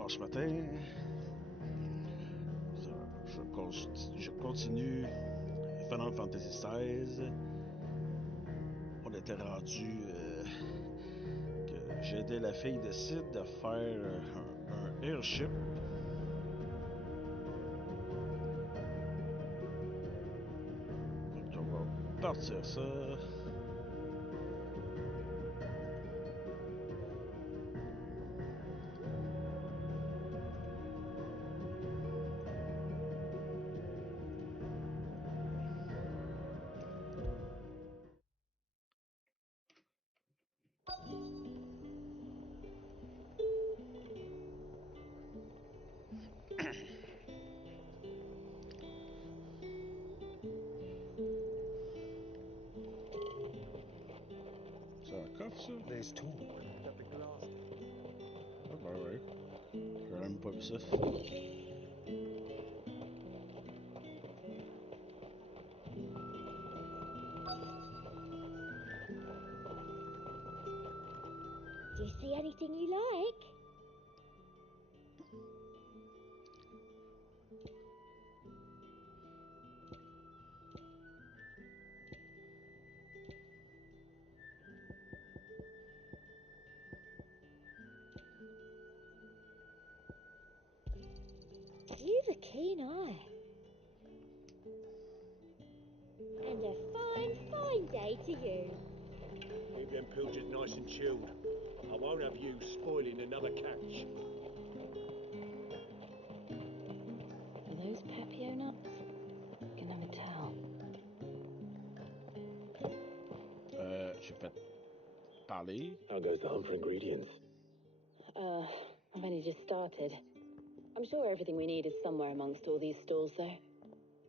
dimanche matin. Je continue Final Fantasy XVI. On était rendu que j'ai aidé la fille de Sid à faire un Airship. Donc on va partir ça. C'est un coffre, ça? There's two. Ah, ben ouais. J'ai même pas vu ça. Do you see anything you like? You've a keen eye. And a fine day to you. Keep them pilchards nice and chilled. I won't have you spoiling another catch. Are those Papio nuts? I can never tell. J'ai fait parler. How goes the hunt for ingredients? I've only just started. I'm sure everything we need is somewhere amongst all these stalls, though.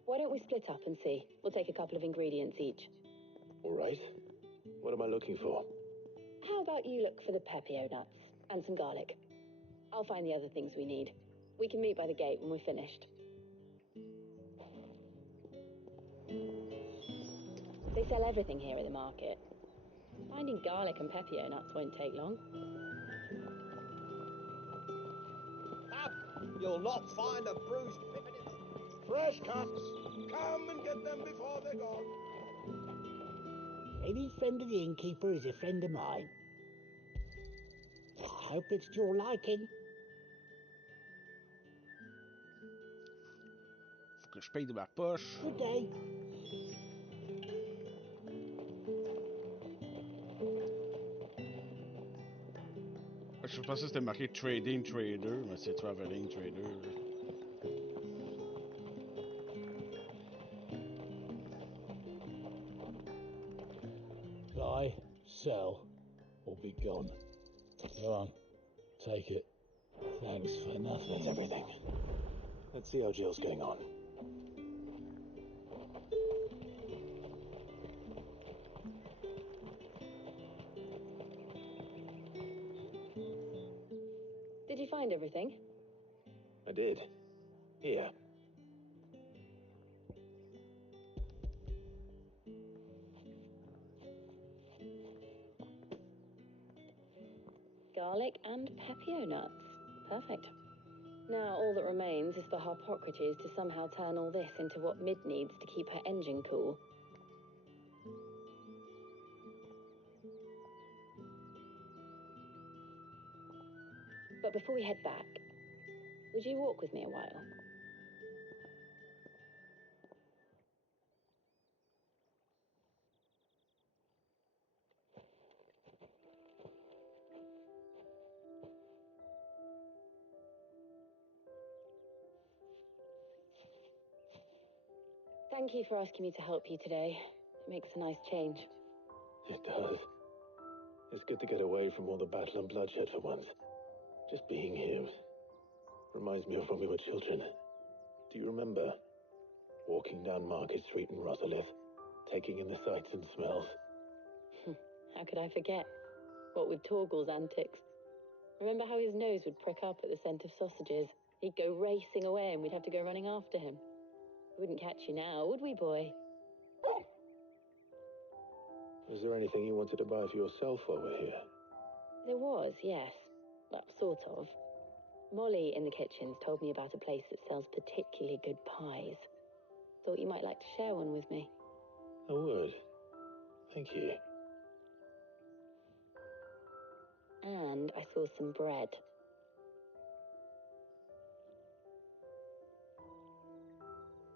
Why don't we split up and see? We'll take a couple of ingredients each. All right. What am I looking for? How about you look for the Papio nuts and some garlic? I'll find the other things we need. We can meet by the gate when we're finished. They sell everything here at the market. Finding garlic and Papio nuts won't take long. You'll not find a bruised pippin. Fresh cuts. Come and get them before they're gone. Any friend of the innkeeper is a friend of mine. I hope it's to your liking. Faut que je paye de ma poche. Good day. Je pensais que c'était marqué Trading Trader, mais c'est Traveling Trader. Buy, sell, or be gone. Go on, take it. Thanks for nothing. That's everything. Let's see how Jill's getting on. Did you find everything? I did. Here. Garlic and Papio nuts. Perfect. Now all that remains is for Harpocrates to somehow turn all this into what Mid needs to keep her engine cool. But before we head back, would you walk with me a while? Thank you for asking me to help you today. It makes a nice change. It does. It's good to get away from all the battle and bloodshed for once. Just being here reminds me of when we were children. Do you remember? Walking down Market Street in Rosalith, taking in the sights and smells. How could I forget? What with Torgal's antics. Remember how his nose would prick up at the scent of sausages? He'd go racing away and we'd have to go running after him. We wouldn't catch you now, would we, boy? Is there anything you wanted to buy for yourself while we're here? There was, yes. Well, sort of. Molly in the kitchen's told me about a place that sells particularly good pies. Thought you might like to share one with me. I would. Thank you. And I saw some bread.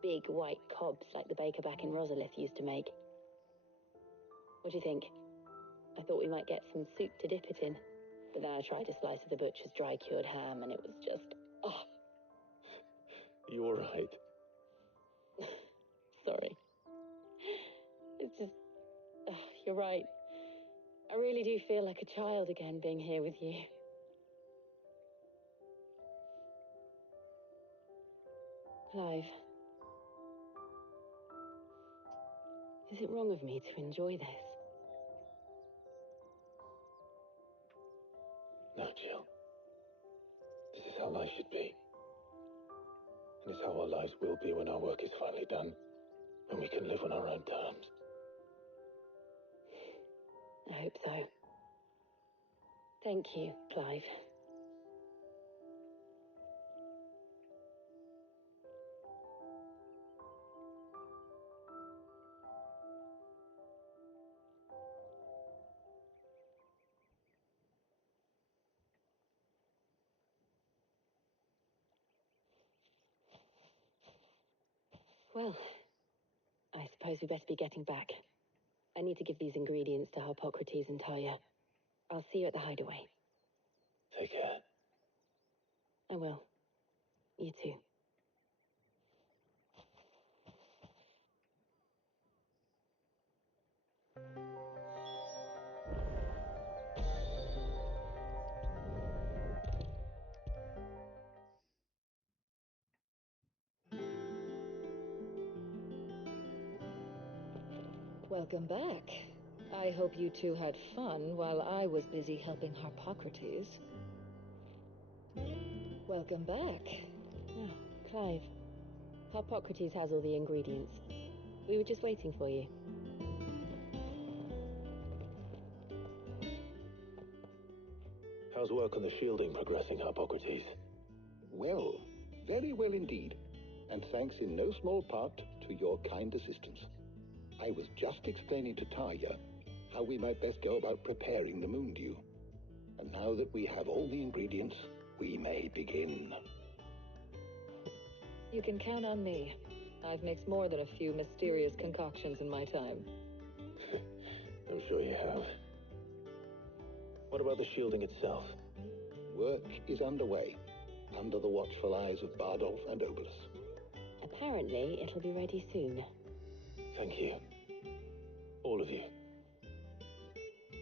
Big white cobs like the baker back in Rosalith used to make. What do you think? I thought we might get some soup to dip it in. But then I tried a slice of the butcher's dry-cured ham and it was just... oh. You're right. Sorry. It's just... oh, you're right. I really do feel like a child again being here with you. Clive. Is it wrong of me to enjoy this? No, Jill. This is how life should be. And it's how our lives will be when our work is finally done. When we can live on our own terms. I hope so. Thank you, Clive. Well, I suppose we better be getting back. I need to give these ingredients to Harpocrates and Talia. I'll see you at the hideaway. Take care. I will. You too. Welcome back. I hope you two had fun while I was busy helping Harpocrates. Welcome back. Oh, Clive. Harpocrates has all the ingredients. We were just waiting for you. How's work on the shielding progressing, Harpocrates? Well, very well indeed. And thanks in no small part to your kind assistance. I was just explaining to Talia how we might best go about preparing the moon dew. And now that we have all the ingredients, we may begin. You can count on me. I've mixed more than a few mysterious concoctions in my time. I'm sure you have. What about the shielding itself? Work is underway, under the watchful eyes of Bardolph and Obolus. Apparently, it'll be ready soon. Thank you. All of you.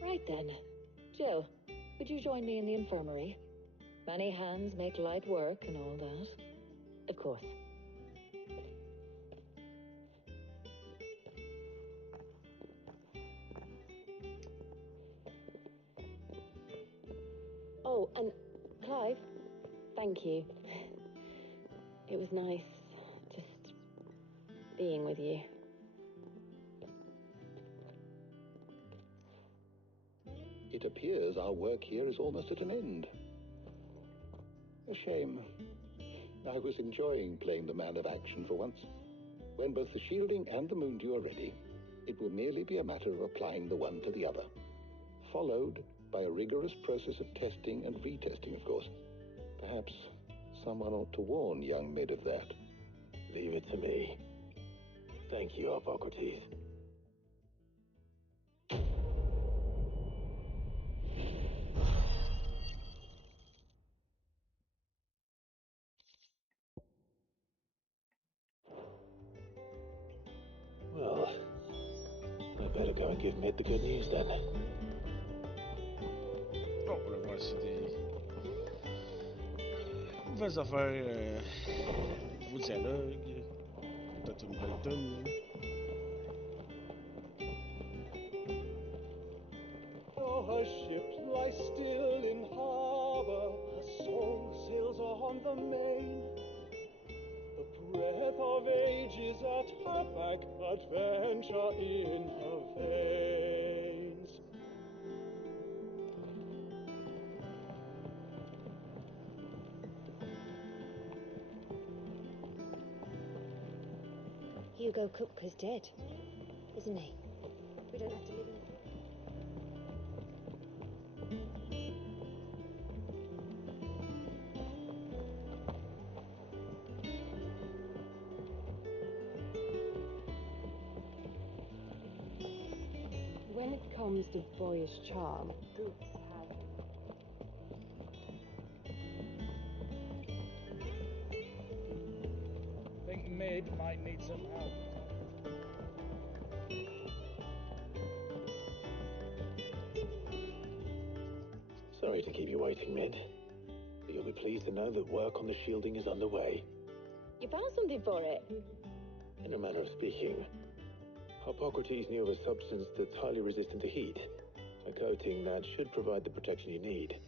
Right then. Jill, would you join me in the infirmary? Many hands make light work and all that. Of course. Oh, and Clive, thank you. It was nice just being with you. It appears our work here is almost at an end. A shame. I was enjoying playing the man of action for once. When both the shielding and the moon dew are ready, it will merely be a matter of applying the one to the other, followed by a rigorous process of testing and retesting, of course. Perhaps someone ought to warn young Mid of that. Leave it to me. Thank you, Harpocrates. Well, I better go and give Mid the good news then. Bon, on va voir si des nouvelles affaires nouveau dialogue. Peut-être une nouvelle tune. Our ship lies still in harbor, her song sails on the main. The breath of ages at her back, adventure in her veins. Hugo Kupka's dead, isn't he? We don't have to live in fear. When it comes to boyish charm, Goops have Think Mid might need some help. Sorry to keep you waiting, Mid. But you'll be pleased to know that work on the shielding is underway. You found something for it? In a manner of speaking, Hippocrates knew of a substance that's highly resistant to heat. A coating that should provide the protection you need.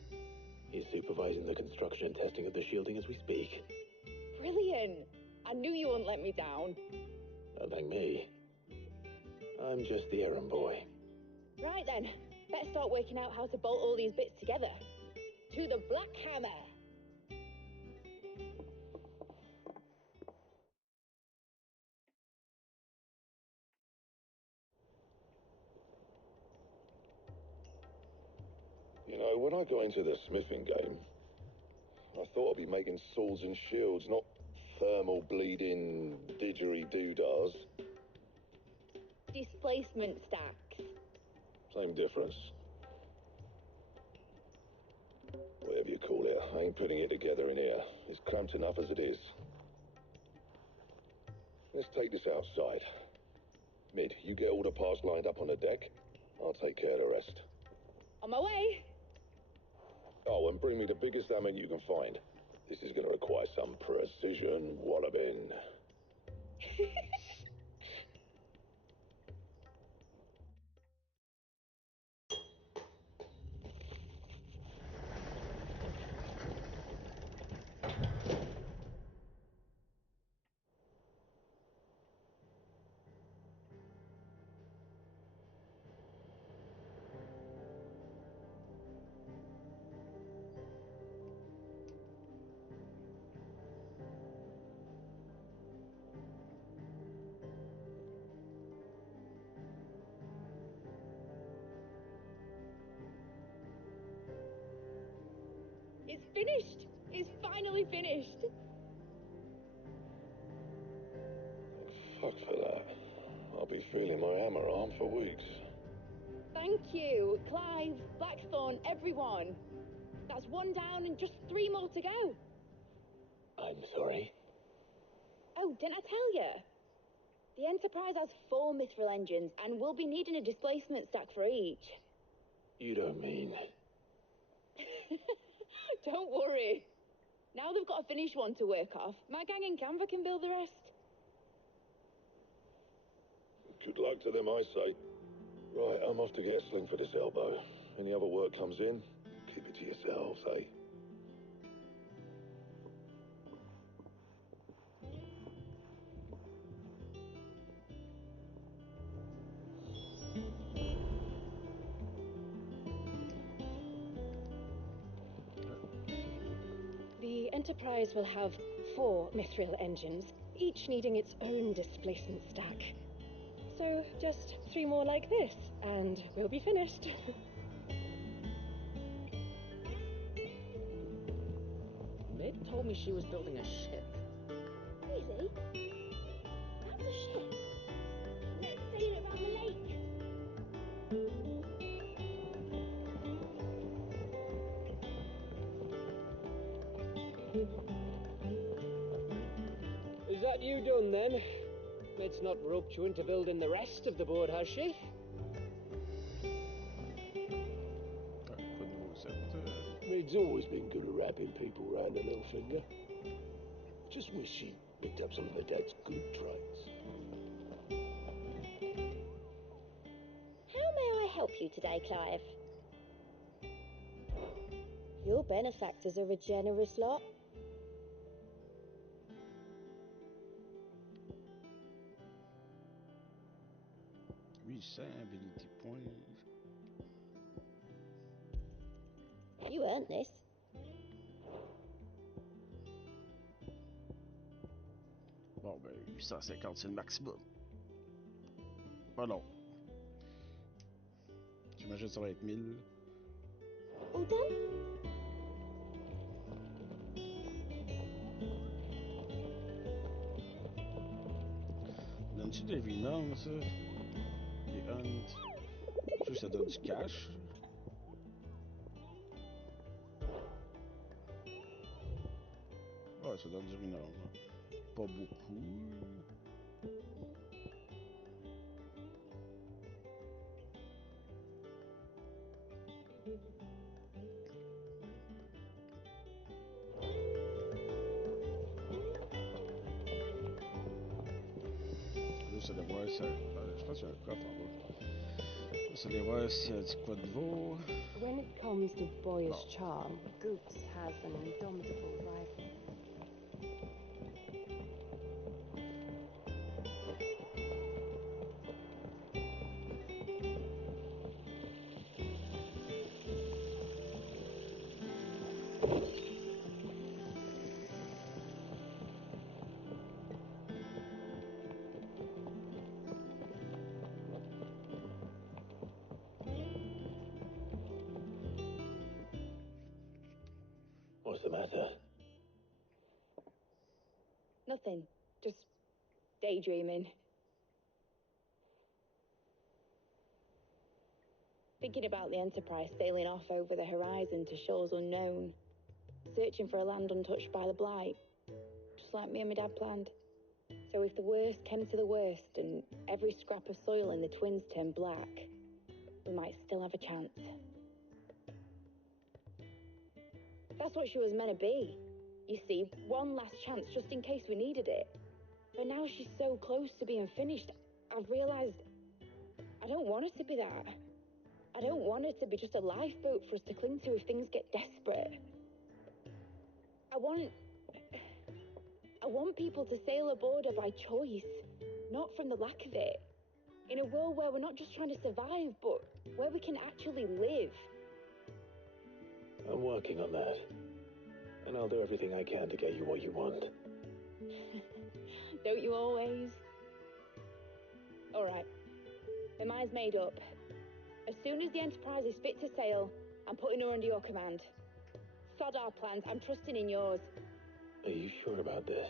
He's supervising the construction and testing of the shielding as we speak. Brilliant! I knew you wouldn't let me down. Don't thank me. I'm just the errand boy. Right then, better start working out how to bolt all these bits together. To the Black Hammer! You know, when I got into the smithing game, I thought I'd be making swords and shields, not thermal bleeding didgeridoo-dahs. Displacement stacks. Same difference. Whatever you call it, I ain't putting it together in here. It's cramped enough as it is. Let's take this outside. Mid, you get all the parts lined up on the deck. I'll take care of the rest. On my way! Oh, and bring me the biggest hammer you can find. This is going to require some precision walloping. It's finished! It's finally finished! Fuck for that. I'll be feeling my hammer arm for weeks. Thank you, Clive, Blackthorn, everyone. That's one down and just 3 more to go. I'm sorry. Oh, didn't I tell you? The Enterprise has 4 mithril engines, and we'll be needing a displacement stack for each. You don't mean... Don't worry. Now they've got a finished one to work off, my gang in Canva can build the rest. Good luck to them, I say. Right, I'm off to get a sling for this elbow. Any other work comes in, keep it to yourselves, eh? The Enterprise will have 4 mithril engines, each needing its own displacement stack. So just 3 more like this, and we'll be finished. Mid told me she was building a ship. Really? That's a ship. Let's sail it around the lake. Is that you done then? Mid's not roped you into building the rest of the board, has she? Pas de nouveau set. Mid's always been good at wrapping people round her little finger. Just wish she picked up some of her dad's good traits. How may I help you today, Clive? Your benefactors are a generous lot. Oui, 100 ability points. You earned this. Bon, ben, 850 c'est le maximum. Pas long. J'imagine que ça va être 1000. All done? Donne-tu des renoms, ça? Des hunt? Je sais que ça donne du cash. Ouais, ça donne du renoms. Pas beaucoup. Juste aller voir si... je pense qu'il y a un coffre en bas. Juste aller voir s'il y a du quoi de nouveau. When it comes to boyish charm, Goops has an indomitable rival. What's the matter? Nothing. Just daydreaming. Thinking about the Enterprise sailing off over the horizon to shores unknown, searching for a land untouched by the Blight, just like me and my dad planned. So if the worst came to the worst and every scrap of soil in the Twins turned black, we might still have a chance. That's what she was meant to be. You see, one last chance just in case we needed it. But now she's so close to being finished, I've realised I don't want her to be that. I don't want her to be just a lifeboat for us to cling to if things get desperate. I want people to sail aboard her by choice, not from the lack of it. In a world where we're not just trying to survive, but where we can actually live. I'm working on that. And I'll do everything I can to get you what you want. Don't you always? All right. My mind's made up. As soon as the Enterprise is fit to sail, I'm putting her under your command. Sod our plans, I'm trusting in yours. Are you sure about this?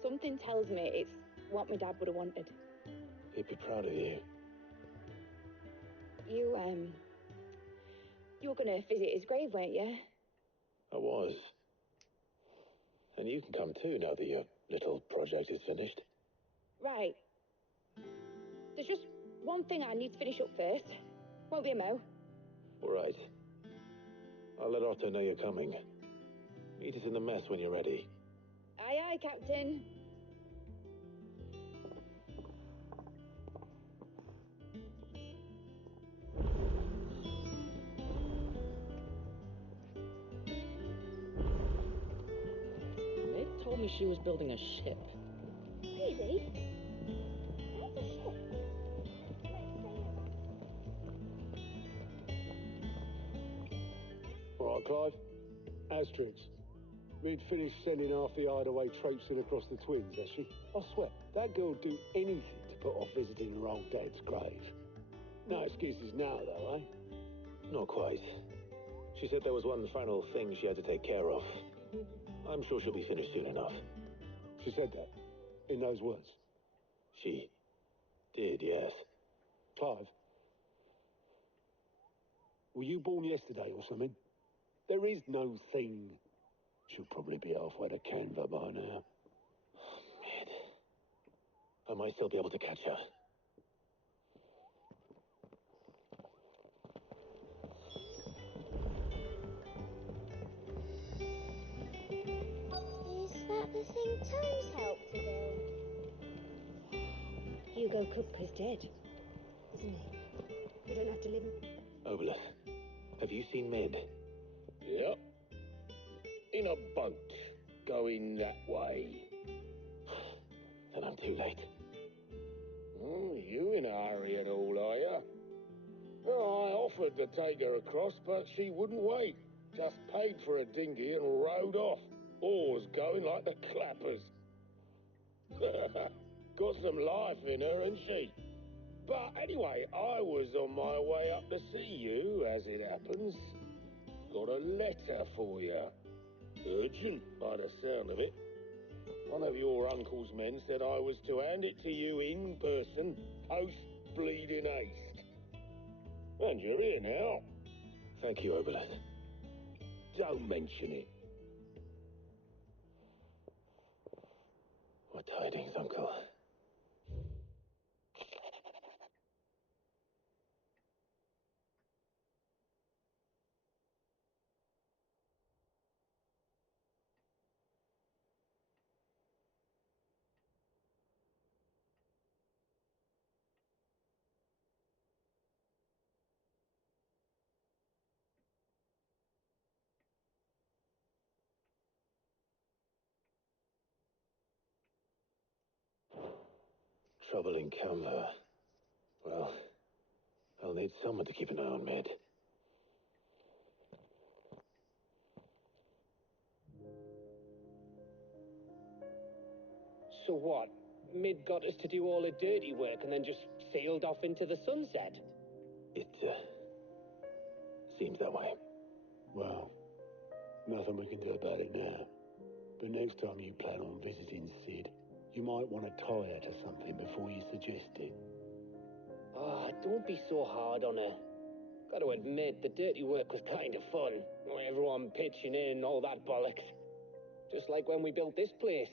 Something tells me it's what my dad would have wanted. He'd be proud of you. You were gonna visit his grave, weren't you? I was. And you can come too now that your little project is finished. Right. There's just one thing I need to finish up first. Won't be a mo. All right. I'll let Otto know you're coming. Meet us in the mess when you're ready. Aye, aye, Captain. Meg told me she was building a ship. Really? That's a ship. Let's sail it. All right, Clive. Asterix. We'd finished sending half the hideaway traipsing across the Twins, has she? I swear, that girl'd do anything to put off visiting her old dad's grave. No excuses now, though, eh? Not quite. She said there was one final thing she had to take care of. I'm sure she'll be finished soon enough. She said that? In those words? She did, yes. Clive, were you born yesterday or something? There is no thing. She'll probably be halfway to Canva by now. Oh, man. I might still be able to catch her. Is that the thing Tomes helped to build? Hugo Kupka's dead, isn't he? We don't have to live... Obolus, have you seen Mid? Yep. In a boat, going that way. Then I'm too late. You in a hurry at all, are you? Well, I offered to take her across, but she wouldn't wait. Just paid for a dinghy and rowed off. Oars going like the clappers. Got some life in her, ain't she? But anyway, I was on my way up to see you, as it happens. Got a letter for you. Urgent, by the sound of it. One of your uncle's men said I was to hand it to you in person, post-bleeding haste. And you're here now. Thank you, Oberlin. Don't mention it. What tidings, Uncle? Trouble in Canva. Well, I'll need someone to keep an eye on Med. So what? Mid got us to do all the dirty work and then just sailed off into the sunset? It, seems that way. Well, nothing we can do about it now. But next time you plan on visiting Sid, you might want to tie her to something before you suggest it. Ah, don't be so hard on her. Got to admit, the dirty work was kind of fun. Everyone pitching in, all that bollocks. Just like when we built this place.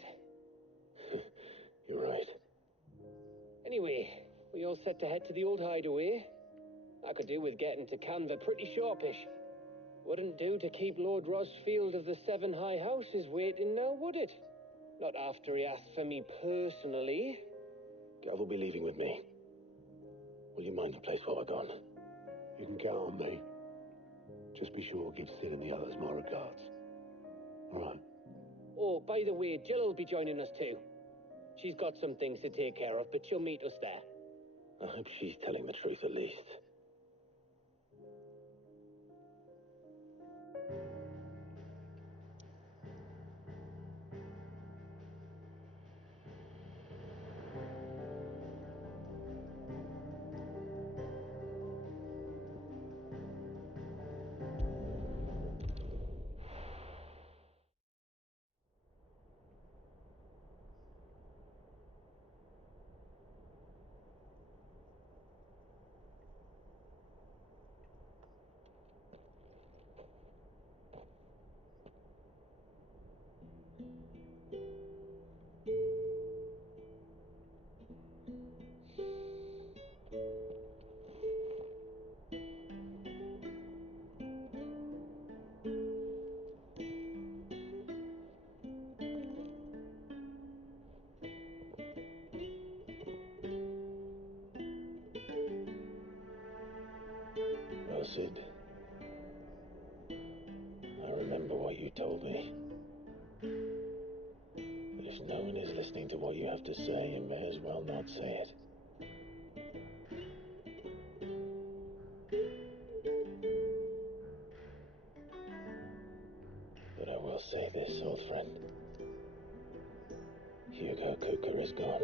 You're right. Anyway, we all set to head to the old hideaway. I could do with getting to Canva pretty sharpish. Wouldn't do to keep Lord Rosfield of the Seven High Houses waiting now, would it? Not after he asked for me personally. Gav will be leaving with me. Will you mind the place while we're gone? You can count on me. Just be sure to give Sid and the others my regards. All right. Oh, by the way, Jill will be joining us too. She's got some things to take care of, but she'll meet us there. I hope she's telling the truth at least. Well, Sid, I remember what you told me. If no one is listening to what you have to say, you may as well not say it. But I will say this, old friend. Hugo Cooker is gone.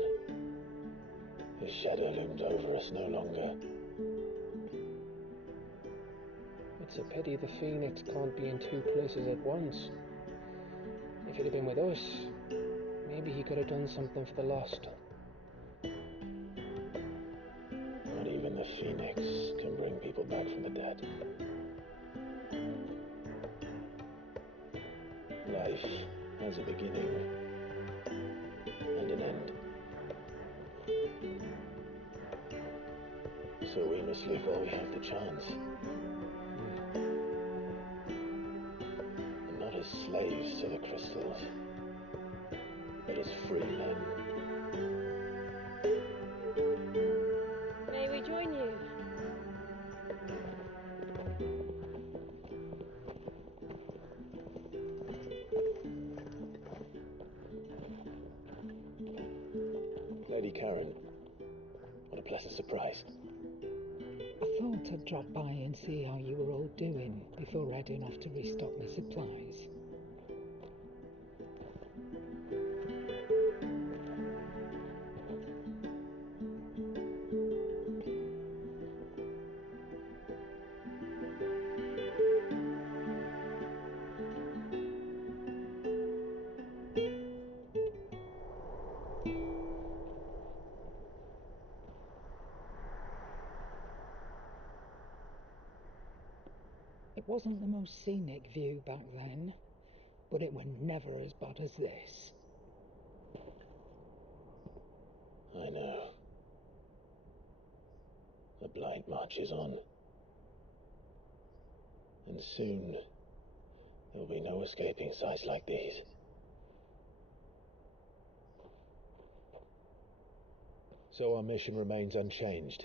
His shadow looms over us no longer. It's a pity the Phoenix can't be in two places at once. If he'd have been with us, maybe he could have done something for the lost. Not even the Phoenix can bring people back from the dead. Life has a beginning and an end. So we must live while we have the chance. And not as slaves to the crystals, but as free men. May we join you? Lady Karen, what a pleasant surprise. I thought I'd drop by and see how you were all doing before heading off to restock my supplies. Wasn't the most scenic view back then, but it were never as bad as this. I know. The blight marches on. And soon, there'll be no escaping sights like these. So our mission remains unchanged.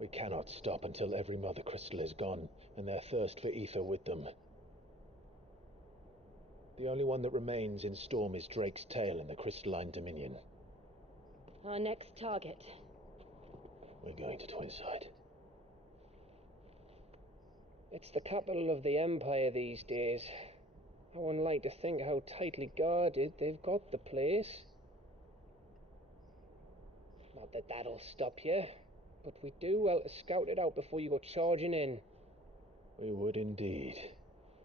We cannot stop until every Mother Crystal is gone, and their thirst for ether with them. The only one that remains in Storm is Drake's tail in the Crystalline Dominion. Our next target. We're going to Twinside. It's the capital of the Empire these days. I wouldn't like to think how tightly guarded they've got the place. Not that that'll stop you, but we'd do well to scout it out before you go charging in. We would indeed.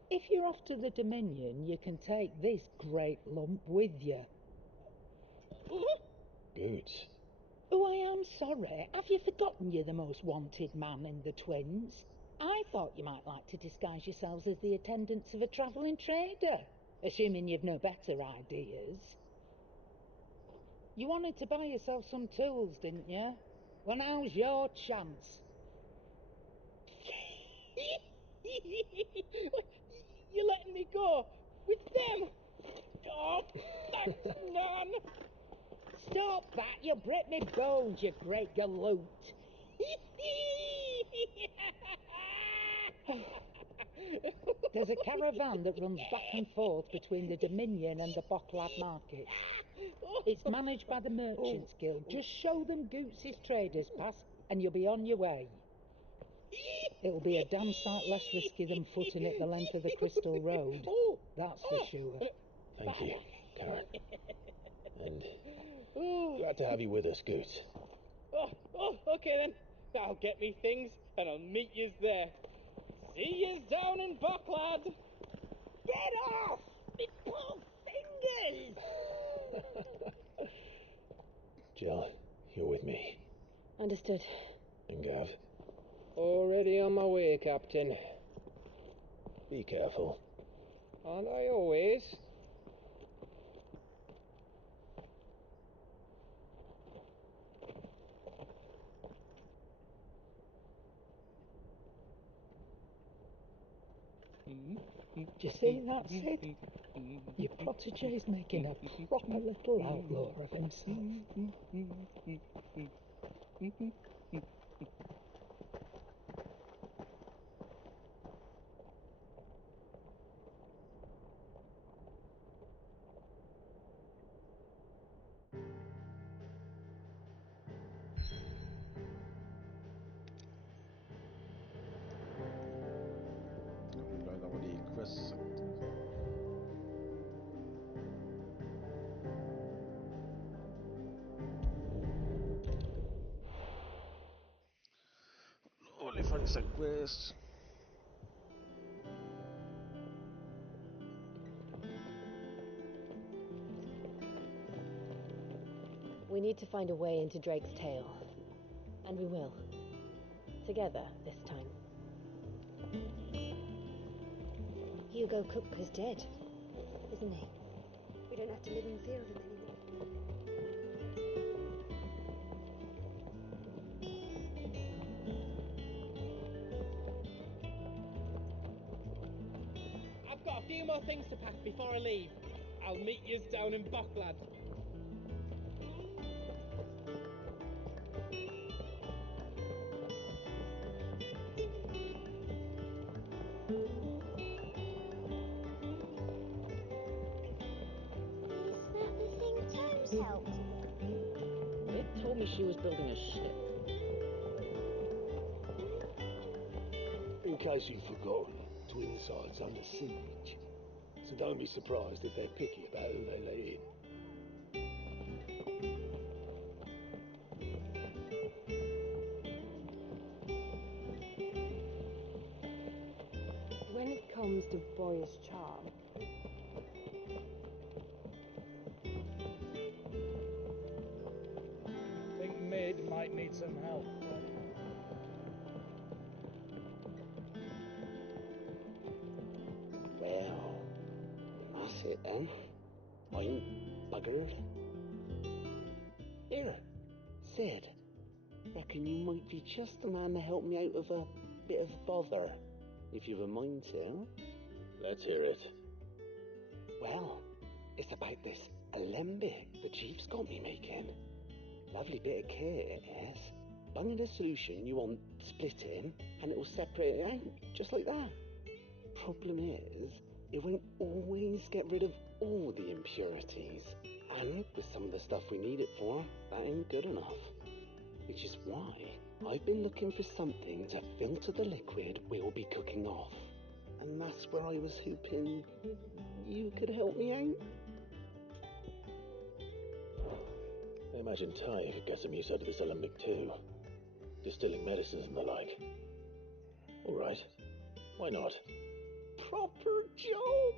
If you're off to the Dominion, you can take this great lump with you. Goods. Oh, I am sorry. Have you forgotten you're the most wanted man in the Twins? I thought you might like to disguise yourselves as the attendants of a travelling trader, assuming you've no better ideas. You wanted to buy yourself some tools, didn't you? Well, now's your chance. You're letting me go with them? Oh, thanks, Nan. Stop that! You'll break me bones, you great galoot. There's a caravan that runs back and forth between the Dominion and the Bocklad Market. It's managed by the Merchants Guild. Just show them Goots' traders pass and you'll be on your way. It'll be a damn sight less risky than footing it the length of the Crystal Road. That's for sure. Thank you, Karen. And glad to have you with us, Goots. Okay then. I'll get me things and I'll meet yous there. See yous down in Bocklad. Get off! Me poor fingers! Jill, you're with me. Understood. And Gav, Already on my way, Captain. be careful. Aren't I always? Do you see that, Sid? Your protege's making a proper little outlaw of himself. Där var det quest. Only for the quest. We need to find a way into Drake's tail. And we will. Together, this time. Hugo Kupka's dead, isn't he? We don't have to live in fear of him anymore. I've got a few more things to pack before I leave. I'll meet yous down in Bocklad. They told me she was building a ship. In case you've forgotten, Twinside's under siege. So don't be surprised if they're picky about who they let in. When it comes to boyish charm, Think Mid might need some help. here. Sid, reckon you might be just the man to help me out of a bit of bother, if you've a mind to. Let's hear it. Well, it's about this alembic the chief's got me making. Lovely bit of kit it is. Bung in a solution you want splitting, and it will separate it out, just like that. Problem is, it won't always get rid of all the impurities. And with some of the stuff we need it for, that ain't good enough. Which is why I've been looking for something to filter the liquid we'll be cooking off. And that's where I was hoping you could help me out. I imagine Ty could get some use out of this alembic too. Distilling medicines and the like. Alright, why not? Proper job!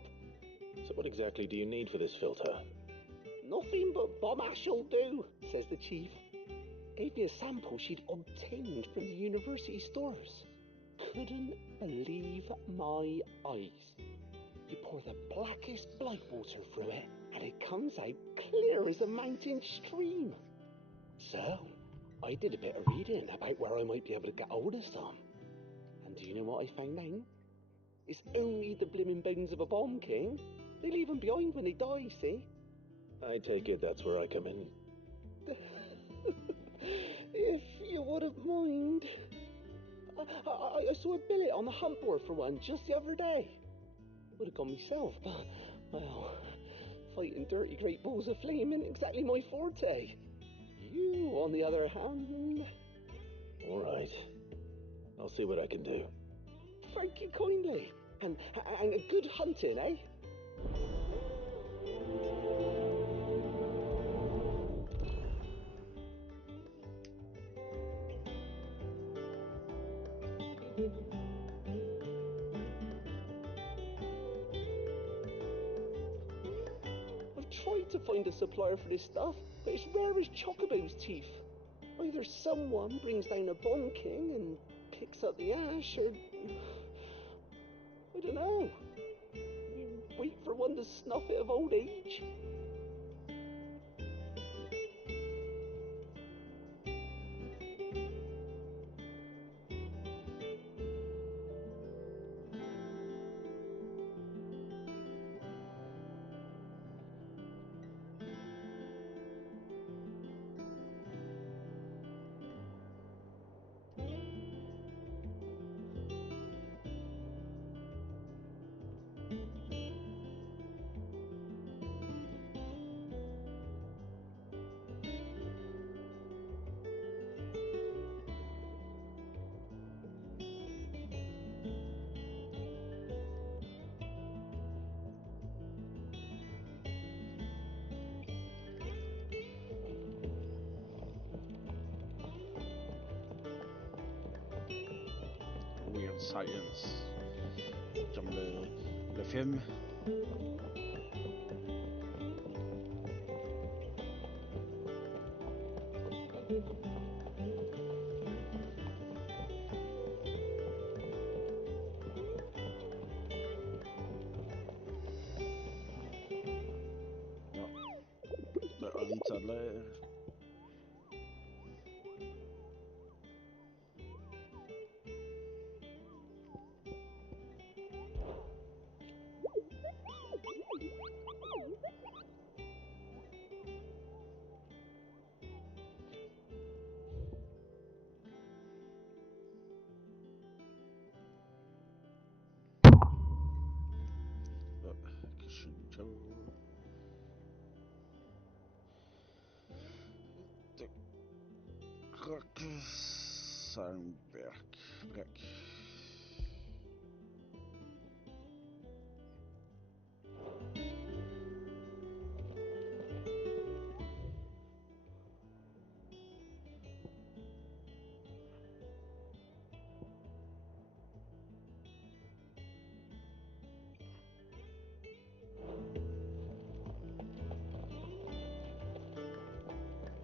So what exactly do you need for this filter? Nothing but bomb ash'll do, says the chief. Gave me a sample she'd obtained from the university stores. Couldn't believe my eyes. You pour the blackest blood water through it, and it comes out clear as a mountain stream. So, I did a bit of reading about where I might be able to get hold of some. And do you know what I found out? It's only the blimmin' bones of a bomb king. They leave them behind when they die, see? I take it that's where I come in. If you wouldn't mind. I saw a billet on the hunt board for one just the other day. Would have gone myself, but, well, fighting dirty great balls of flame isn't exactly my forte. You, on the other hand... Alright. I'll see what I can do. Thank you kindly. And a good hunting, eh? I've tried to find a supplier for this stuff, but it's rare as Chocobo's teeth. Either someone brings down a bomb king and picks up the ash, or... I don't know. You wait for one to snuff it of old age. Weird Science, comme le film. The Hunt, ça a l'air. Brek.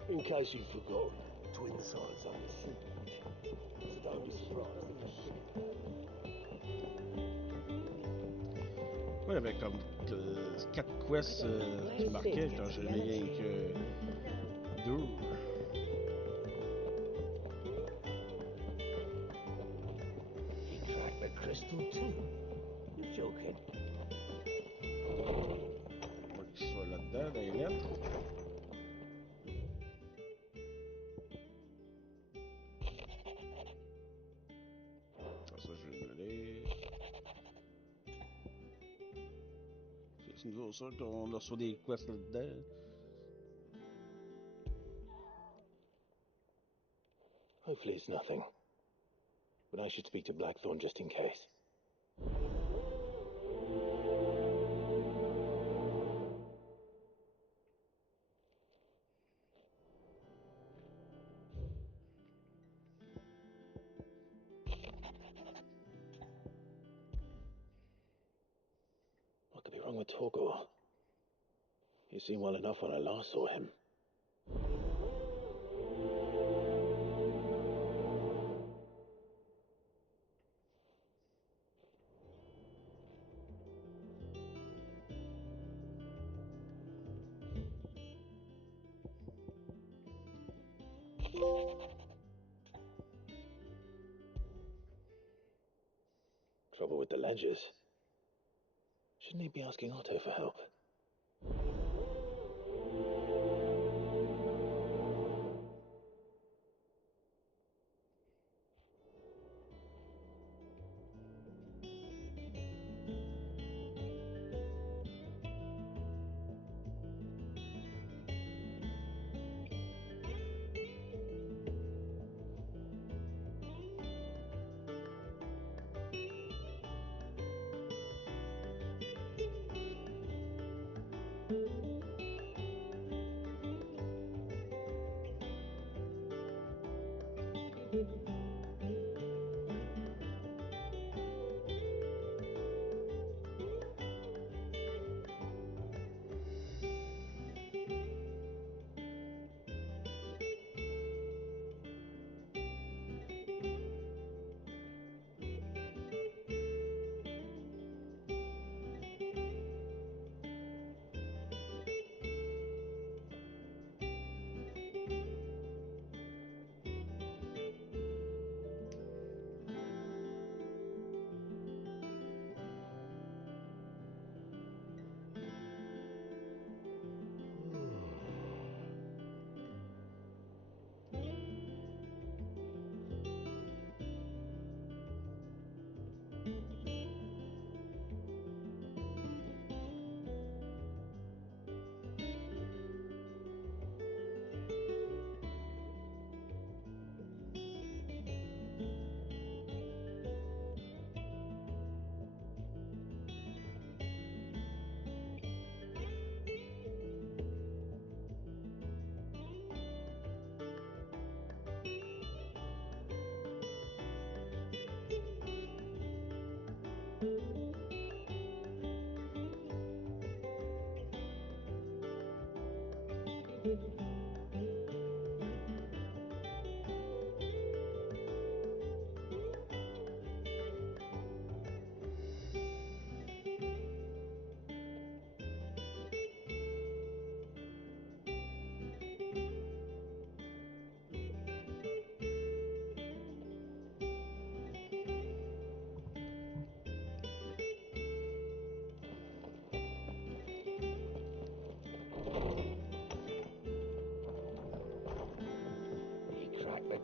In case you've forgotten, twin sides on the seat. So don't be surprised. Ouais, il y avait comme 4 quests qui marquaient quand j'en ai rien que 2. så qu'on leur sur des quests là-dedans. Hopefully it's nothing. But I should speak to Blackthorn just in case. What could be wrong with Torgor? He seemed well enough when I last saw him. Trouble with the ledgers. Shouldn't he be asking Otto for help?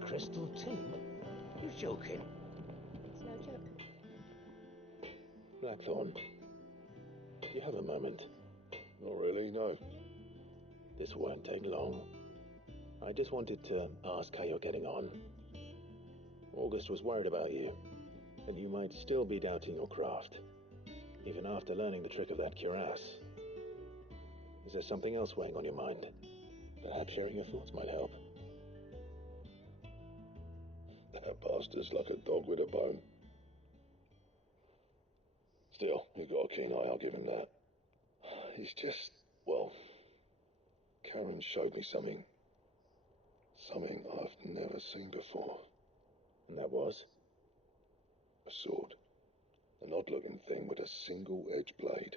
Crystal too? You're joking. It's no joke. Blackthorn, do you have a moment? Not really, no. This won't take long. I just wanted to ask how you're getting on. August was worried about you, that you might still be doubting your craft, even after learning the trick of that cuirass. Is there something else weighing on your mind? Perhaps sharing your thoughts might help. That bastard's like a dog with a bone. Still, you've got a keen eye, I'll give him that. He's just, well, Karen showed me something I've never seen before. And that was? A sword. An odd-looking thing with a single-edged blade.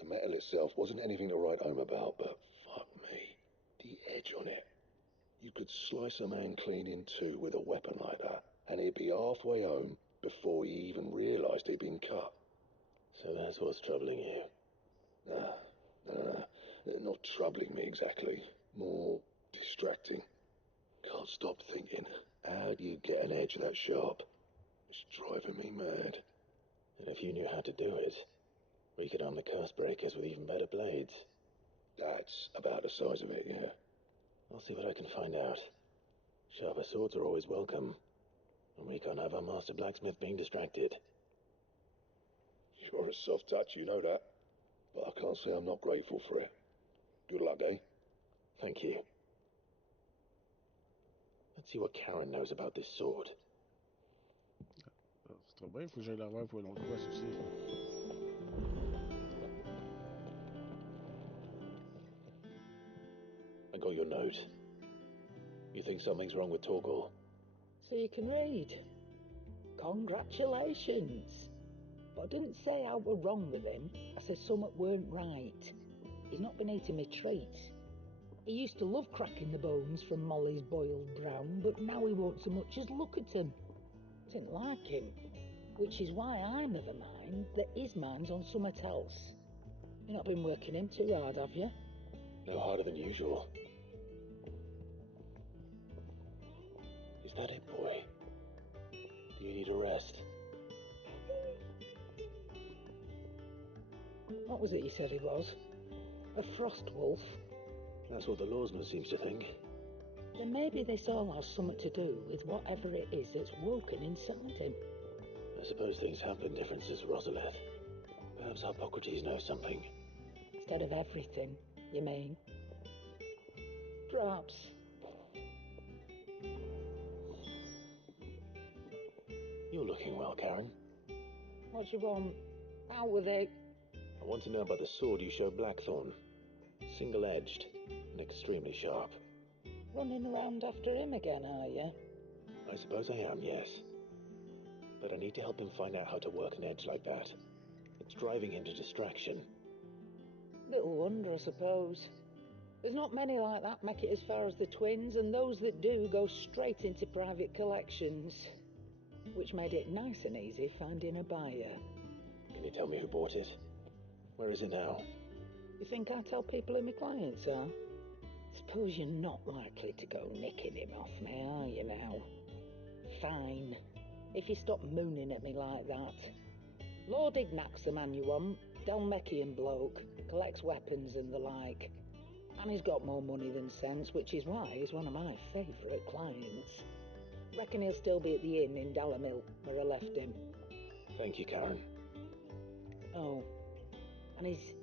The metal itself wasn't anything to write home about, but fuck me, the edge on it. You could slice a man clean in two with a weapon like that, and he'd be halfway home before he even realised he'd been cut. So that's what's troubling you? No. Not troubling me exactly. More distracting. Can't stop thinking, how do you get an edge that sharp? It's driving me mad. And if you knew how to do it, We could arm the curse breakers with even better blades. That's about the size of it, yeah. I'll see what I can find out. Sharper swords are always welcome. And we can't have our master blacksmith being distracted. You're a soft touch, you know that. But I can't say I'm not grateful for it. Good luck, eh? Thank you. Let's see what Karen knows about this sword. C'est trop bien, il faut que j'aille la voir pour une autre quest aussi. I got your note. You think something's wrong with Torgal? So you can read. Congratulations. But I didn't say I were wrong with him. I said something weren't right. He's not been eating my treats. He used to love cracking the bones from Molly's boiled brown, but now he won't so much as look at them. Didn't like him. Which is why I'm of a mind that his mind's on something else. You've not been working him too hard, have you? No harder than usual. Is that it, boy? Do you need a rest? What was it you said he was? A frost wolf? That's what the lawsman seems to think. Then maybe this all has something to do with whatever it is that's woken inside him. I suppose things have been different since Rosalith. Perhaps Hippocrates knows something. Instead of everything, you mean? Perhaps. You're looking well, Karen. What do you want? Out with it. I want to know about the sword you showed Blackthorn. Single-edged and extremely sharp. Running around after him again, are you? I suppose I am, yes. But I need to help him find out how to work an edge like that. It's driving him to distraction. Little wonder, I suppose. There's not many like that make it as far as the twins, and those that do go straight into private collections. Which made it nice and easy finding a buyer. Can you tell me who bought it? Where is it now? You think I tell people who my clients are? Suppose you're not likely to go nicking him off me, are you now? Fine. If you stop mooning at me like that. Lord Ignac's the man you want. Dalmekian bloke. Collects weapons and the like. And he's got more money than sense, which is why he's one of my favourite clients. Reckon he'll still be at the inn in Dalamil, where I left him. Thank you, Karen. Oh, and he's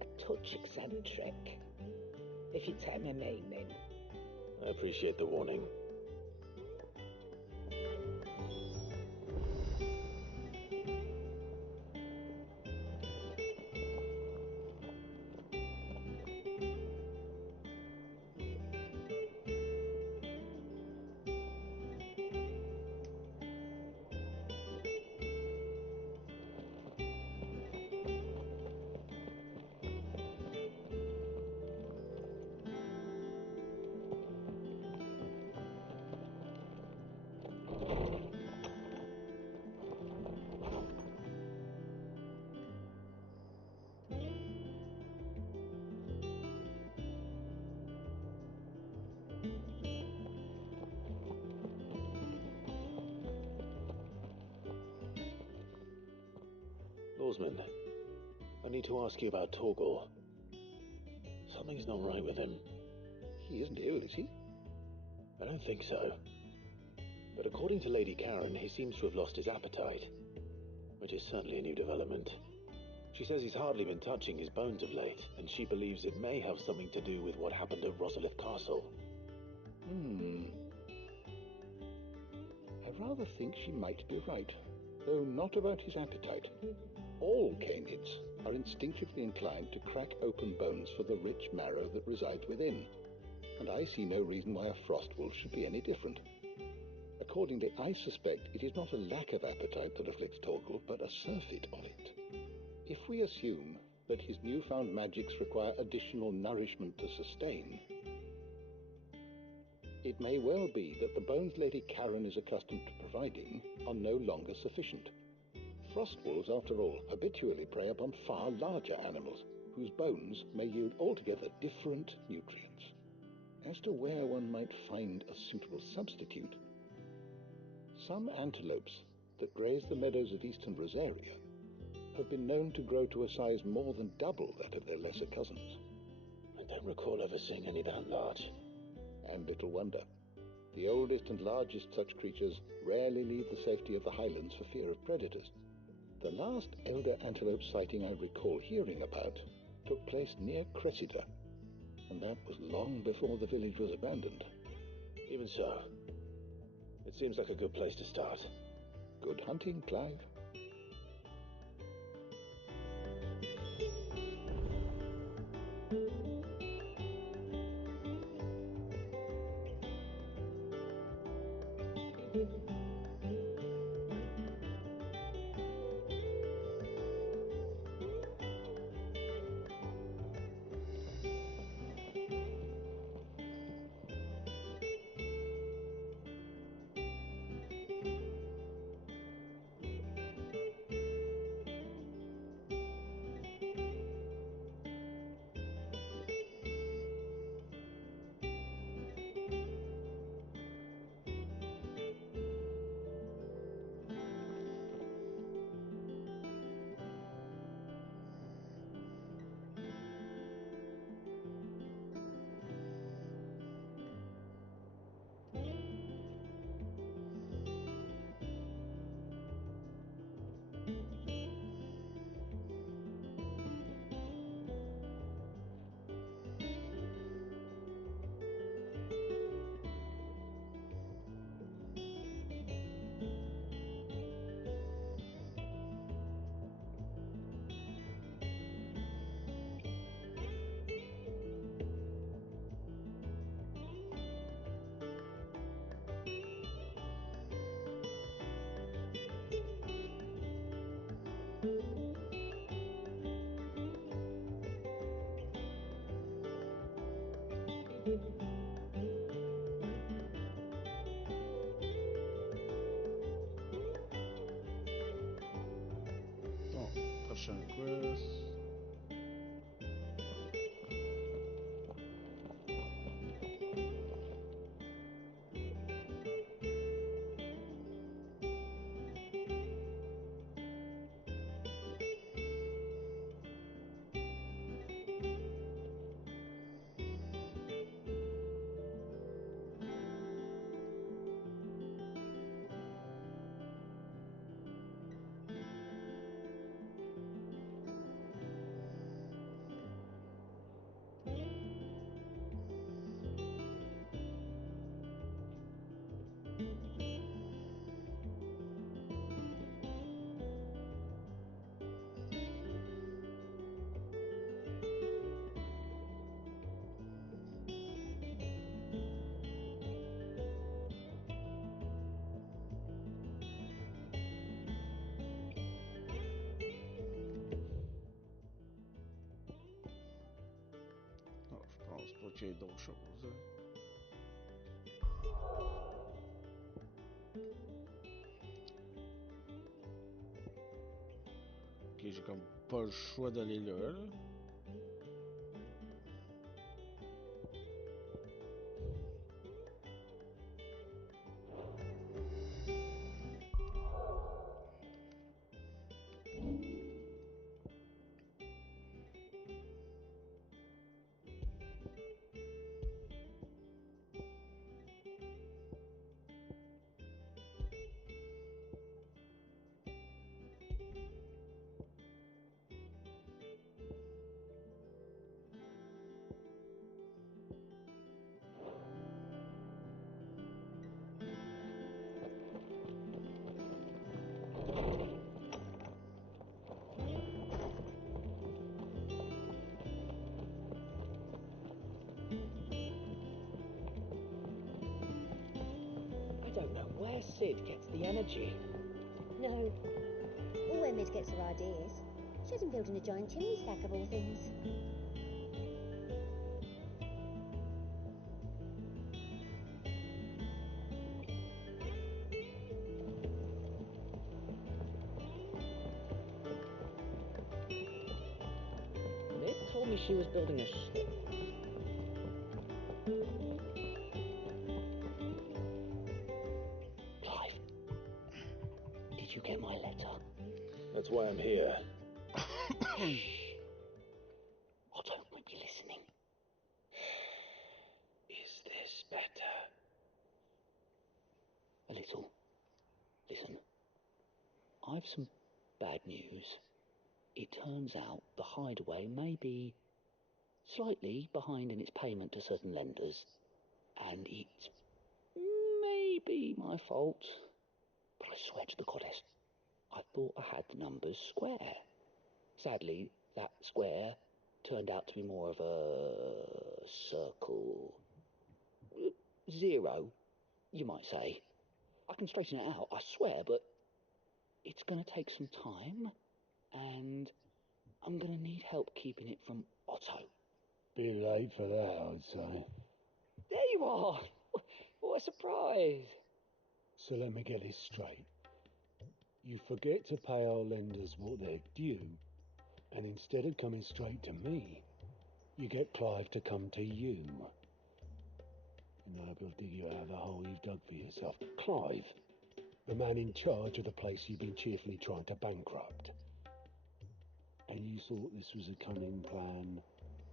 a touch eccentric, if you take my meaning. I appreciate the warning. Lawsman, I need to ask you about Torgal. Something's not right with him. He isn't ill, is he? I don't think so. But according to Lady Karen, he seems to have lost his appetite, which is certainly a new development. She says he's hardly been touching his bones of late, and she believes it may have something to do with what happened at Rosalith Castle. I rather think she might be right, though not about his appetite. All canids are instinctively inclined to crack open bones for the rich marrow that resides within, and I see no reason why a frost wolf should be any different. Accordingly, I suspect it is not a lack of appetite that afflicts Torgal, but a surfeit of it. If we assume that his newfound magics require additional nourishment to sustain, it may well be that the bones Lady Karen is accustomed to providing are no longer sufficient. Frost wolves, after all, habitually prey upon far larger animals, whose bones may yield altogether different nutrients. As to where one might find a suitable substitute, some antelopes that graze the meadows of eastern Rosaria have been known to grow to a size more than double that of their lesser cousins. I don't recall ever seeing any that large. And little wonder. The oldest and largest such creatures rarely leave the safety of the highlands for fear of predators. The last elder antelope sighting I recall hearing about took place near Cressida, and that was long before the village was abandoned. Even so, it seems like a good place to start. Good hunting, Clive. Prochain quest. Je pense pas qu'il y ait d'autres choses. Ok, j'ai comme pas le choix d'aller là. I don't know where Sid gets the energy. No. Or where Mid gets her ideas. She has him building a giant chimney stack of all things. Mid told me she was building a Clive, did you get my letter? That's why I'm here. Otto might be listening. Is this better? A little. Listen. I've some bad news. It turns out the hideaway may be slightly behind in its payment to certain lenders, and it's maybe my fault, but I swear to the goddess, I thought I had the numbers square. Sadly, that square turned out to be more of a circle. 0, you might say. I can straighten it out, I swear, but it's going to take some time, and I'm going to need help keeping it from Otto. Bit late for that, I'd say. There you are! What a surprise! So let me get this straight. You forget to pay our lenders what they're due, and instead of coming straight to me, you get Clive to come to you. And I'll dig you out of the hole you've dug for yourself. Clive, the man in charge of the place you've been cheerfully trying to bankrupt. And you thought this was a cunning plan.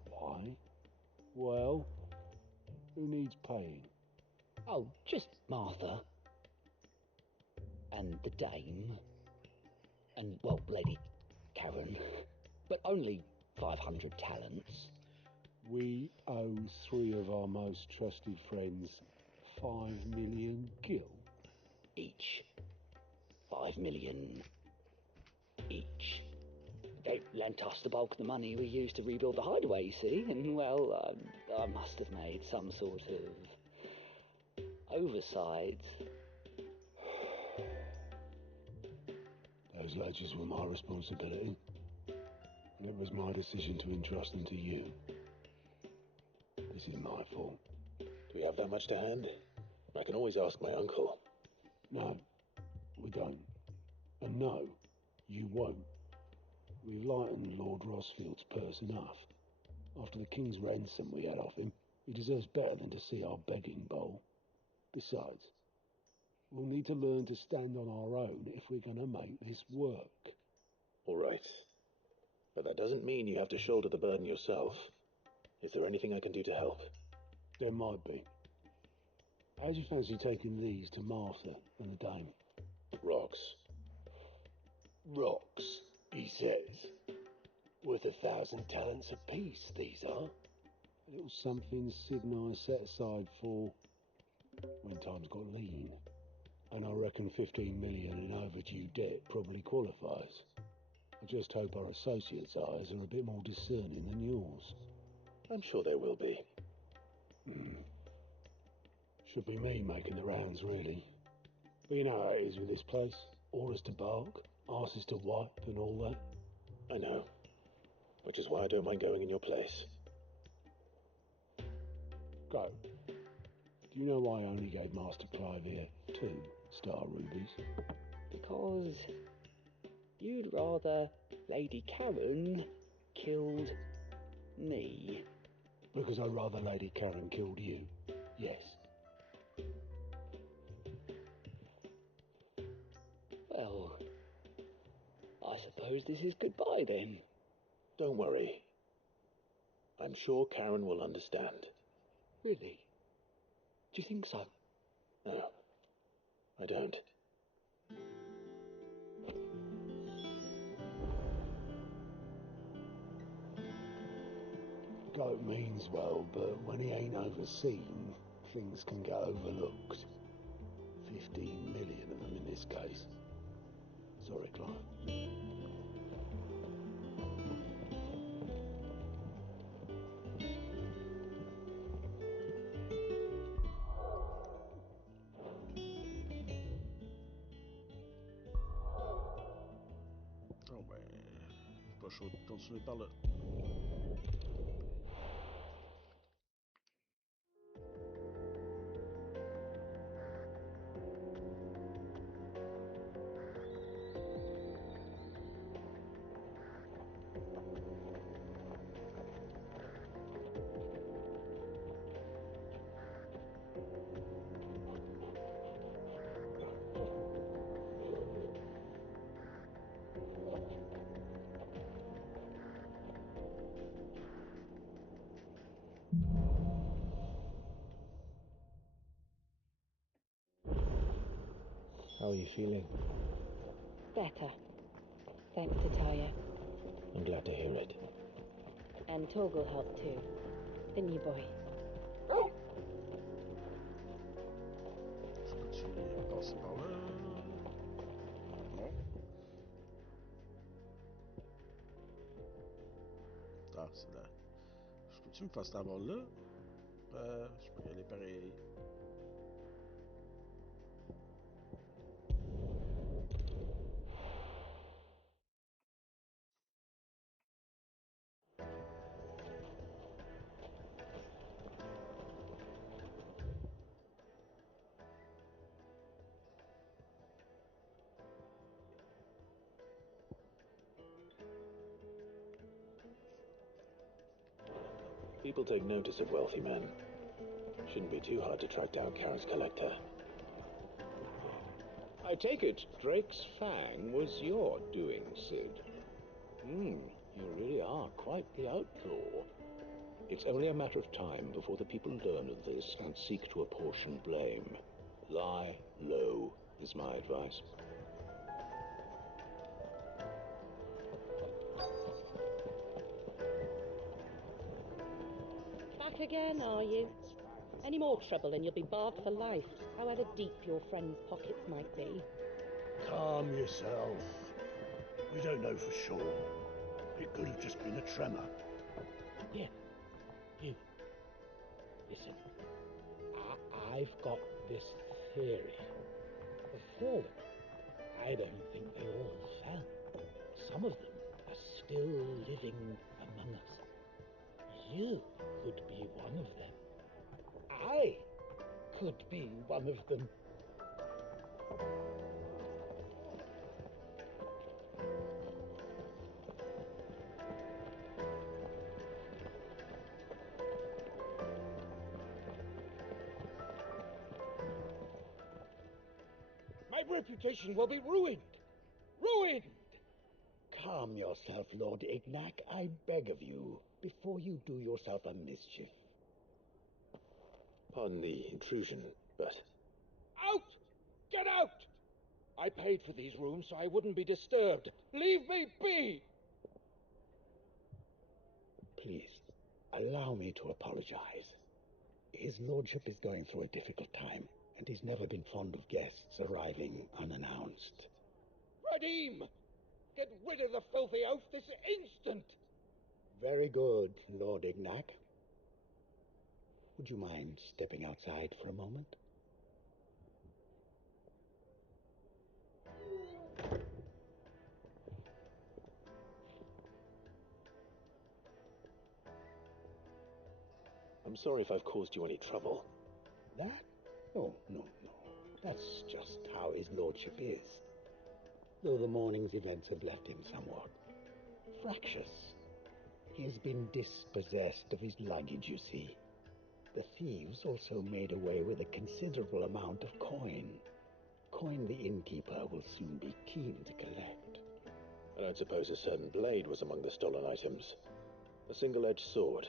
Why? Well, who needs paying? Oh, just Martha. And the dame. And, well, Lady Karen. But only 500 talents. We owe 3 of our most trusted friends 5 million gil. Each. 5 million each. They lent us the bulk of the money we used to rebuild the hideaway, you see, and, well, I must have made some sort of oversight. Those ledgers were my responsibility, and it was my decision to entrust them to you. This is my fault. Do we have that much to hand? I can always ask my uncle. No, we don't. And no, you won't. We've lightened Lord Rosfield's purse enough. After the king's ransom we had off him, he deserves better than to see our begging bowl. Besides, we'll need to learn to stand on our own if we're going to make this work. All right. But that doesn't mean you have to shoulder the burden yourself. Is there anything I can do to help? There might be. How do you fancy taking these to Martha and the dame? Rocks. Rocks, he says. Worth 1,000 talents apiece, these are. A little something Sid and I set aside for when times got lean. And I reckon 15 million in overdue debt probably qualifies. I just hope our associates' eyes are a bit more discerning than yours. I'm sure there will be. Should be me making the rounds, really. But you know how it is with this place. Orders to bark, asses to wipe and all that. I know. Which is why I don't mind going in your place. Go. Do you know why I only gave Master Clive here 2 star rubies? Because you'd rather Lady Karen killed me. Because I'd rather Lady Karen killed you. Yes. Well, I suppose this is goodbye then. Don't worry. I'm sure Karen will understand. Really? Do you think so? No, I don't. Goat means well, but when he ain't overseen, things can get overlooked. 15 million of them in this case. Sorry, Clive. Oh ben, pas chaud de continuer par là. How are you feeling? Better. Thanks to Talia. I'm glad to hear it. And Torgal helped too. Didn't you, boy? Je peux-tu passer par là? Non. Ah, c'est là. Je peux-tu me passer d'abord là? Je peux y aller pareil. People take notice of wealthy men. Shouldn't be too hard to track down Karen's collector. I take it Drake's fang was your doing, Sid. You really are quite the outlaw. It's only a matter of time before the people learn of this and seek to apportion blame. Lie low is my advice. Back again, are you? Any more trouble and you'll be barred for life, however deep your friend's pockets might be. Calm yourself. We don't know for sure. It could have just been a tremor. Yeah. You. Listen. I've got this theory. The fallen. I don't think they all fell. Some of them are still living among us. You could be one of them. I could be one of them. My reputation will be ruined. Ruined! Calm yourself, Lord Ignac, I beg of you, before you do yourself a mischief. Pardon the intrusion, but... Out! Get out! I paid for these rooms so I wouldn't be disturbed. Leave me be! Please, allow me to apologize. His lordship is going through a difficult time, and he's never been fond of guests arriving unannounced. Radim! Get rid of the filthy oaf this instant! Very good, Lord Ignac. Would you mind stepping outside for a moment? I'm sorry if I've caused you any trouble. That? Oh, no. That's just how his lordship is. Though the morning's events have left him somewhat fractious. He has been dispossessed of his luggage, you see. The thieves also made away with a considerable amount of coin. Coin the innkeeper will soon be keen to collect. I don't suppose a certain blade was among the stolen items. A single-edged sword.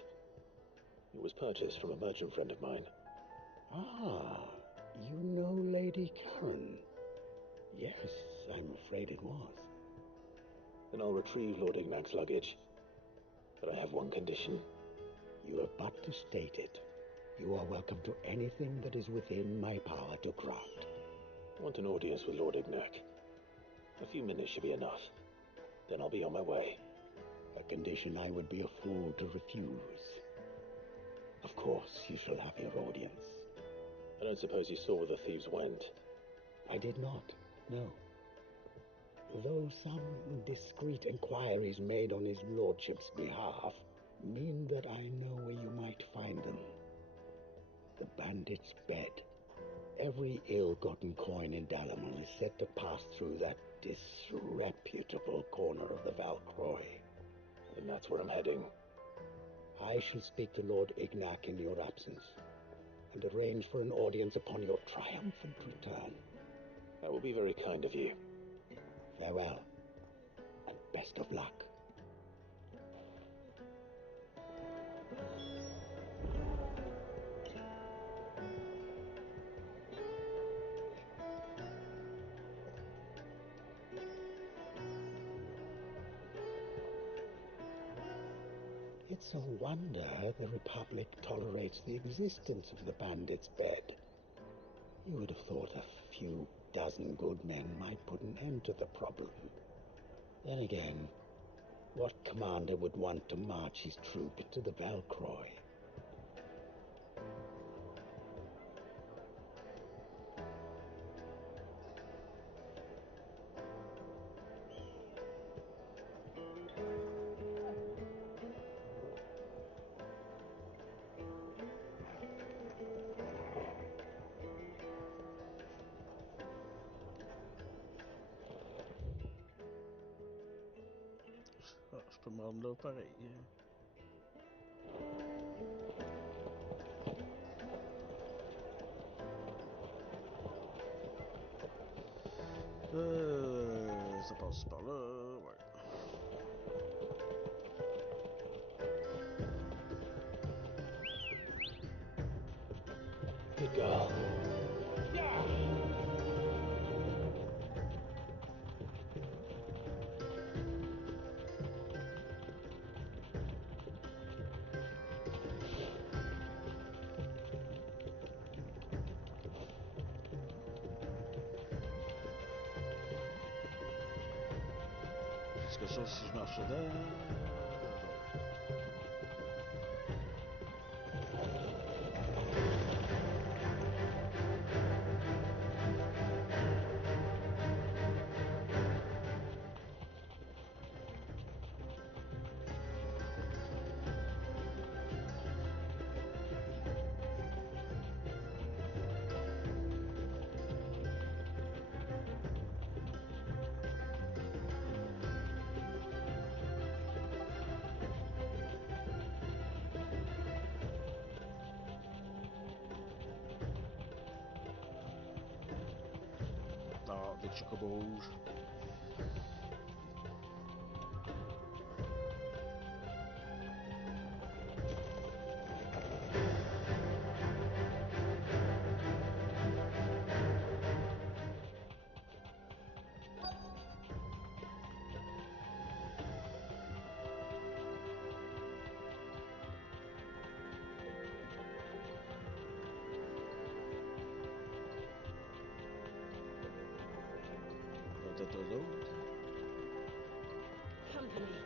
It was purchased from a merchant friend of mine. Ah, you know Lady Karen. Yes, I'm afraid it was. Then I'll retrieve Lord Ignac's luggage. But I have one condition. You have but to state it. You are welcome to anything that is within my power to grant. I want an audience with Lord Ignac. A few minutes should be enough. Then I'll be on my way. A condition I would be a fool to refuse. Of course, you shall have your audience. I don't suppose you saw where the thieves went. I did not, no. Though some discreet inquiries made on his lordship's behalf mean that I know where you might find them. The bandit's bed. Every ill-gotten coin in Dalamon is said to pass through that disreputable corner of the Valcroy. And that's where I'm heading. I shall speak to Lord Ignac in your absence, and arrange for an audience upon your triumphant return. That will be very kind of you. Farewell, and best of luck. It's a wonder the Republic tolerates the existence of the bandit's bed. You would have thought a few dozen good men might put an end to the problem. Then again, what commander would want to march his troop into the Velcroy? Je peux me rendre là pareil. Ça passe par là, ouais. Good girl. Est-ce que ça, si je marche dedans... Ah, des chocobos rouges. Peut-être eux autres. Company.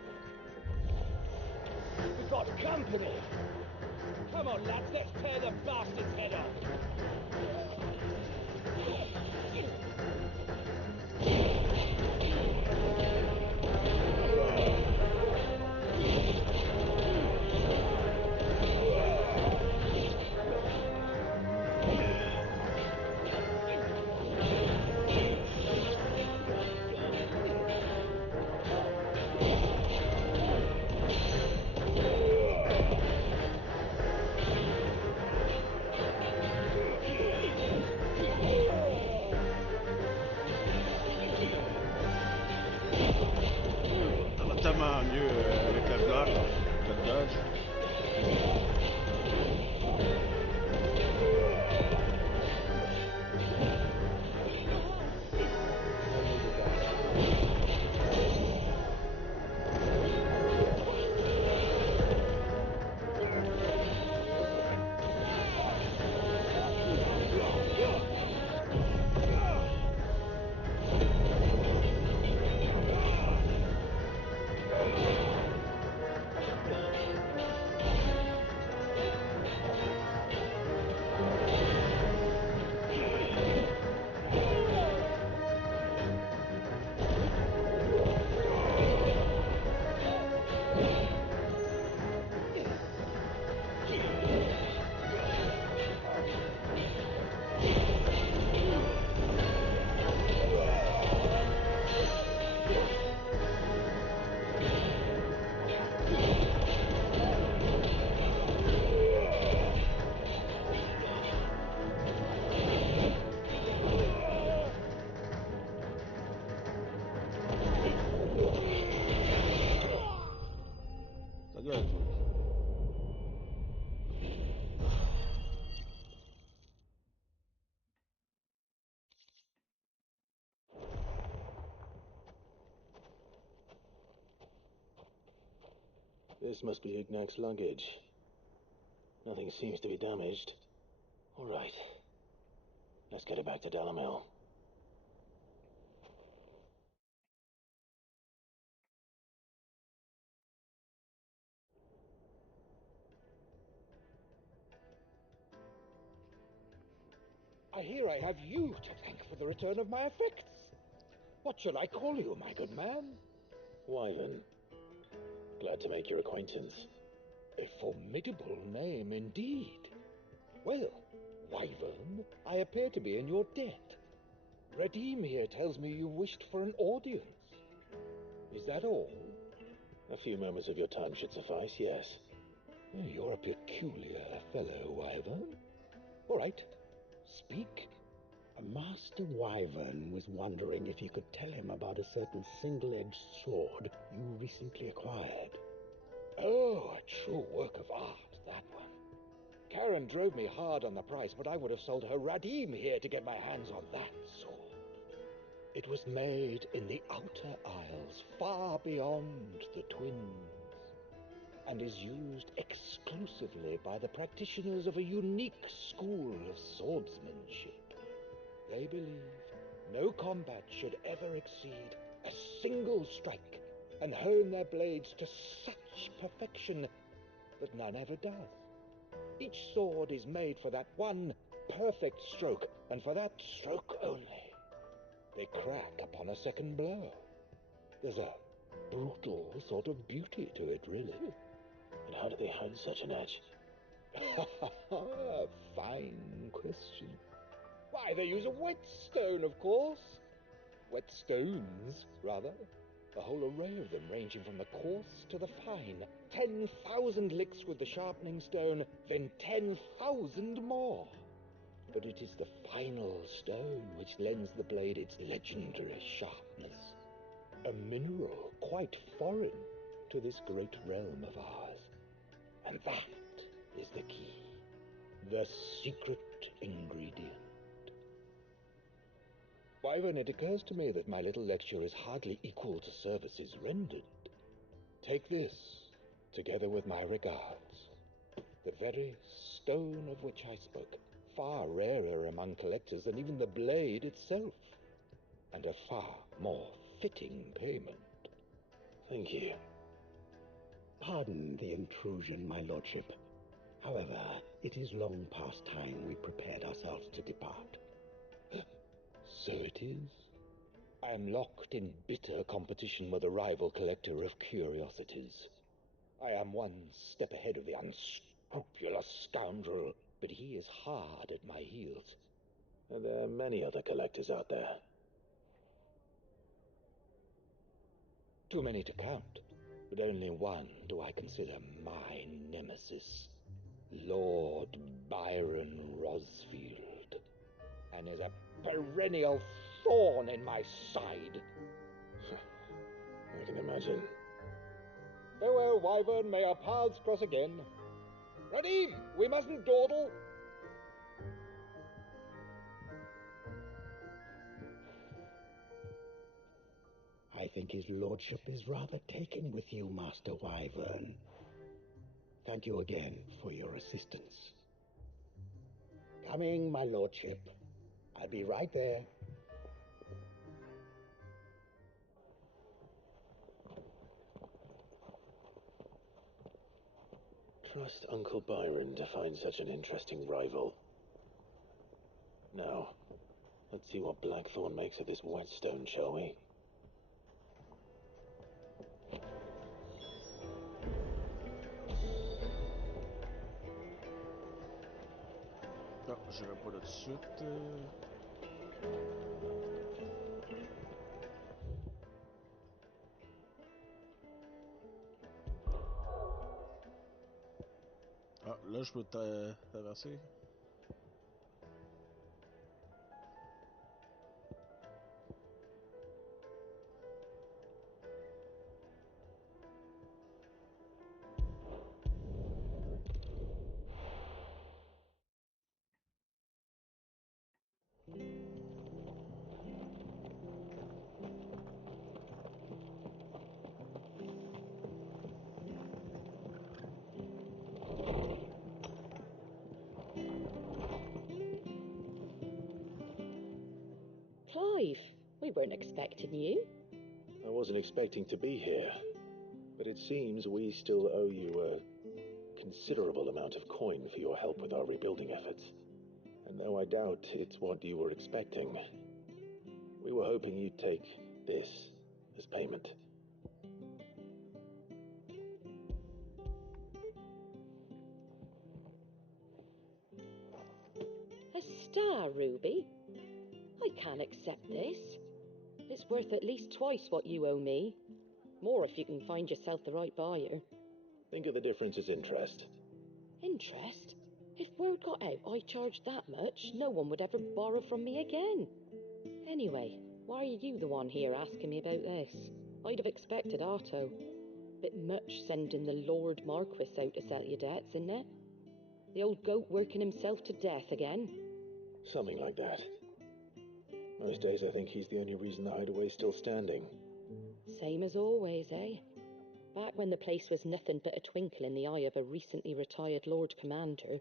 We've got company! Come on, lads, let's tear the bastard's head off! This must be Ignac's luggage. Nothing seems to be damaged. All right. Let's get it back to Dalamil. I hear I have you to thank for the return of my effects. What shall I call you, my good man? Wyvern. Glad to make your acquaintance. A formidable name indeed. Well, Wyvern, I appear to be in your debt. Redeem here tells me you wished for an audience. Is that all? A few moments of your time should suffice, yes. You're a peculiar fellow, Wyvern. All right, speak. Master Wyvern was wondering if you could tell him about a certain single-edged sword you recently acquired. Oh, a true work of art, that one. Karen drove me hard on the price, but I would have sold her Radim here to get my hands on that sword. It was made in the Outer Isles, far beyond the Twins, and is used exclusively by the practitioners of a unique school of swordsmanship. They believe no combat should ever exceed a single strike, and hone their blades to such perfection that none ever does. Each sword is made for that one perfect stroke, and for that stroke only. They crack upon a second blow. There's a brutal sort of beauty to it, really. But how do they hone such an edge? Fine question. Why, they use a whetstone, of course. Whetstones, rather. A whole array of them, ranging from the coarse to the fine. 10,000 licks with the sharpening stone, then 10,000 more. But it is the final stone which lends the blade its legendary sharpness. A mineral quite foreign to this great realm of ours. And that is the key. The secret ingredient. Wyvern, it occurs to me that my little lecture is hardly equal to services rendered. Take this, together with my regards. The very stone of which I spoke, far rarer among collectors than even the blade itself, and a far more fitting payment. Thank you. Pardon the intrusion, my lordship. However, it is long past time we prepared ourselves to depart. So it is. I am locked in bitter competition with a rival collector of curiosities. I am one step ahead of the unscrupulous scoundrel, but he is hard at my heels. And there are many other collectors out there. Too many to count, but only one do I consider my nemesis. Lord Byron Rosfield. And is a perennial thorn in my side. I can imagine. Farewell, Wyvern, may our paths cross again. Radim, we mustn't dawdle. I think his lordship is rather taken with you, Master Wyvern. Thank you again for your assistance. Coming, my lordship. I'll be right there. Trust Uncle Byron to find such an interesting rival. Now, let's see what Blackthorn makes of this whetstone, shall we? Non, je n'irai pas là tout de suite. Ah, là, je peux traverser. arrive? We weren't expecting you. I wasn't expecting to be here, but it seems we still owe you a considerable amount of coin for your help with our rebuilding efforts. And though I doubt it's what you were expecting, we were hoping you'd take this as payment. A star ruby? I can't accept this. It's worth at least twice what you owe me. More if you can find yourself the right buyer. Think of the difference as interest. Interest? If word got out I charged that much, no one would ever borrow from me again. Anyway, why are you the one here asking me about this? I'd have expected Otto. Bit much sending the Lord Marquis out to settle your debts, isn't it? The old goat working himself to death again? Something like that. Most days I think he's the only reason the hideaway's still standing. Same as always, eh? Back when the place was nothing but a twinkle in the eye of a recently retired Lord Commander,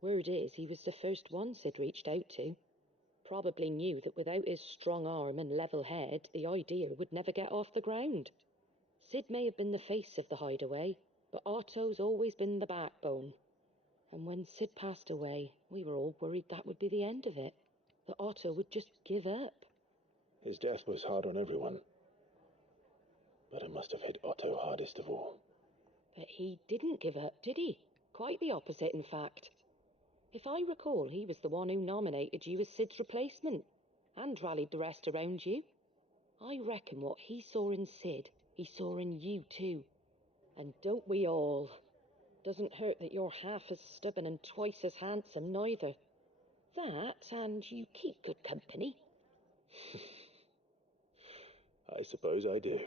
word is he was the first one Sid reached out to. Probably knew that without his strong arm and level head, the idea would never get off the ground. Sid may have been the face of the hideaway, but Otto's always been the backbone. And when Sid passed away, we were all worried that would be the end of it. That Otto would just give up. His death was hard on everyone. But it must have hit Otto hardest of all. But he didn't give up, did he? Quite the opposite, in fact. If I recall, he was the one who nominated you as Sid's replacement, and rallied the rest around you. I reckon what he saw in Sid, he saw in you too. And don't we all? Doesn't hurt that you're half as stubborn and twice as handsome, neither. That, and you keep good company. I suppose I do.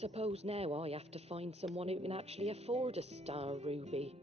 Suppose now I have to find someone who can actually afford a star ruby.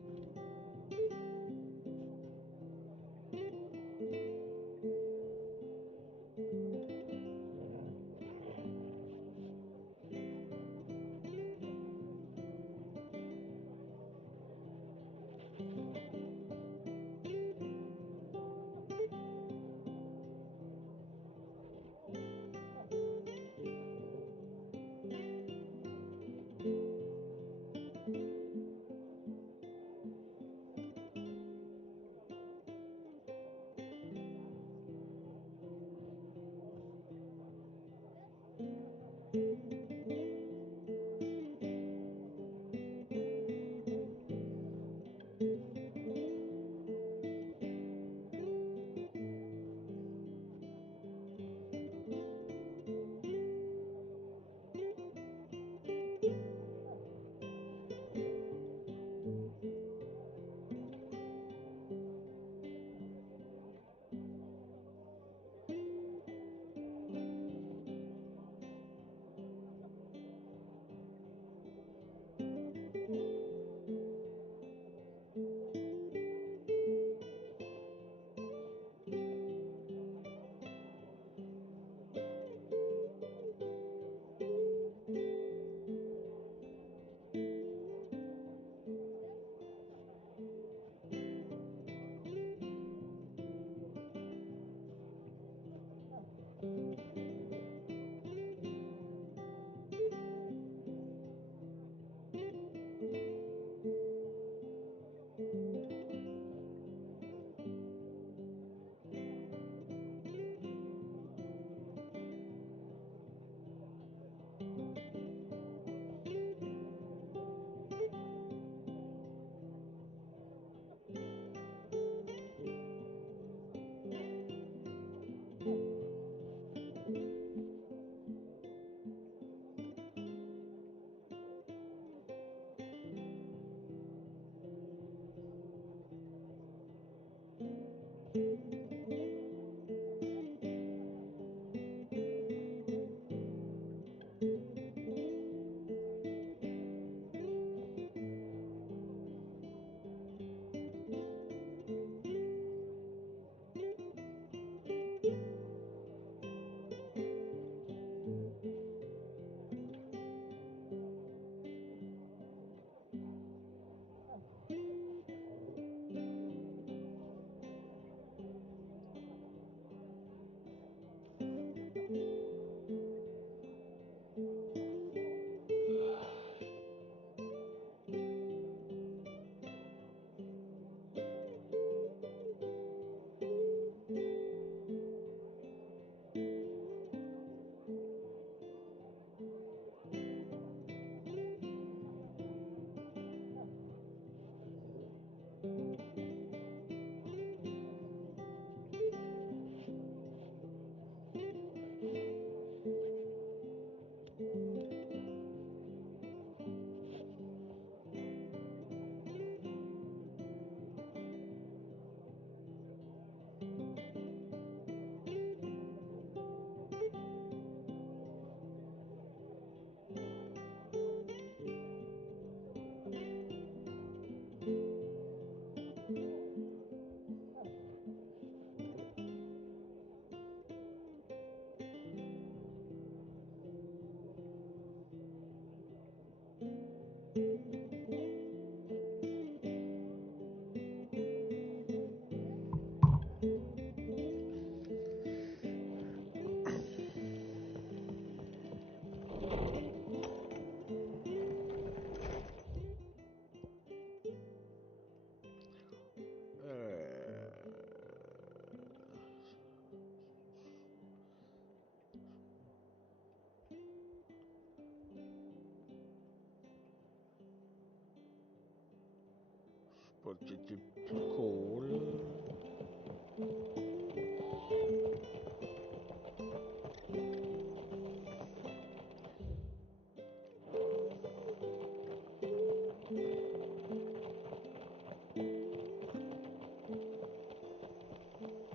Pour que c'était plus cool.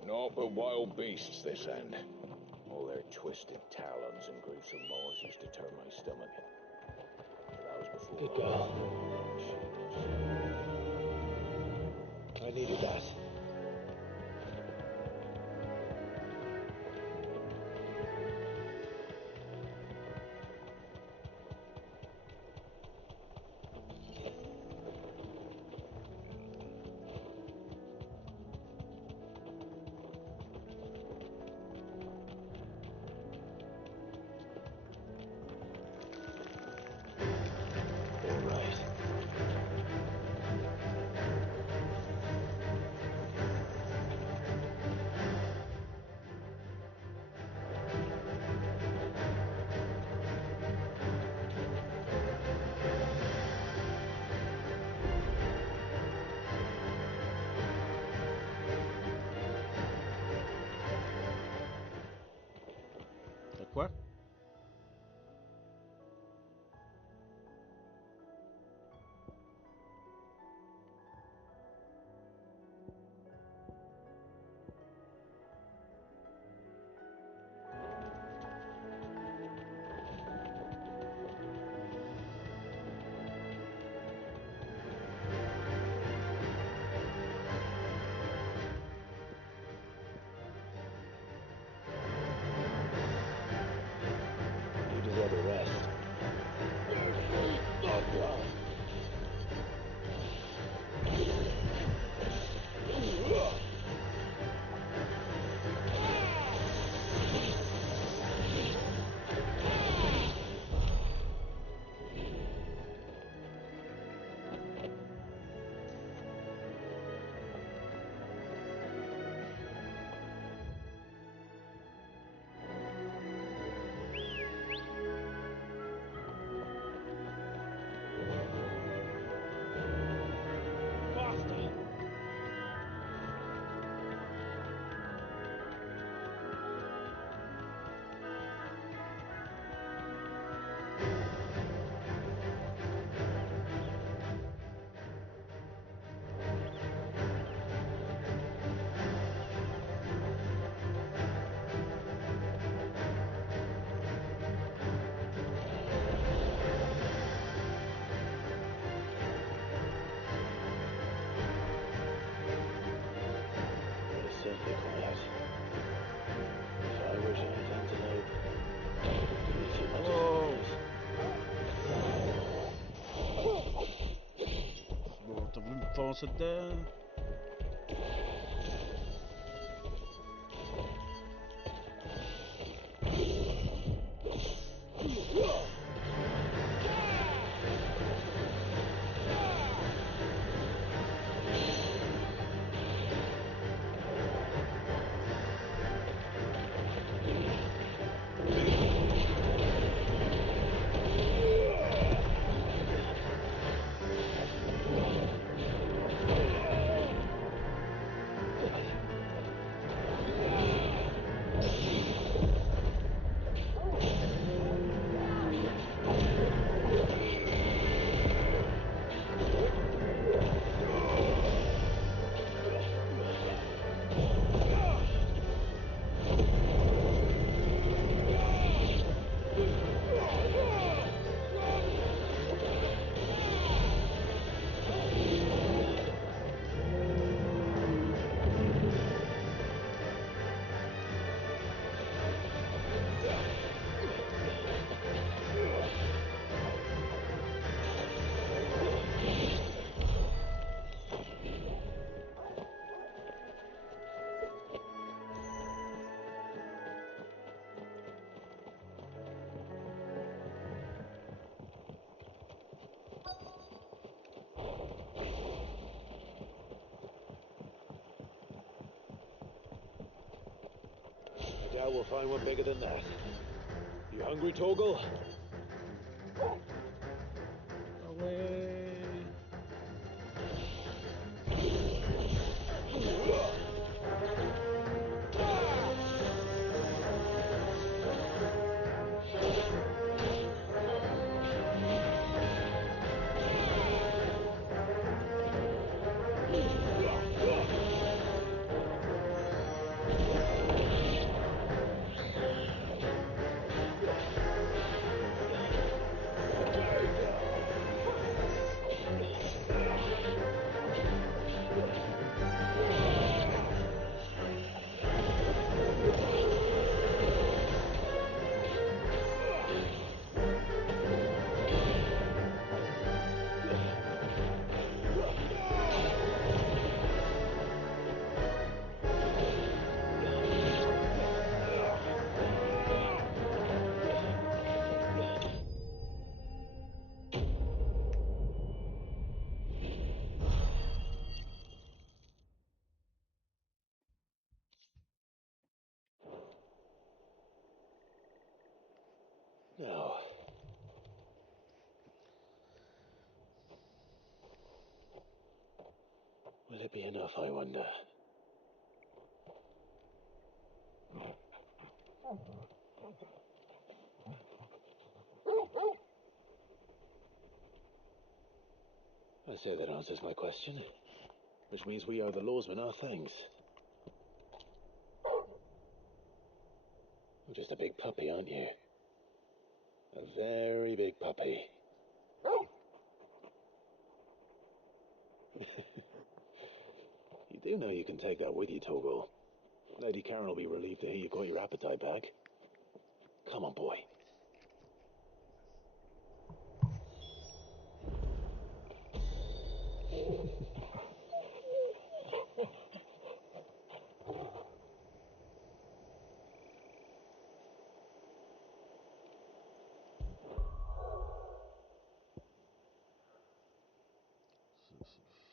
Naught but wild beasts, this end. All their twisted talons and gruesome maws used to turn my stomach. But that was before. Good girl. I needed that. Quoi? You deserve a rest. Certainly quiet. If I were giant antelope, you'd see my Bon, t'as voulu me foncer dedans? I doubt we'll find one bigger than that. You hungry, Torgal? Away. Will it be enough, I wonder? I say that answers my question. Which means we owe the lawsman our thanks. You're just a big puppy, aren't you? A very big puppy. You do know you can take that with you, Torgal. Lady Karen will be relieved to hear you got your appetite back. Come on, boy.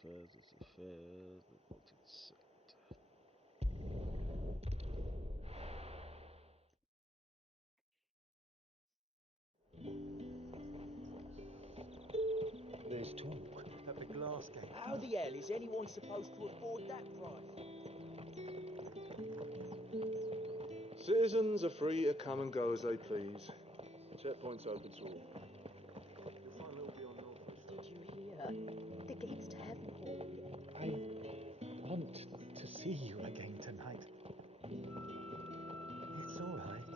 FF16, the voting set. There's talk at the glass gate. How the hell is anyone supposed to afford that price? Citizens are free to come and go as they please. Checkpoint's open to all. Did you hear? The gates to heaven. I want to see you again tonight. It's all right.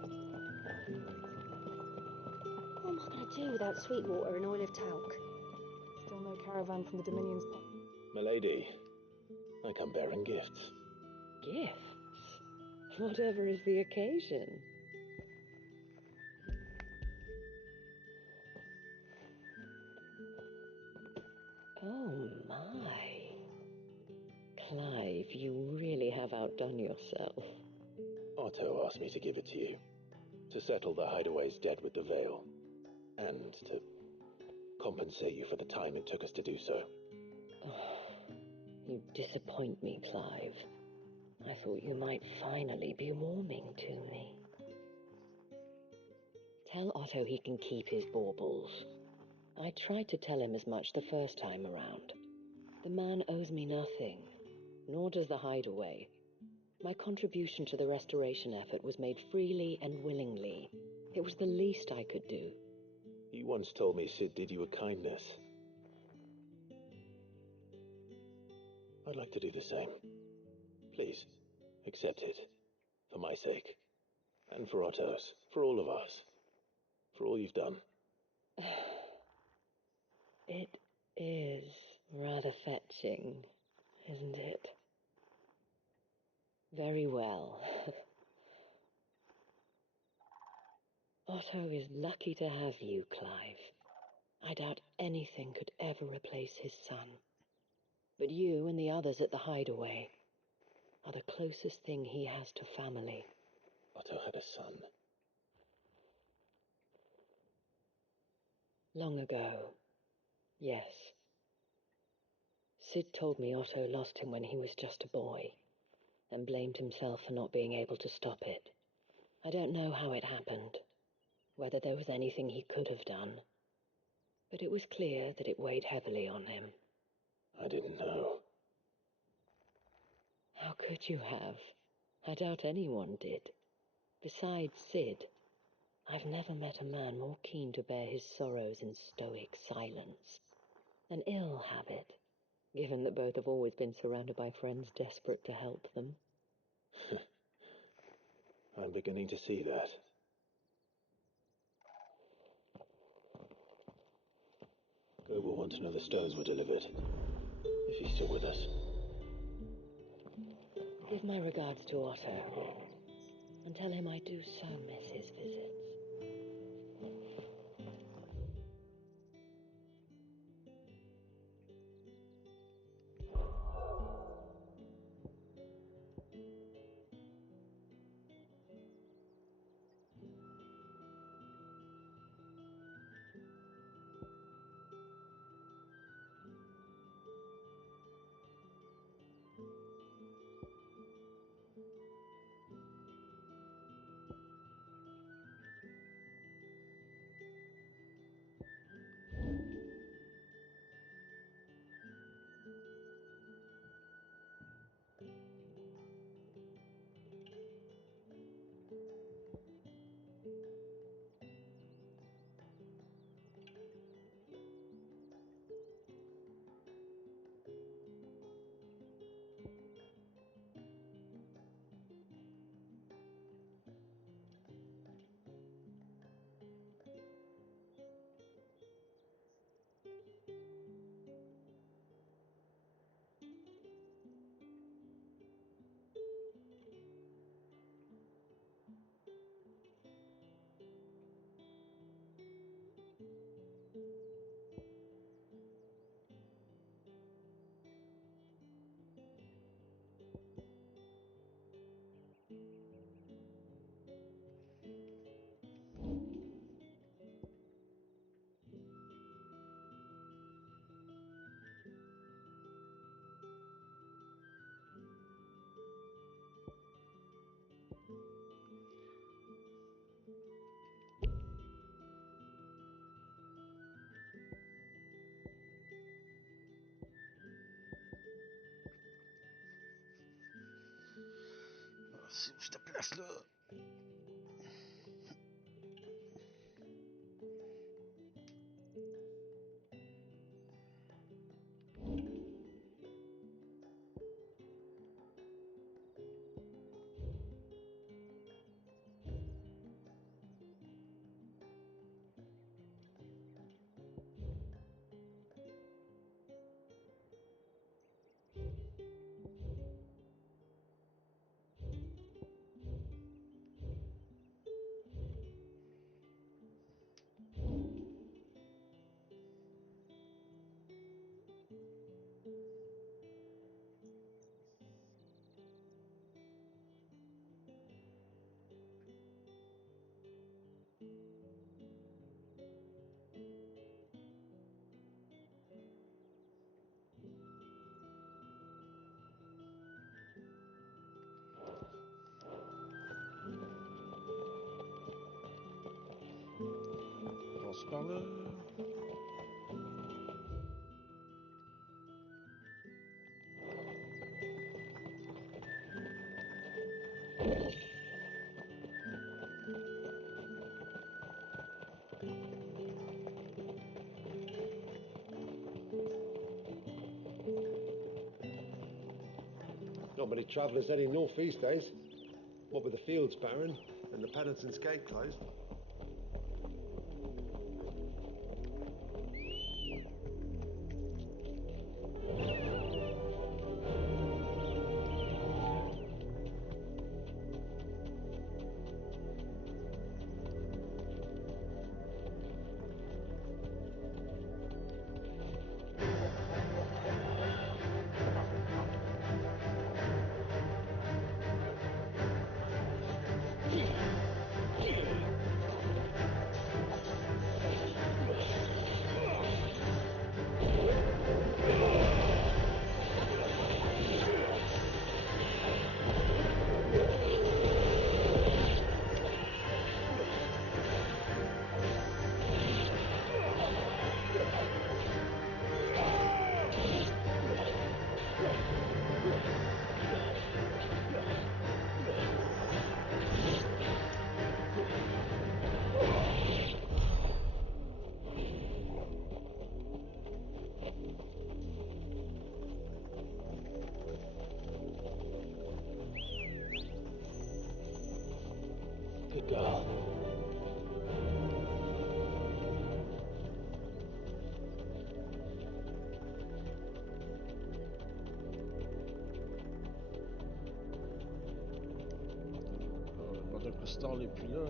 What am I going to do without Sweetwater and oil of talc? Still no caravan from the Dominion's port. Milady, I come bearing gifts. Gifts? Whatever is the occasion. Oh my. Clive, you really have outdone yourself. Otto asked me to give it to you. To settle the hideaway's debt with the veil. And to compensate you for the time it took us to do so. Oh, you disappoint me, Clive. I thought you might finally be warming to me. Tell Otto he can keep his baubles. I tried to tell him as much the first time around. The man owes me nothing, nor does the hideaway. My contribution to the restoration effort was made freely and willingly. It was the least I could do. You once told me Sid did you a kindness. I'd like to do the same. Please, accept it. For my sake. And for Otto's. For all of us. For all you've done. It is rather fetching, isn't it? Very well. Otto is lucky to have you, Clive. I doubt anything could ever replace his son. But you and the others at the hideaway are the closest thing he has to family. Otto had a son. Long ago, yes. Sid told me Otto lost him when he was just a boy, and blamed himself for not being able to stop it. I don't know how it happened, whether there was anything he could have done, but it was clear that it weighed heavily on him. I didn't know. How could you have? I doubt anyone did. Besides Sid, I've never met a man more keen to bear his sorrows in stoic silence. An ill habit, given that both have always been surrounded by friends desperate to help them. I'm beginning to see that. Gob will want to know the stones were delivered. If he's still with us. Give my regards to Otto, and tell him I do so miss his visits. C'est où cette place-là? On par là. Not many travellers heading north these days. What with the fields barren and the Paddington's gate closed. Good girl. Le modèle Prestar n'est plus là.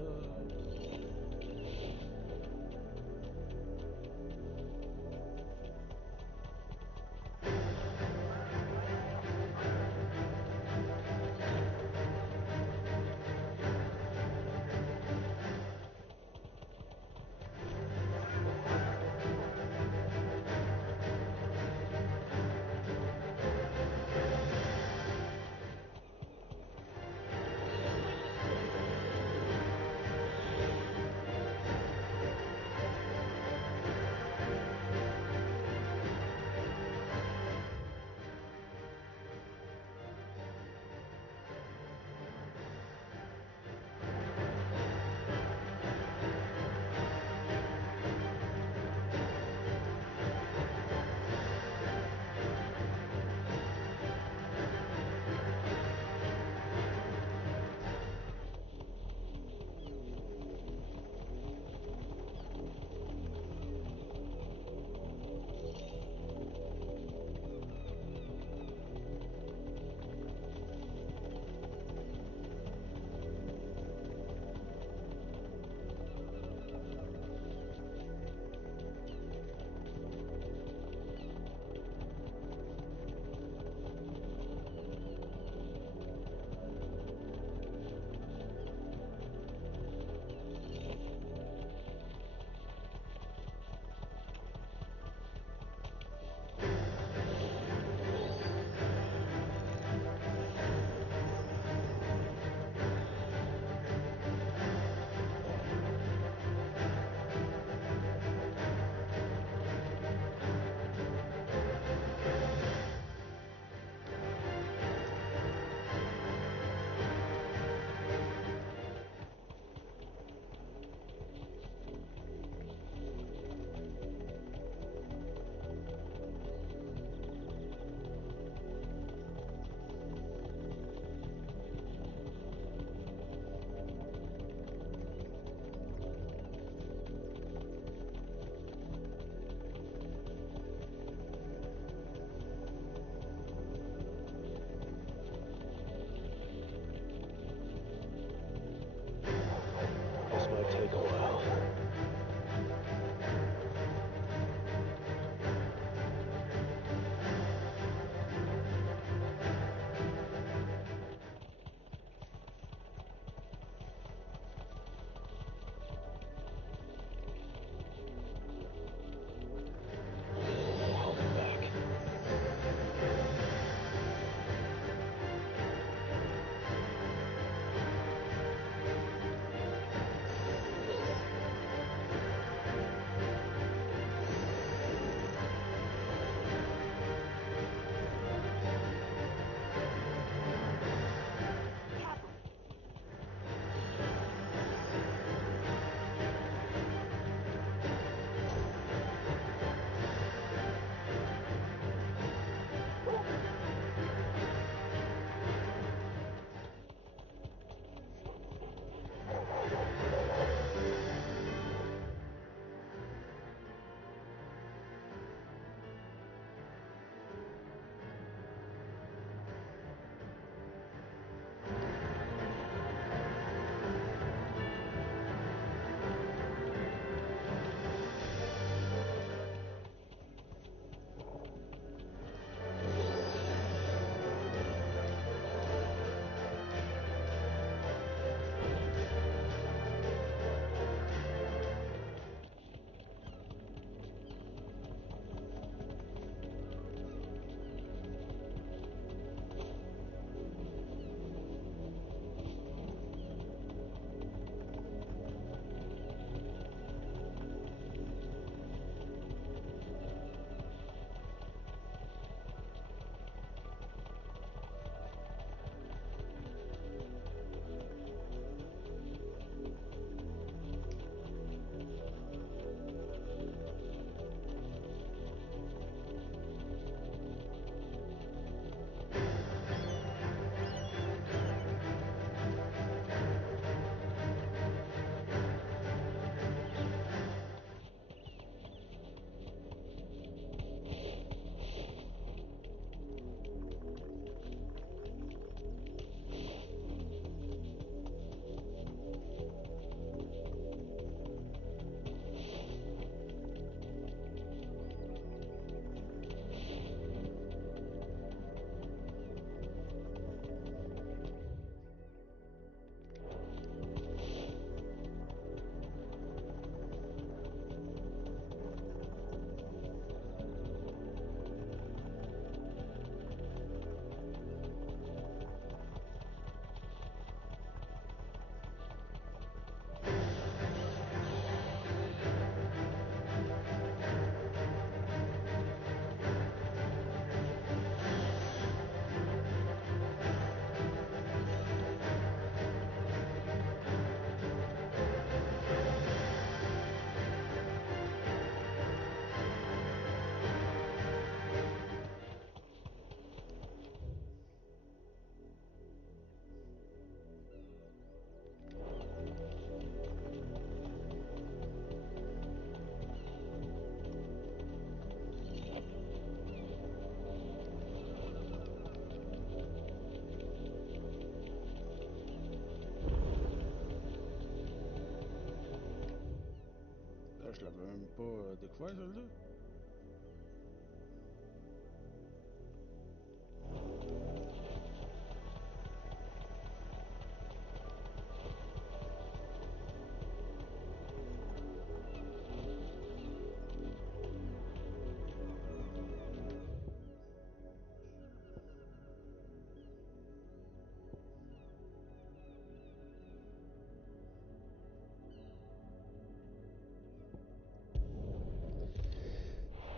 Je l'avais même pas découvert, celle-là.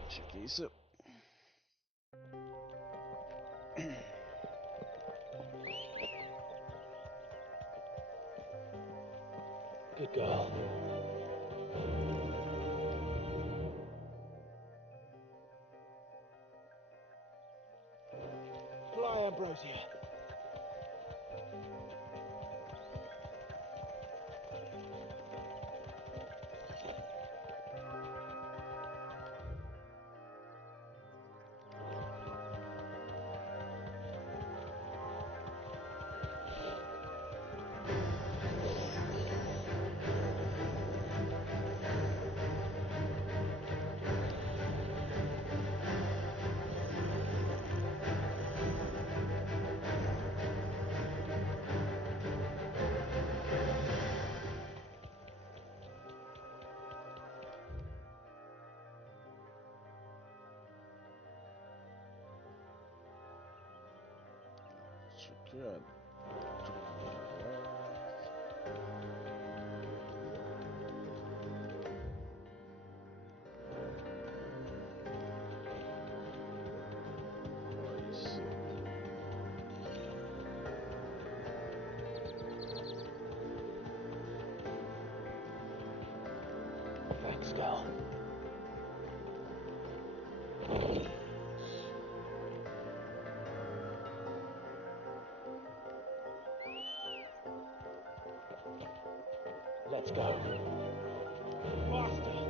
Checker ça. Good girl. Fly, Ambrosia. Good. Thanks, girl. Let's go. Faster!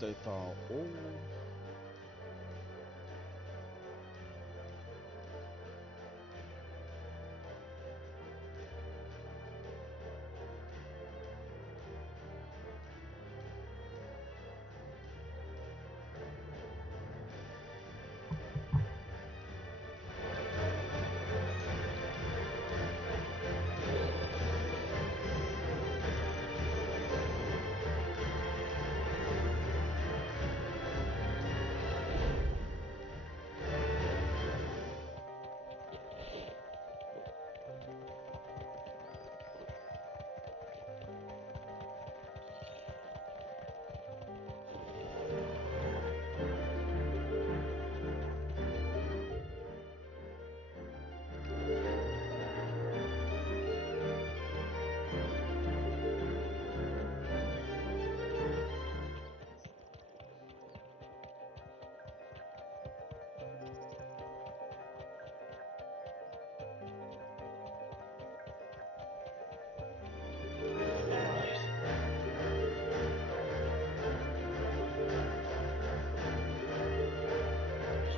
Peut-être en haut.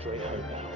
Straight home now.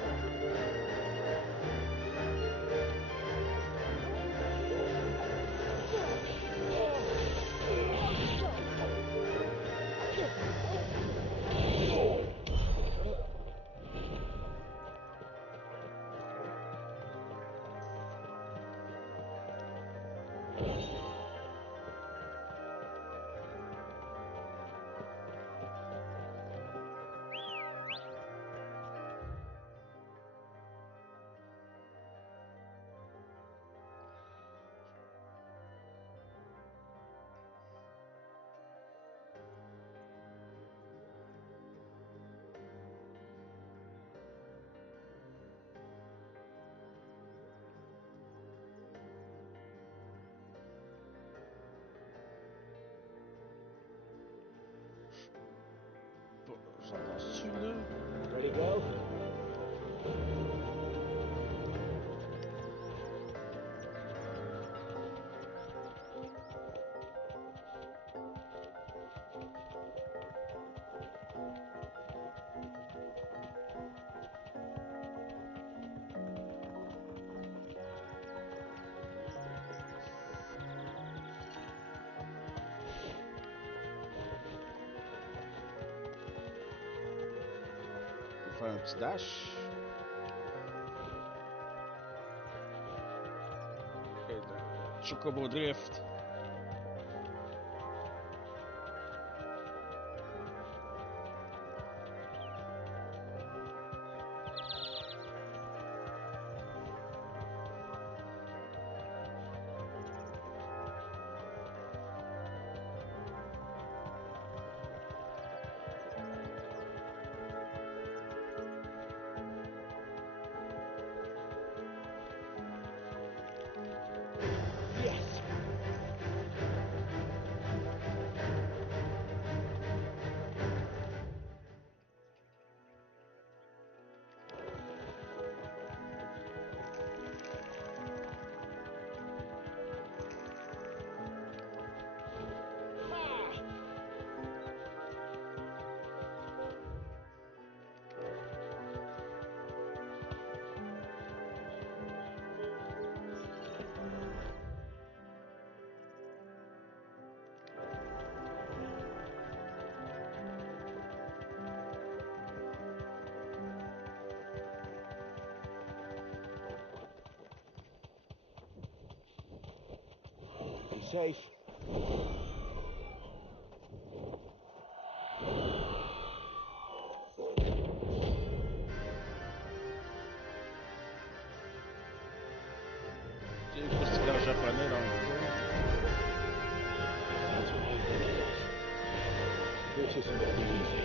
faire un petit dash. Et le Chocobo Drift. Be safe. C'est une postique en japonais dans le jeu. That's what I think it is. This isn't gonna be easy.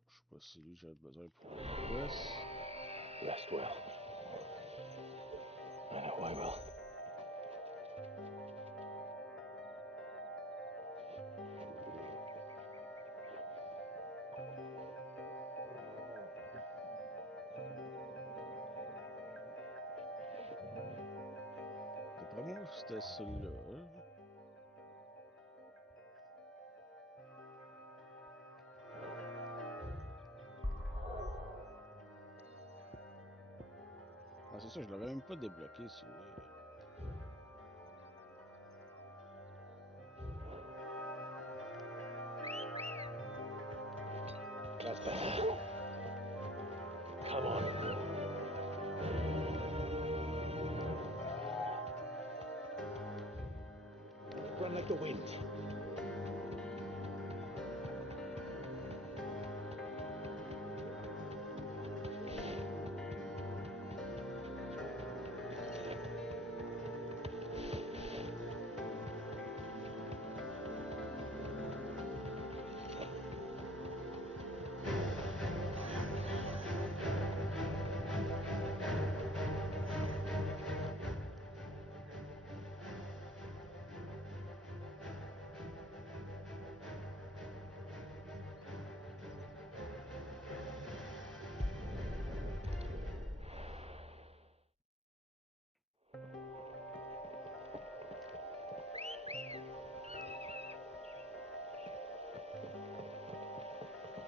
Je sais pas si lui j'ai besoin pour le quest. Rest well. I know I will. pas moi, c'était celui-là. Ah, c'est ça, je l'avais même pas débloqué, celui-là. That's better. Come on. Run like the wind.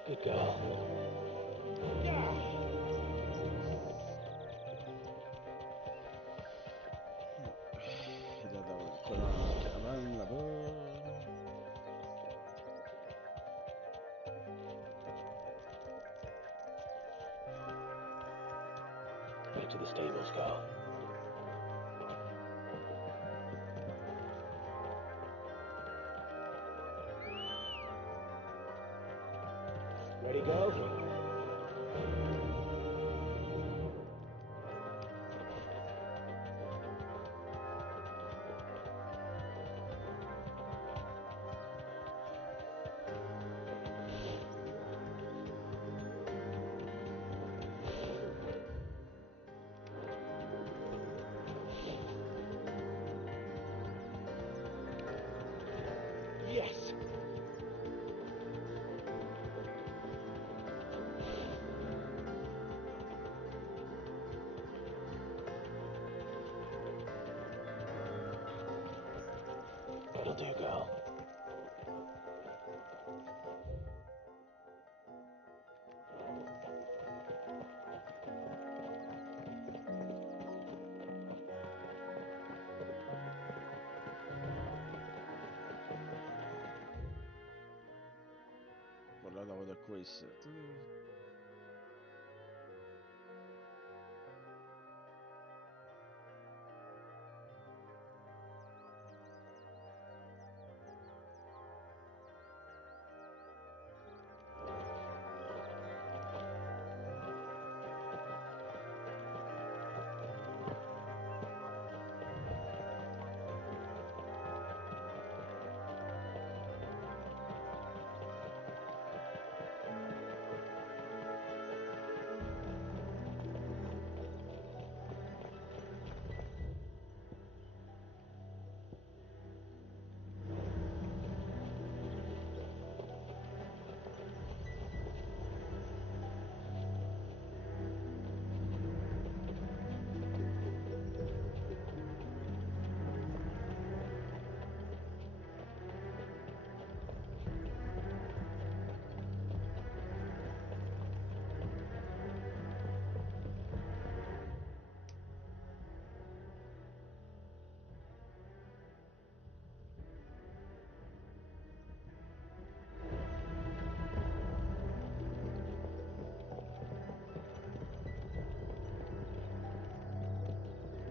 Good girl. Il doit d'avoir de quoi dans la caravane là-bas. Back to the stables, girl. Ready, go? Yes! That'll do, girl. Voilà, d'avoir de quoi ici.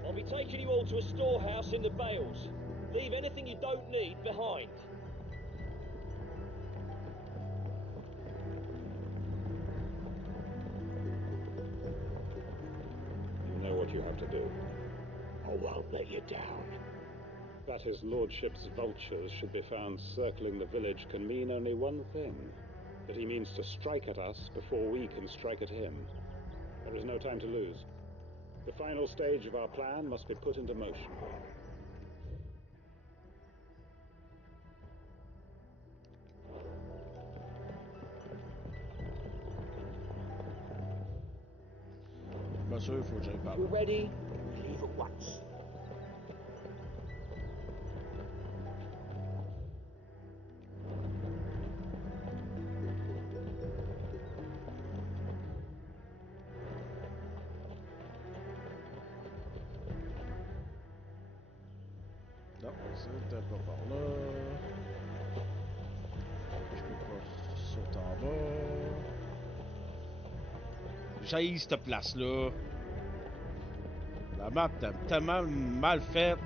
I'll be taking you all to a storehouse in the Bales. Leave anything you don't need behind. You know what you have to do. I won't let you down. That his lordship's vultures should be found circling the village can mean only one thing. That he means to strike at us before we can strike at him. There is no time to lose. The final stage of our plan must be put into motion. Pas sûr, il faut que j'aille par là. We're ready. We leave at once. Non, c'était pas par là. Je peux pas sauter en bas. J'haïs cette place-là. La map est tellement mal faite.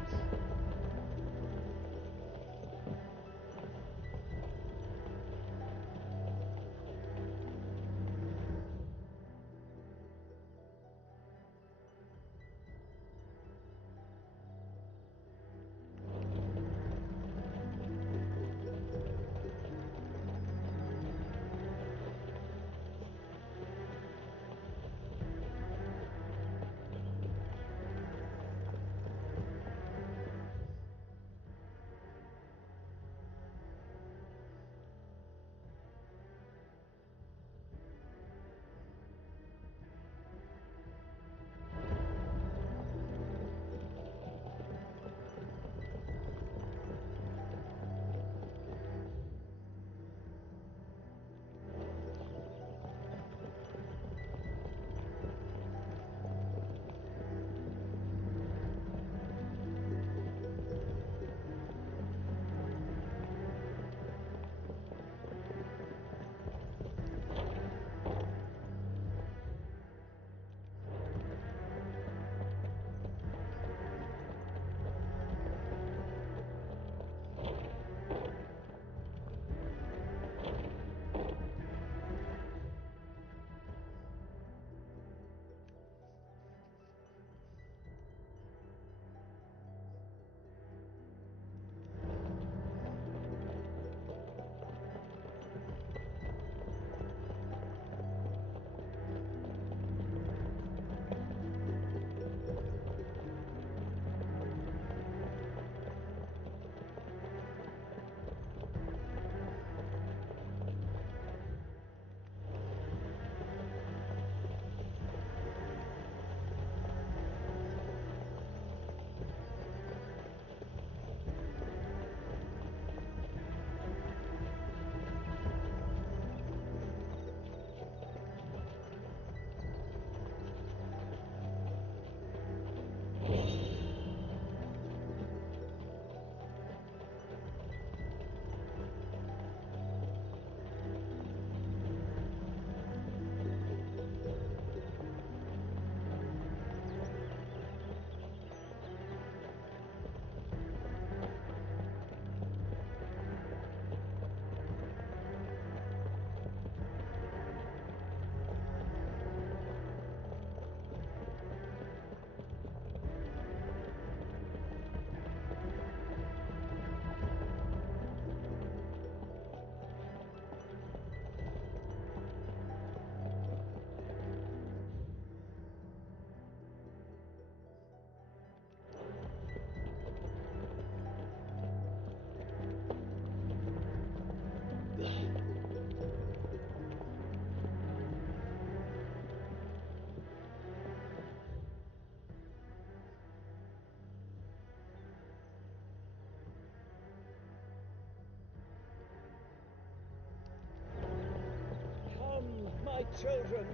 Come, my children,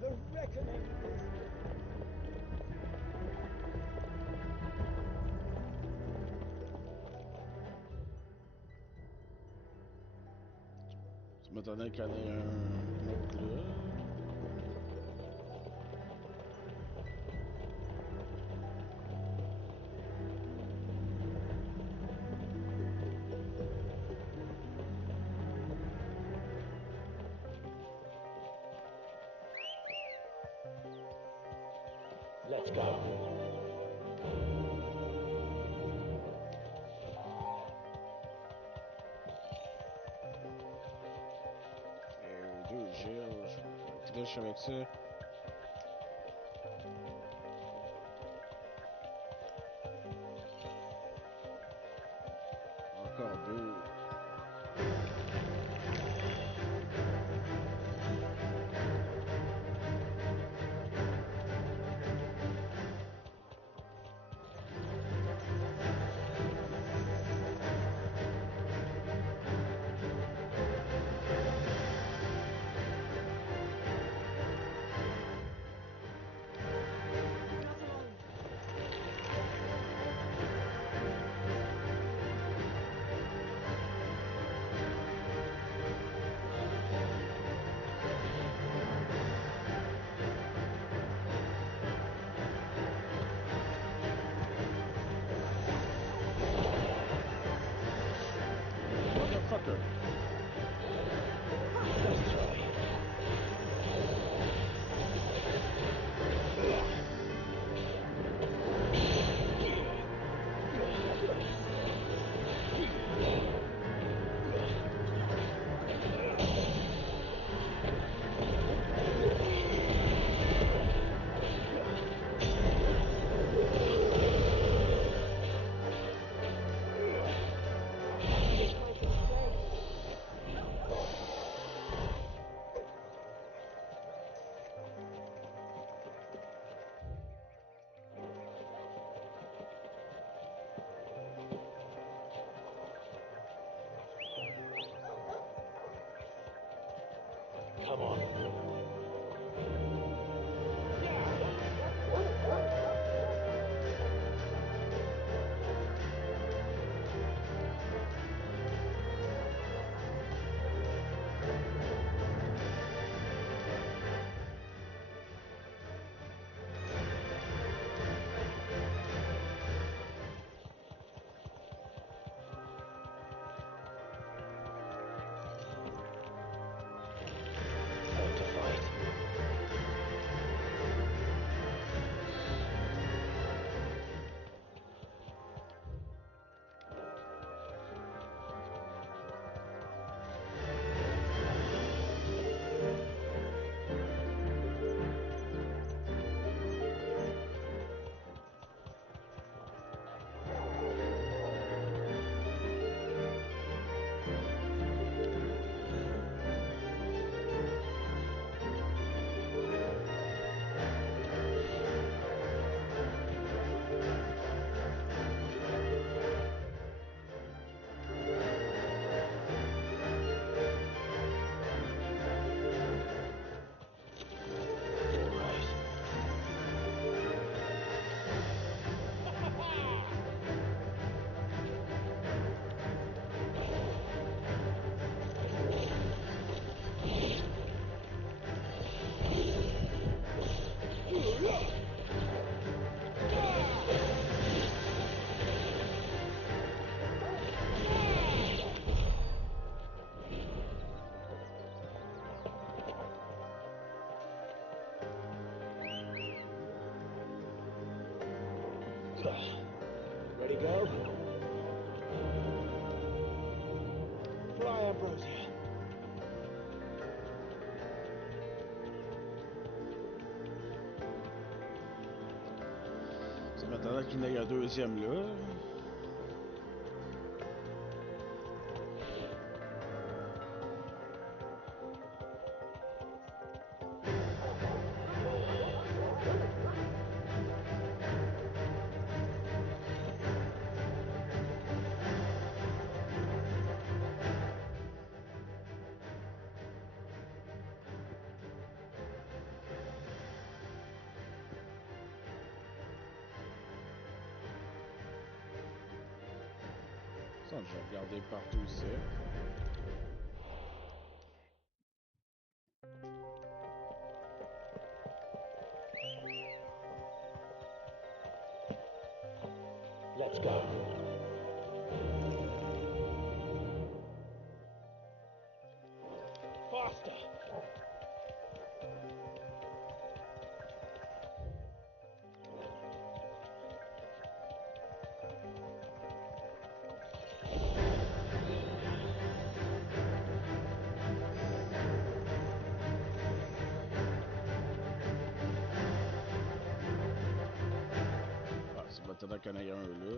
the reckoning is... Tu m'attendais qu'il y en ait un autre là. Let's go. Deux gels, je triche avec ça. Encore deux. Ready, go? Fly, Ambrosia. Ça m'attendait qu'il y en ait un deuxième là. Ça, je vais regarder partout ici. Let's go. Faster. Ah, ça m'attendait qu'il y en ait un là.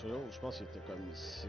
Celui-là, je pense qu'il était comme ici.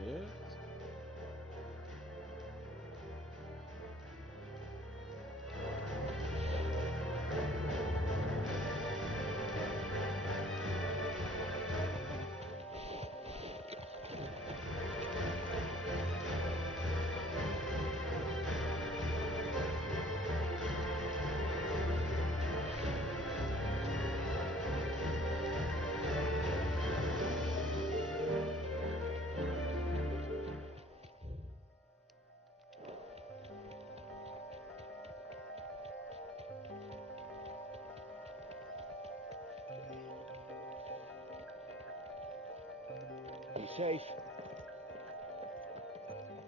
Be safe.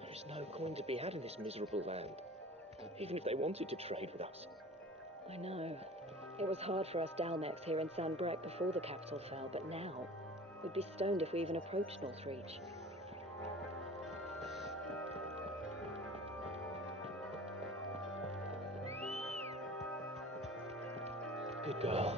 There is no coin to be had in this miserable land, even if they wanted to trade with us. I know. It was hard for us Dalmex here in Sanbreque before the capital fell, but now we'd be stoned if we even approached Northreach. Good girl.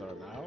start now.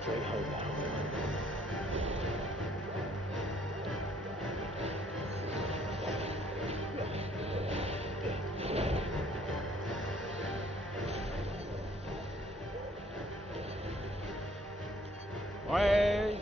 Straight home now. Way!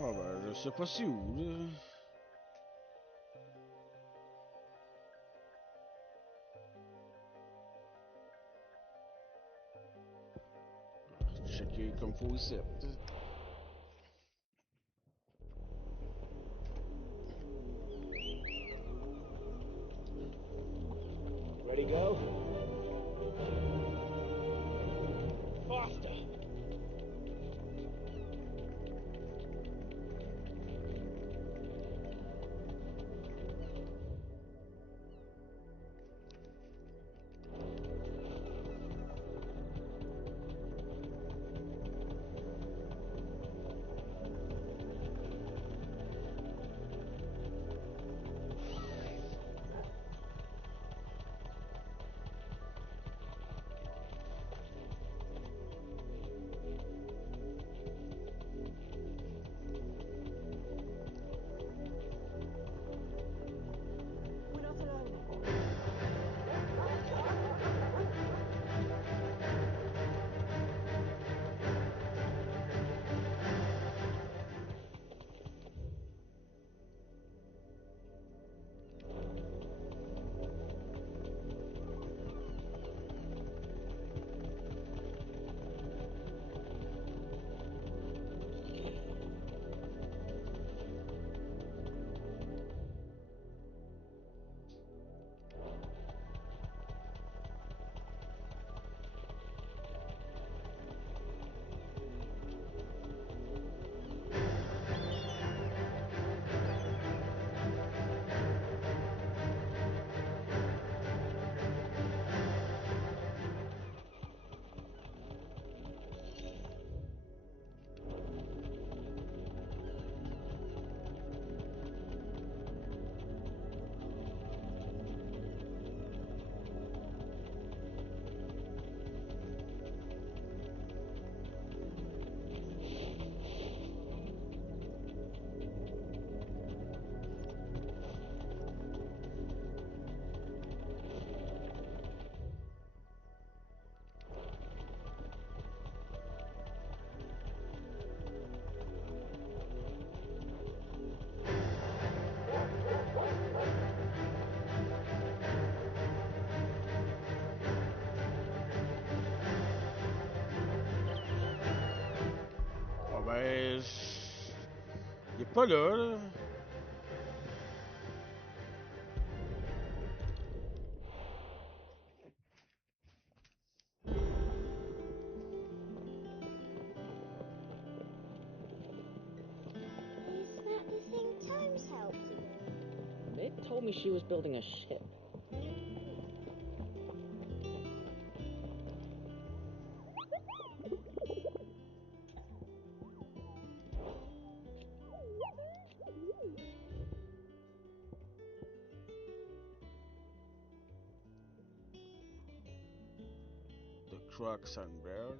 Vabbè, je sais pas si où là. Checker comme faut ici. Ready, go? Faster! Ben. Il est pas là. Is that the thing Tomes helped to build? Mick told me she was building a ship. The Crocs and Bear.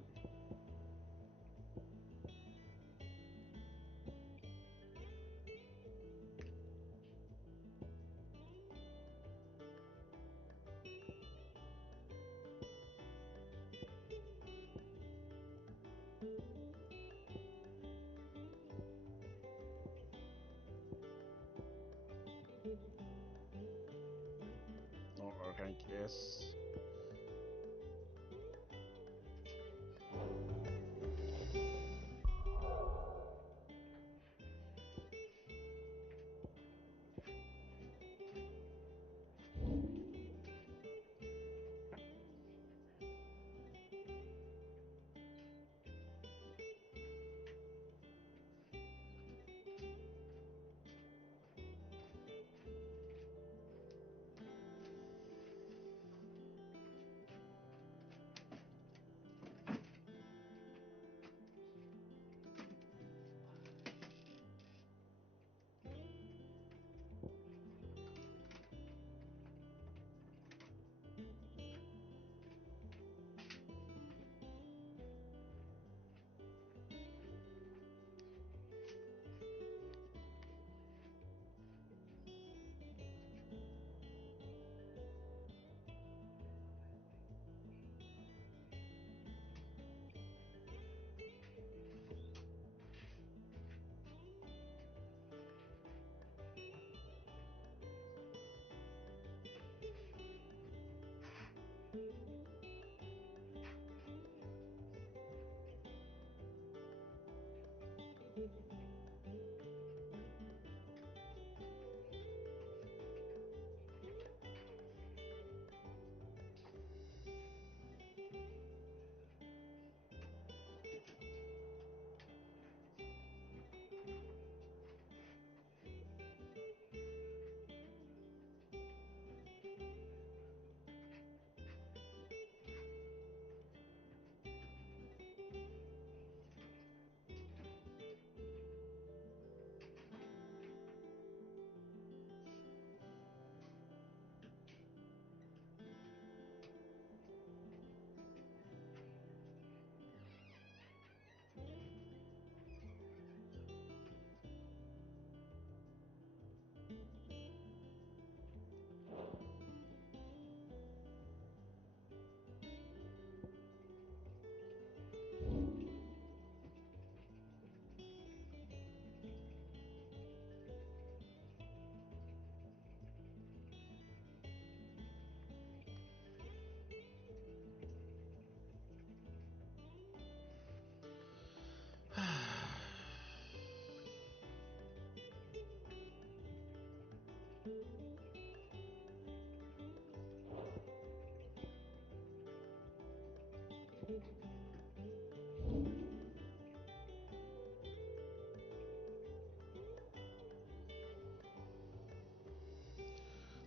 Non, un rank S.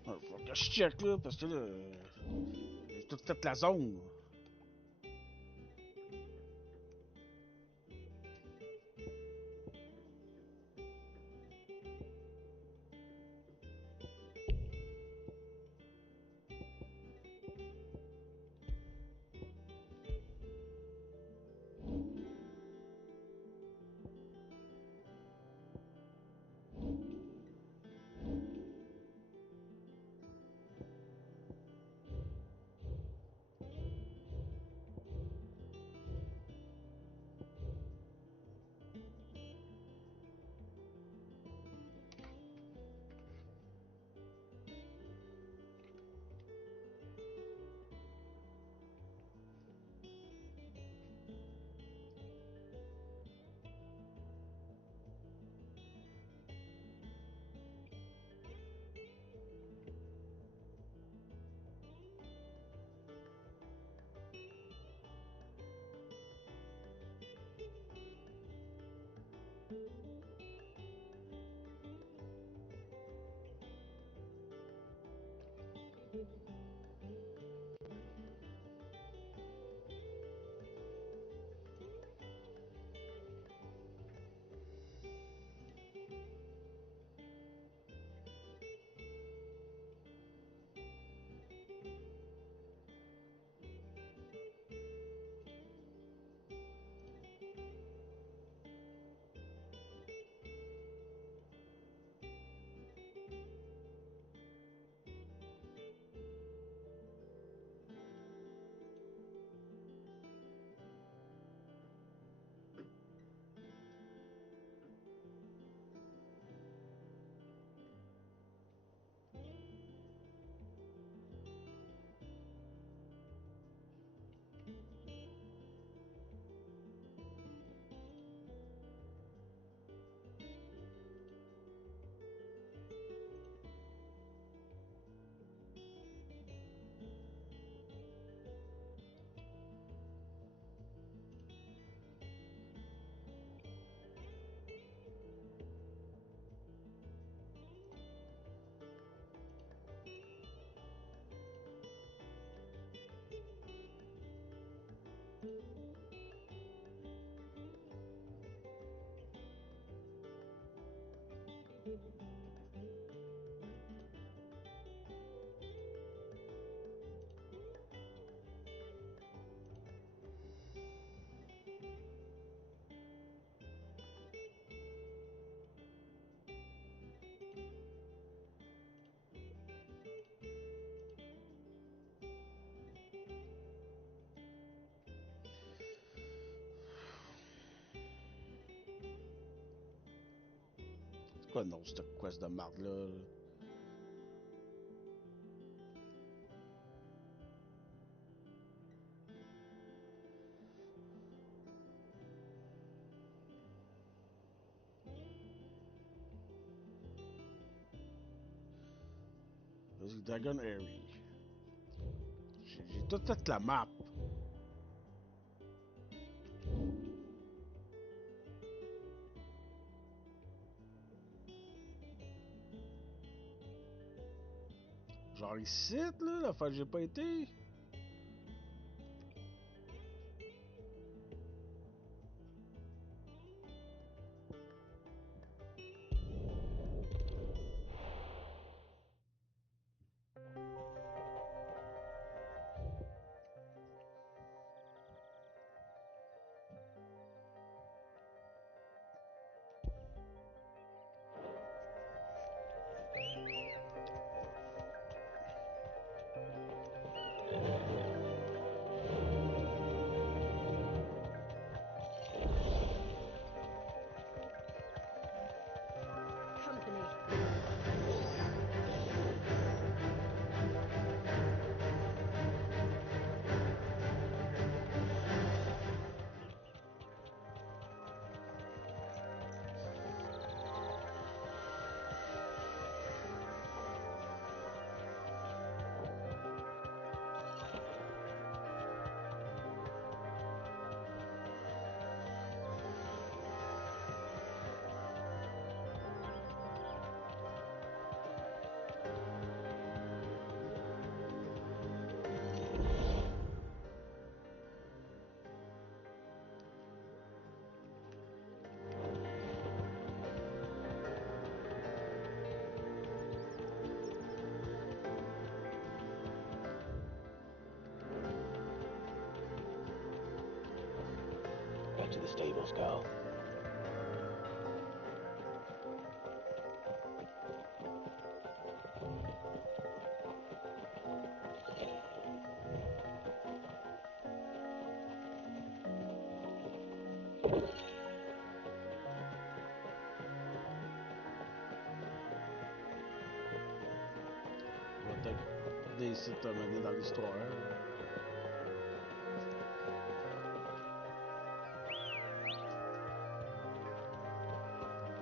Faut que je check là, parce que là, j'ai tout fait la zone. C'est quoi non, cette quest de marde là? Vas-y, Dragon Airy. J'ai tout fait la map. Genre ici, là, la fois que j'ai pas été. Back to the stables, girl. On va peut-être des sites menés dans l'histoire.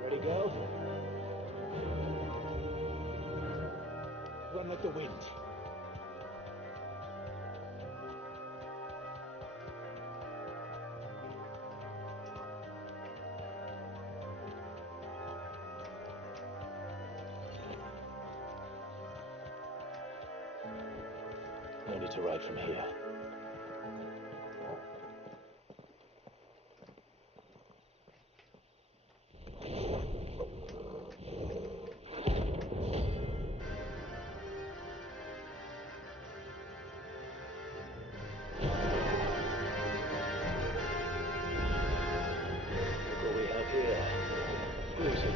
Ready, girl? Run like the wind. No need to ride from here.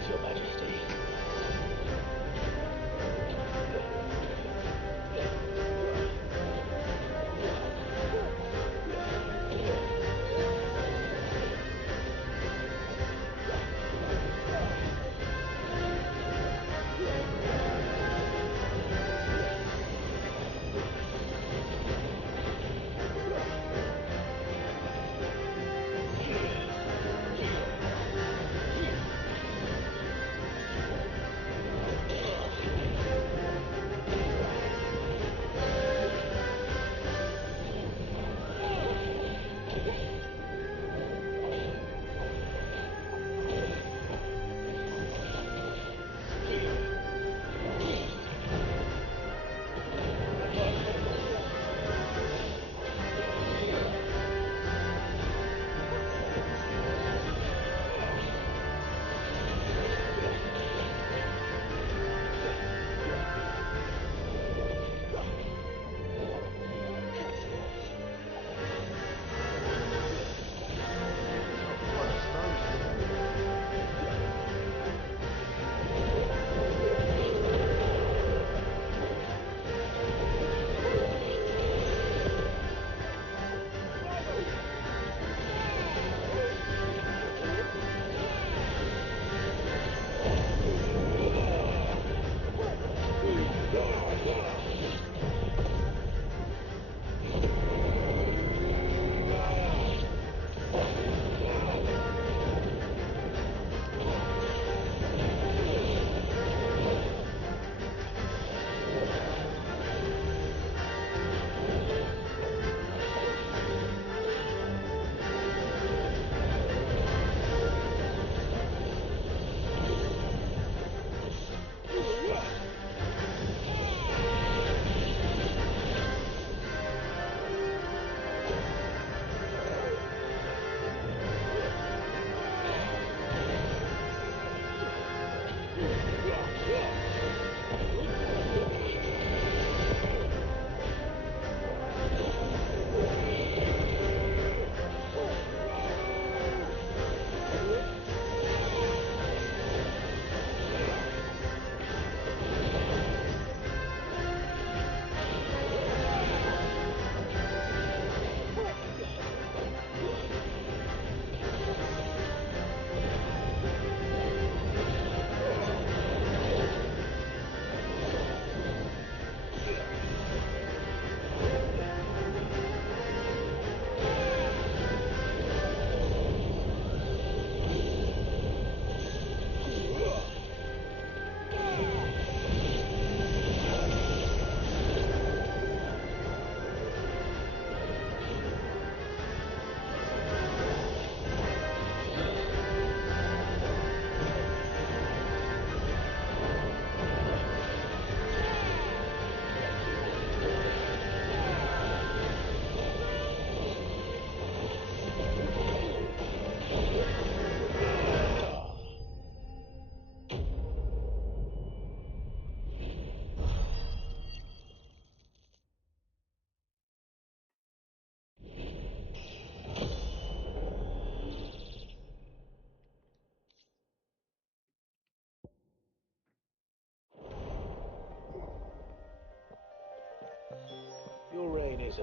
Your Majesty.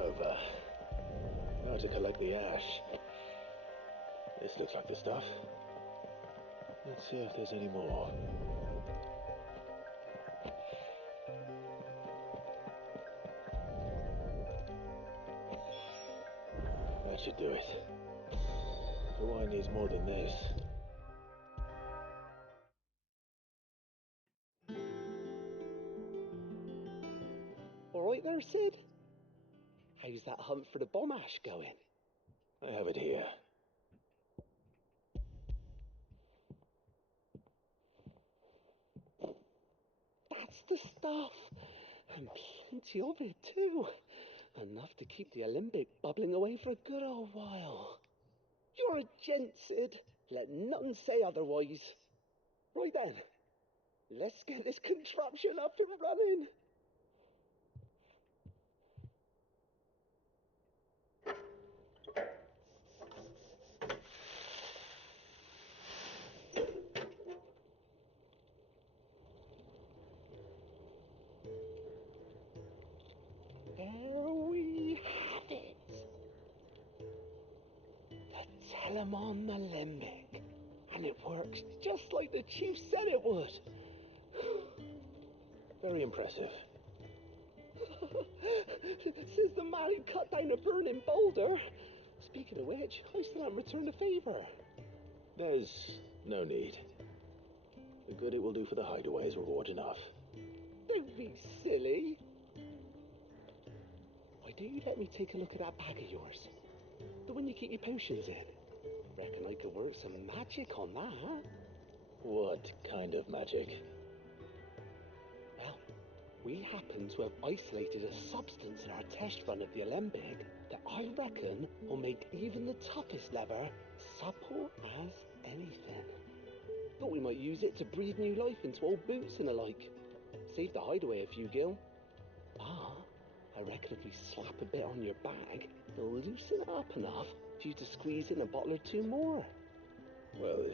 over. Now to collect the ash. This looks like the stuff. Let's see if there's any more. That should do it. The wine needs more than this. All right there, Sid? How's that hunt for the bomb ash going? I have it here. That's the stuff. And plenty of it, too. Enough to keep the alembic bubbling away for a good old while. You're a gent, Sid. Let nothing say otherwise. Right then, let's get this contraption up and running. There we have it. The Telemon Alembic. And it works just like the chief said it would. Very impressive. Says the man who cut down a burning boulder. Speaking of which, I still haven't returned the favour. There's no need. The good it will do for the hideaway is reward enough. Don't be silly. Why do you let me take a look at that bag of yours? The one you keep your potions in. Reckon I could work some magic on that. What kind of magic? Well, we happen to have isolated a substance in our test run of the alembic that I reckon will make even the toughest leather supple as anything. Thought we might use it to breathe new life into old boots and the like. Save the hideaway a few gil. Ah, I reckon if we slap a bit on your bag, it'll loosen it up enough for you to squeeze in a bottle or two more. Well,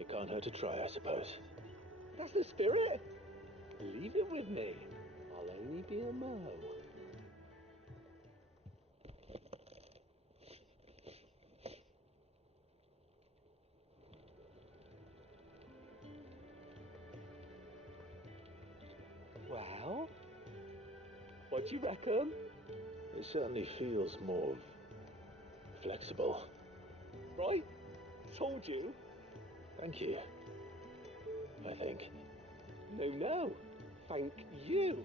it can't hurt to try, I suppose. That's the spirit. Leave it with me. I'll only be a mo. Well, what do you reckon? It certainly feels more flexible. Right? Told you. Thank you. I think. No. Thank you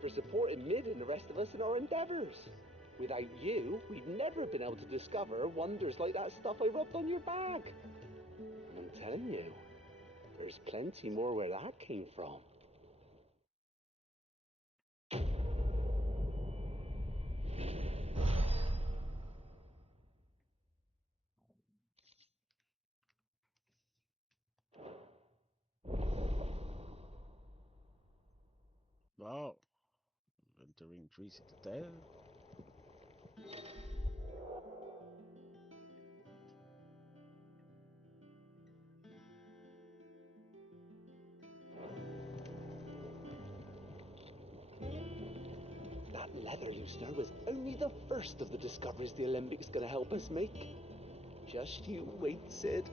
for supporting Mid and the rest of us in our endeavours. Without you, we'd never have been able to discover wonders like that stuff I rubbed on your bag. And I'm telling you, there's plenty more where that came from. Wow. Entering Tree Citadel. That leather loosener was only the first of the discoveries the Alembics gonna help us make. Just you wait, Sid.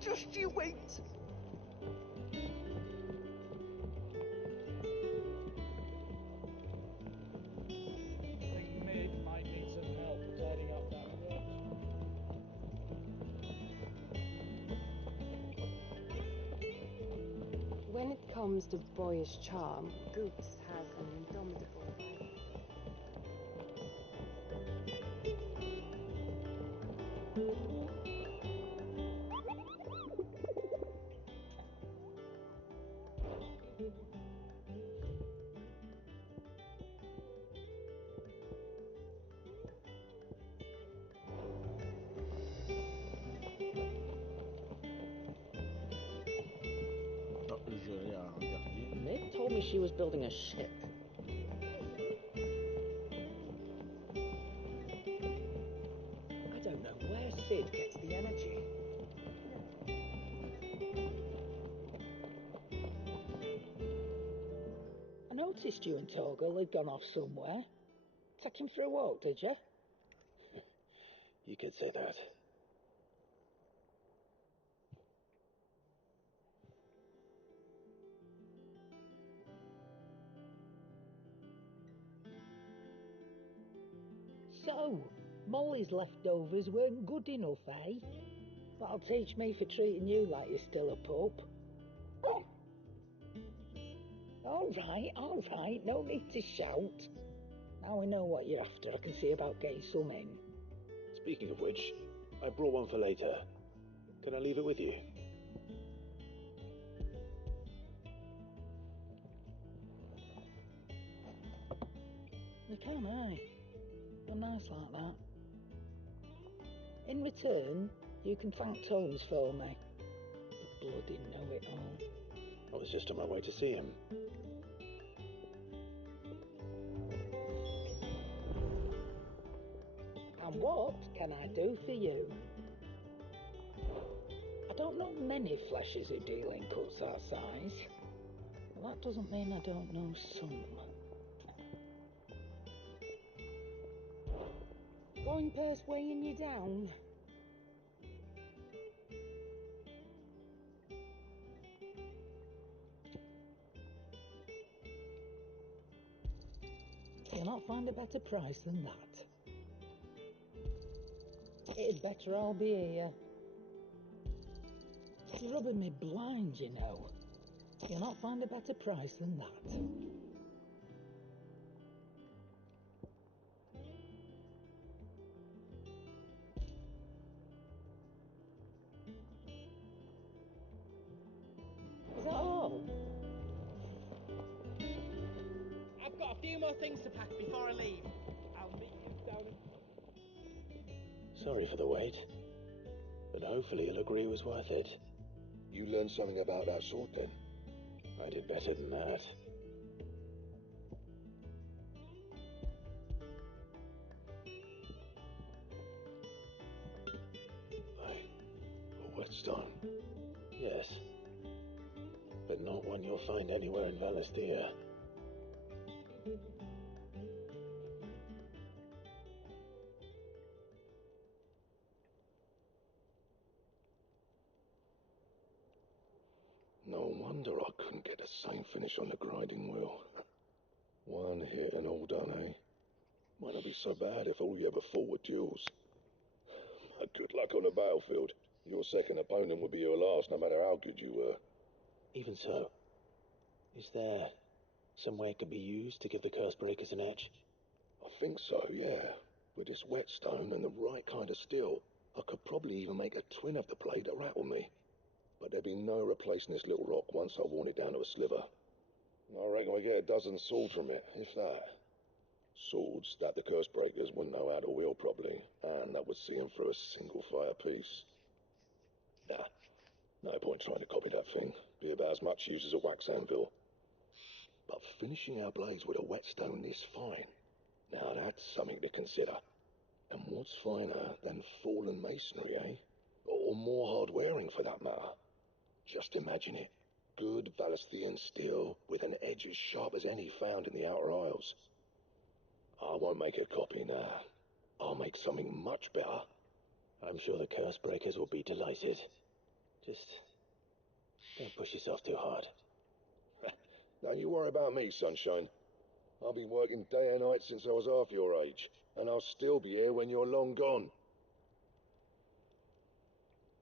Just you wait! I think Mid might need some help tidying up that rot. When it comes to boyish charm, Goops has an indomitable rival. Mid told me she was building a ship. I don't know where Sid gets the energy. I noticed you and Torgal had gone off somewhere. To take him for a walk, did you? You could say that. So, Molly's leftovers weren't good enough, eh? That'll teach me for treating you like you're still a pup. All right, no need to shout. Now we know what you're after, I can see about getting some in. Speaking of which, I brought one for later. Can I leave it with you? You can, eh? You're nice like that. In return, you can thank Tomes for me. The bloody know-it-all. I was just on my way to see him. And what can I do for you? I don't know many fleshers who deal in cuts that size. But that doesn't mean I don't know some. Going purse weighing you down? You'll not find a better price than that. It'd better I'll be here. You're rubbing me blind, you know. You'll not find a better price than that. Is that all? I've got a few more things to pack before I leave. I'll meet you down in... Sorry for the wait, but hopefully you'll agree it was worth it. You learned something about that sword, then? I did better than that. A whetstone? Yes. But not one you'll find anywhere in Valisthea. No wonder I couldn't get the same finish on the grinding wheel. One hit and all done, eh? Might not be so bad if all you ever fought were duels. But good luck on the battlefield. Your second opponent would be your last, no matter how good you were. Even so, is there some way it could be used to give the curse breakers an edge? I think so, yeah. With this whetstone and the right kind of steel, I could probably even make a twin of the blade that rattled me. But there'd be no replacing this little rock once I worn it down to a sliver. I reckon we get a dozen swords from it, if that. Swords that the curse breakers wouldn't know how to wield properly, and that would see them through a single fire piece. Nah, no point trying to copy that thing. Be about as much use as a wax anvil. But finishing our blades with a whetstone this fine, now that's something to consider. And what's finer than fallen masonry, eh? Or more hard-wearing, for that matter. Just imagine it. Good Valisthean steel with an edge as sharp as any found in the Outer Isles. I won't make a copy now. I'll make something much better. I'm sure the curse breakers will be delighted. Just don't push yourself too hard. Don't you worry about me, sunshine. I've been working day and night since I was half your age, and I'll still be here when you're long gone.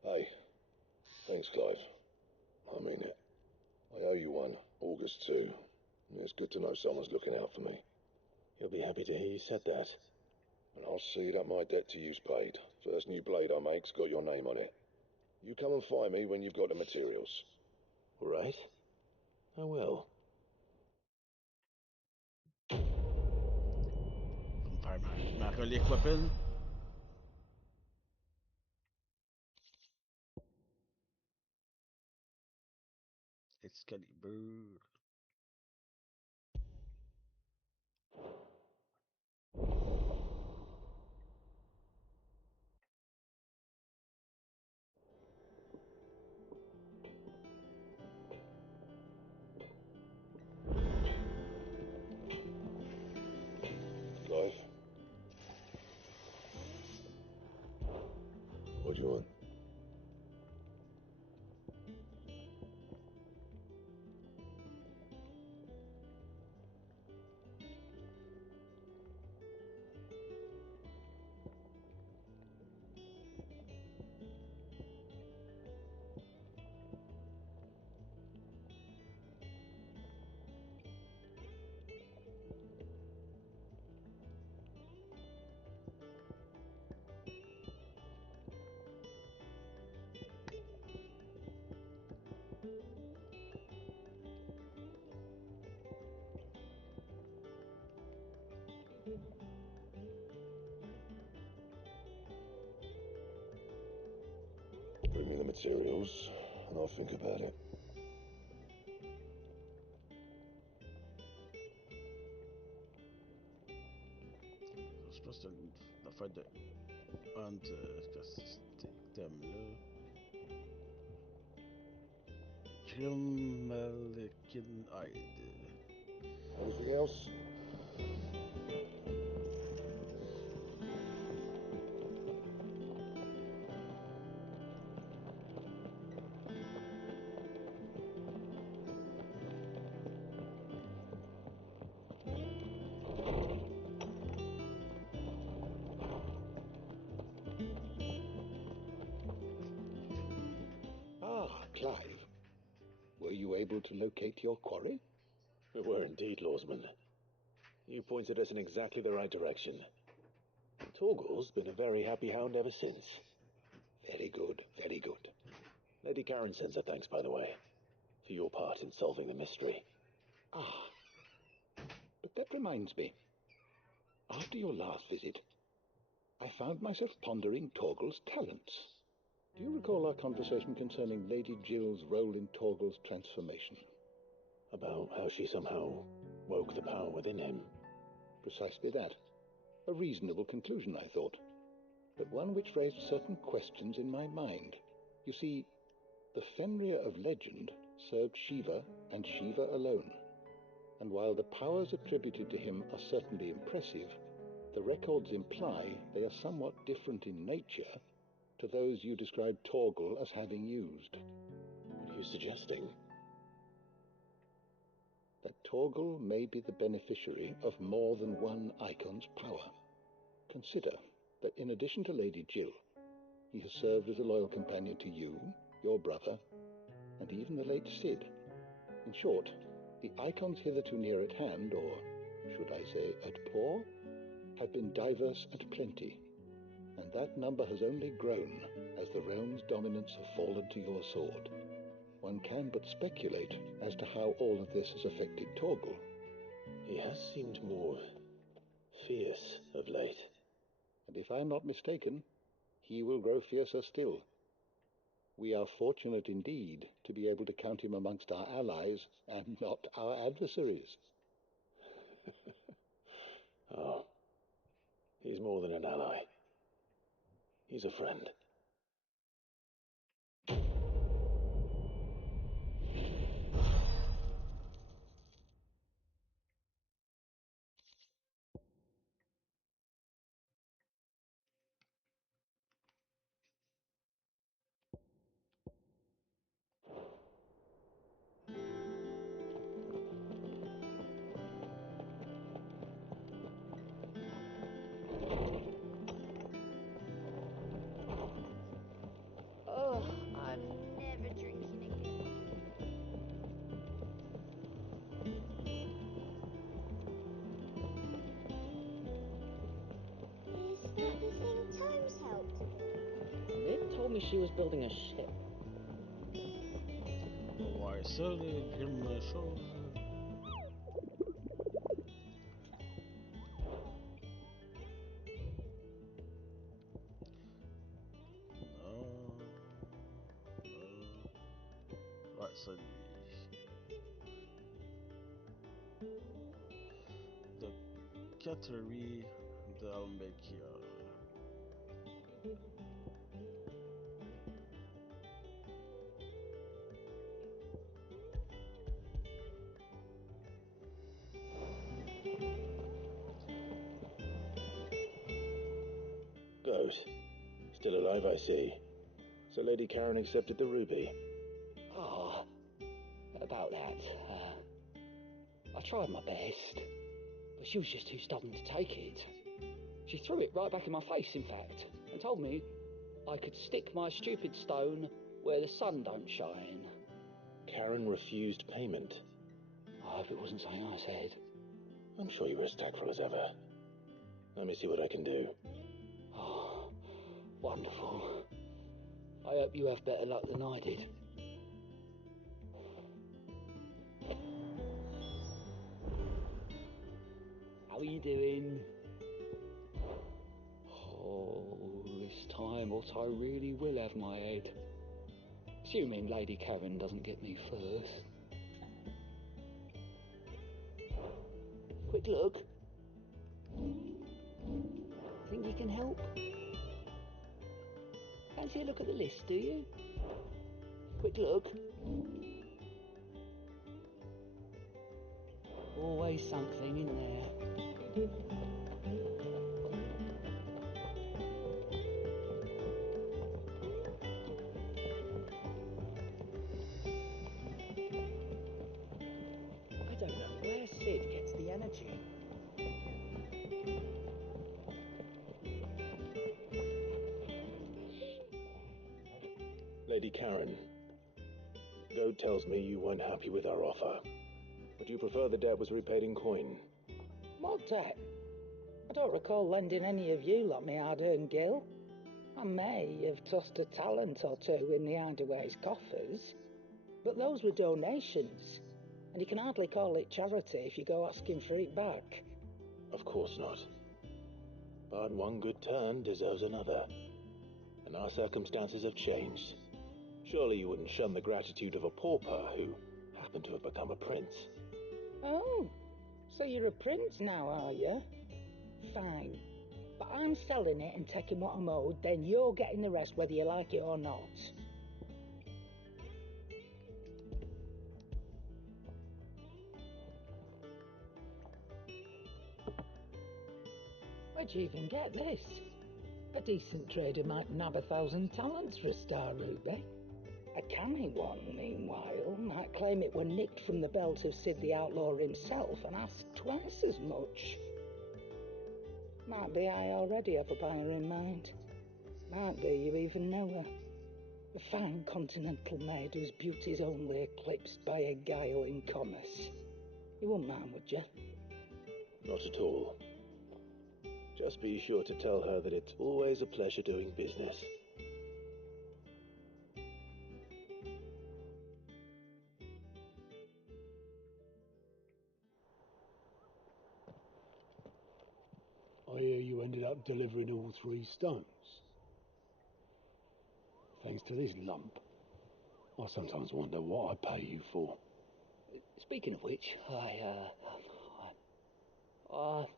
Hey, thanks, Clive. I mean it. I owe you one, August too. It's good to know someone's looking out for me. You'll be happy to hear you said that. And I'll see that my debt to you's paid. First new blade I make's got your name on it. You come and find me when you've got the materials. All right. I will. Faire ma relique weapon. Excalibur. Clive, What do you want? Bring me the materials, and I'll think about it. Je pense que c'est l'affaire de Hunt, thème là. Grimmelkin Hide. Anything else? Ah, Clive. Were you able to locate your quarry? We were indeed, Lawsman. You pointed us in exactly the right direction. Torgal's been a very happy hound ever since. Very good, very good. Lady Karen sends her thanks, by the way, for your part in solving the mystery. Ah, but that reminds me. After your last visit, I found myself pondering Torgal's talents. Do you recall our conversation concerning Lady Jill's role in Torgal's transformation? About how she somehow woke the power within him. Precisely that. A reasonable conclusion, I thought, but one which raised certain questions in my mind. You see, the Fenrir of legend served Shiva and Shiva alone, and while the powers attributed to him are certainly impressive, the records imply they are somewhat different in nature to those you described Torgal as having used. What are you suggesting? That Torgal may be the beneficiary of more than one icon's power. Consider that in addition to Lady Jill, he has served as a loyal companion to you, your brother, and even the late Cid. In short, the icons hitherto near at hand, or should I say at paw, have been diverse and plenty, and that number has only grown as the realm's dominance have fallen to your sword. One can but speculate as to how all of this has affected Torgal. He has seemed more fierce of late. And if I'm not mistaken, he will grow fiercer still. We are fortunate indeed to be able to count him amongst our allies and not our adversaries. Oh, he's more than an ally. He's a friend. Oh, I'm never drinking again. Is that the thing Tomes helped with? They told me she was building a ship. Ouais, ça, les grim choses. Non. Ouais, ça, lui. The Cattery d'Almekia. Good. Still alive, I see. So Lady Karen accepted the ruby. Ah, about that. I tried my best, but she was just too stubborn to take it. She threw it right back in my face, in fact, and told me I could stick my stupid stone where the sun don't shine. Karen refused payment. I hope it wasn't something I said. I'm sure you were as tactful as ever. Let me see what I can do. Oh, wonderful. I hope you have better luck than I did. How are you doing? Oh, this time Otto really will have my head. Assuming Lady Karen doesn't get me first. Quick look. Think you can help? Fancy a look at the list, do you? Quick look. Always something in there. I don't know where Sid gets the energy. Lady Karen, Goat tells me you weren't happy with our offer. Would you prefer the debt was repaid in coin? What debt? I don't recall lending any of you lot me hard-earned gil. I may have tossed a talent or two in the Hideaway's coffers, but those were donations, and you can hardly call it charity if you go asking for it back. Of course not. But one good turn deserves another. And our circumstances have changed. Surely you wouldn't shun the gratitude of a pauper who happened to have become a prince. Oh, so you're a prince now, are you? Fine. But I'm selling it and taking what I'm owed, then you're getting the rest whether you like it or not. Where'd you even get this? A decent trader might nab 1,000 talents for a star ruby. A canny one, meanwhile, might claim it were nicked from the belt of Sid the Outlaw himself and ask twice as much. Might be I already have a buyer in mind. Might be you even know her. A fine continental maid whose beauty's only eclipsed by a guile in commerce. You wouldn't mind, would you? Not at all. Just be sure to tell her that it's always a pleasure doing business. I hear you ended up delivering all 3 stones. Thanks to this lump. I sometimes wonder what I pay you for. Speaking of which,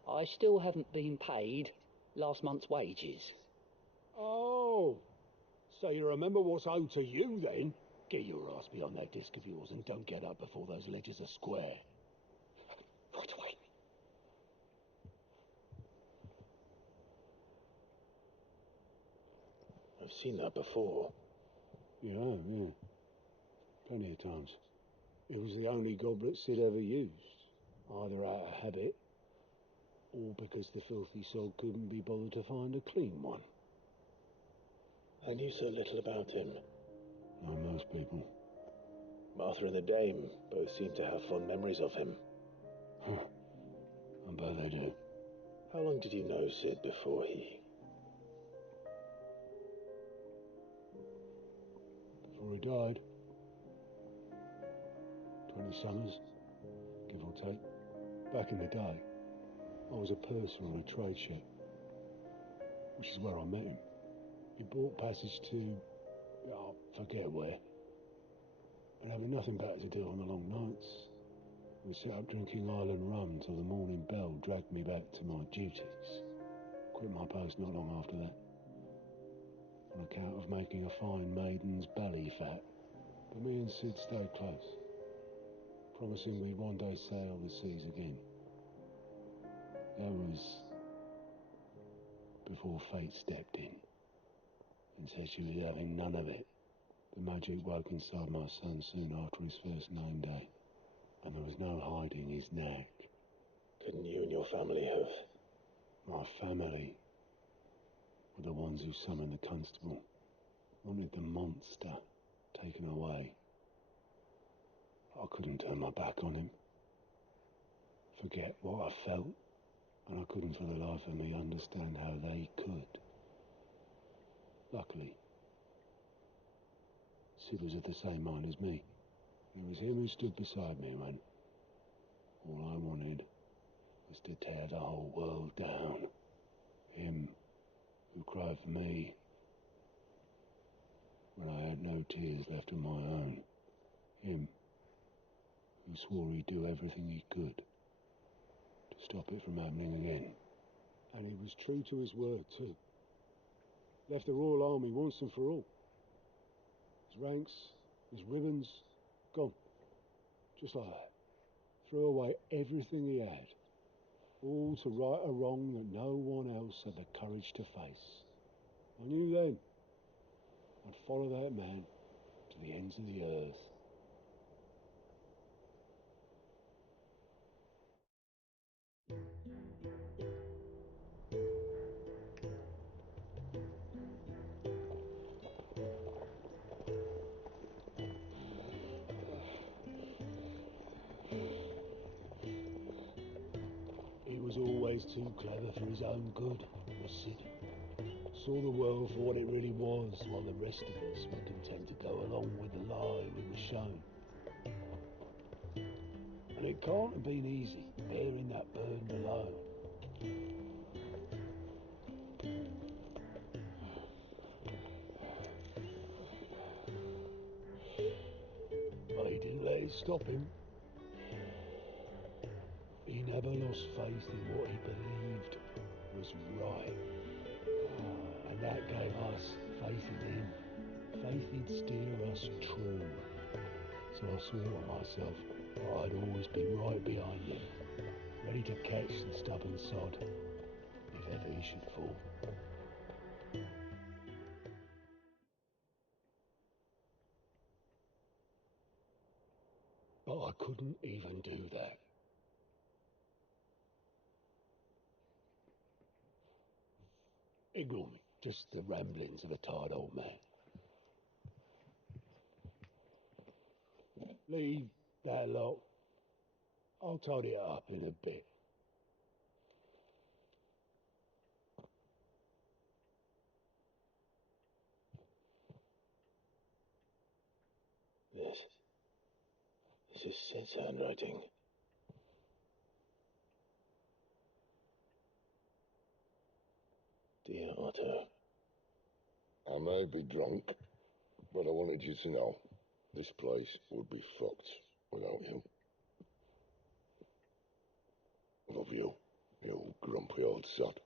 I still haven't been paid last month's wages. Oh, so you remember what's owed to you then? Get your ass behind that disc of yours and don't get up before those ledgers are square. Right away. I've seen that before. You have, yeah. Plenty of times. It was the only goblet Sid ever used, either out of habit or because the filthy sod couldn't be bothered to find a clean one. I knew so little about him. Like most people. Martha and the Dame both seem to have fond memories of him. I bet they do. How long did you know Sid before he... Before he died. 20 summers, give or take. Back in the day, I was a purser on a trade ship, which is where I met him. He bought passage to, I forget where, but having nothing better to do on the long nights, we sat up drinking island rum till the morning bell dragged me back to my duties. Quit my post not long after that, on account of making a fine maiden's belly fat. But me and Sid stayed close, promising we'd one day sail the seas again. That was before fate stepped in. she was having none of it. The magic woke inside my son soon after his first name day, and there was no hiding his knack. Couldn't you and your family have... My family were the ones who summoned the constable, wanted the monster taken away. I couldn't turn my back on him, forget what I felt, and I couldn't for the life of me understand how they could. Luckily, Sid was of the same mind as me. It was him who stood beside me when all I wanted was to tear the whole world down. Him who cried for me when I had no tears left of my own. Him who swore he'd do everything he could to stop it from happening again. And he was true to his word, too. Left the Royal Army once and for all. His ranks, his ribbons, gone. Just like that. Threw away everything he had. All to right a wrong that no one else had the courage to face. I knew then I'd follow that man to the ends of the earth. He was always too clever for his own good, was Sid. Saw the world for what it really was, while the rest of us were content to go along with the lie we were shown. And it can't have been easy, bearing that burden alone. But he didn't let it stop him. He never lost faith in what he believed was right. And that gave us faith in him. Faith he'd steer us true. So I swore to myself I'd always be right behind him, ready to catch the stubborn sod if ever he should fall. But I couldn't even do that. Ignore me, just the ramblings of a tired old man. Leave that lot. I'll tidy it up in a bit. This is Sid's handwriting. Dear Otto. I may be drunk, but I wanted you to know this place would be fucked without you. Love you, you grumpy old sod.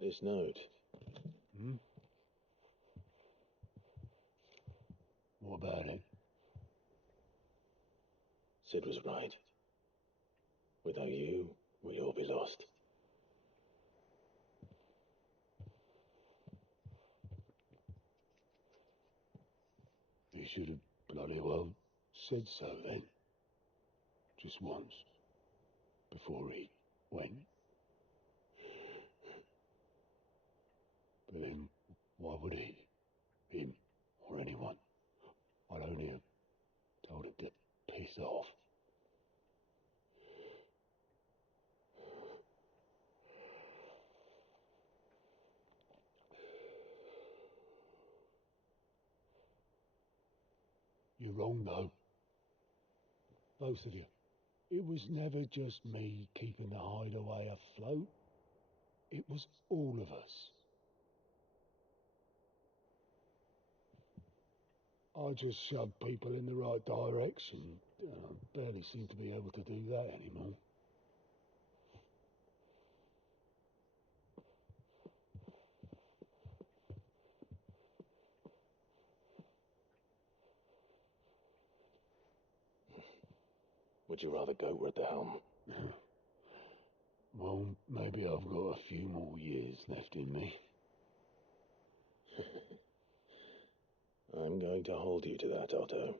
This note. What about it? Sid was right. Without you, we'd all be lost. He should have bloody well said so then. Just once. Before he went. But then, why would he? Him, or anyone? I'd only have told him to piss off. You're wrong, though. Both of you. It was never just me keeping the hideaway afloat. It was all of us. I just shoved people in the right direction. I barely seem to be able to do that anymore. Would you rather go at the helm? Well, maybe I've got a few more years left in me. I'm going to hold you to that, Otto.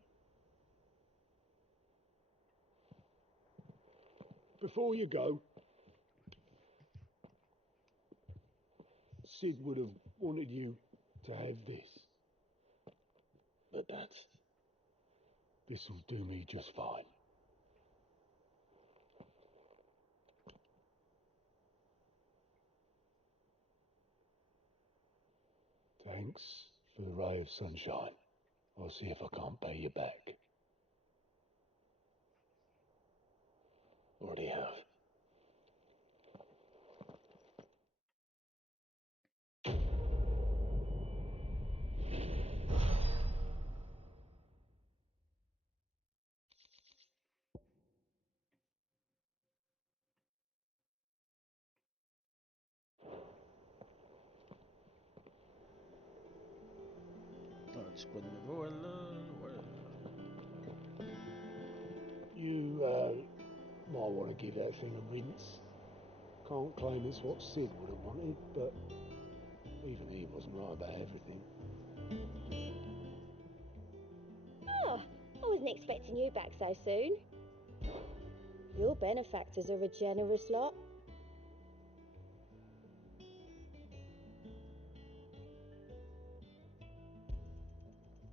Before you go, Sid would have wanted you to have this. But this'll do me just fine. Thanks for the ray of sunshine. I'll see if I can't pay you back. Already have. Tu pas de niveau, elle, là? Ouais. You might want to give that thing a rinse. Can't claim it's what Sid would have wanted, but even he wasn't right about everything. Oh, I wasn't expecting you back so soon. Your benefactors are a generous lot.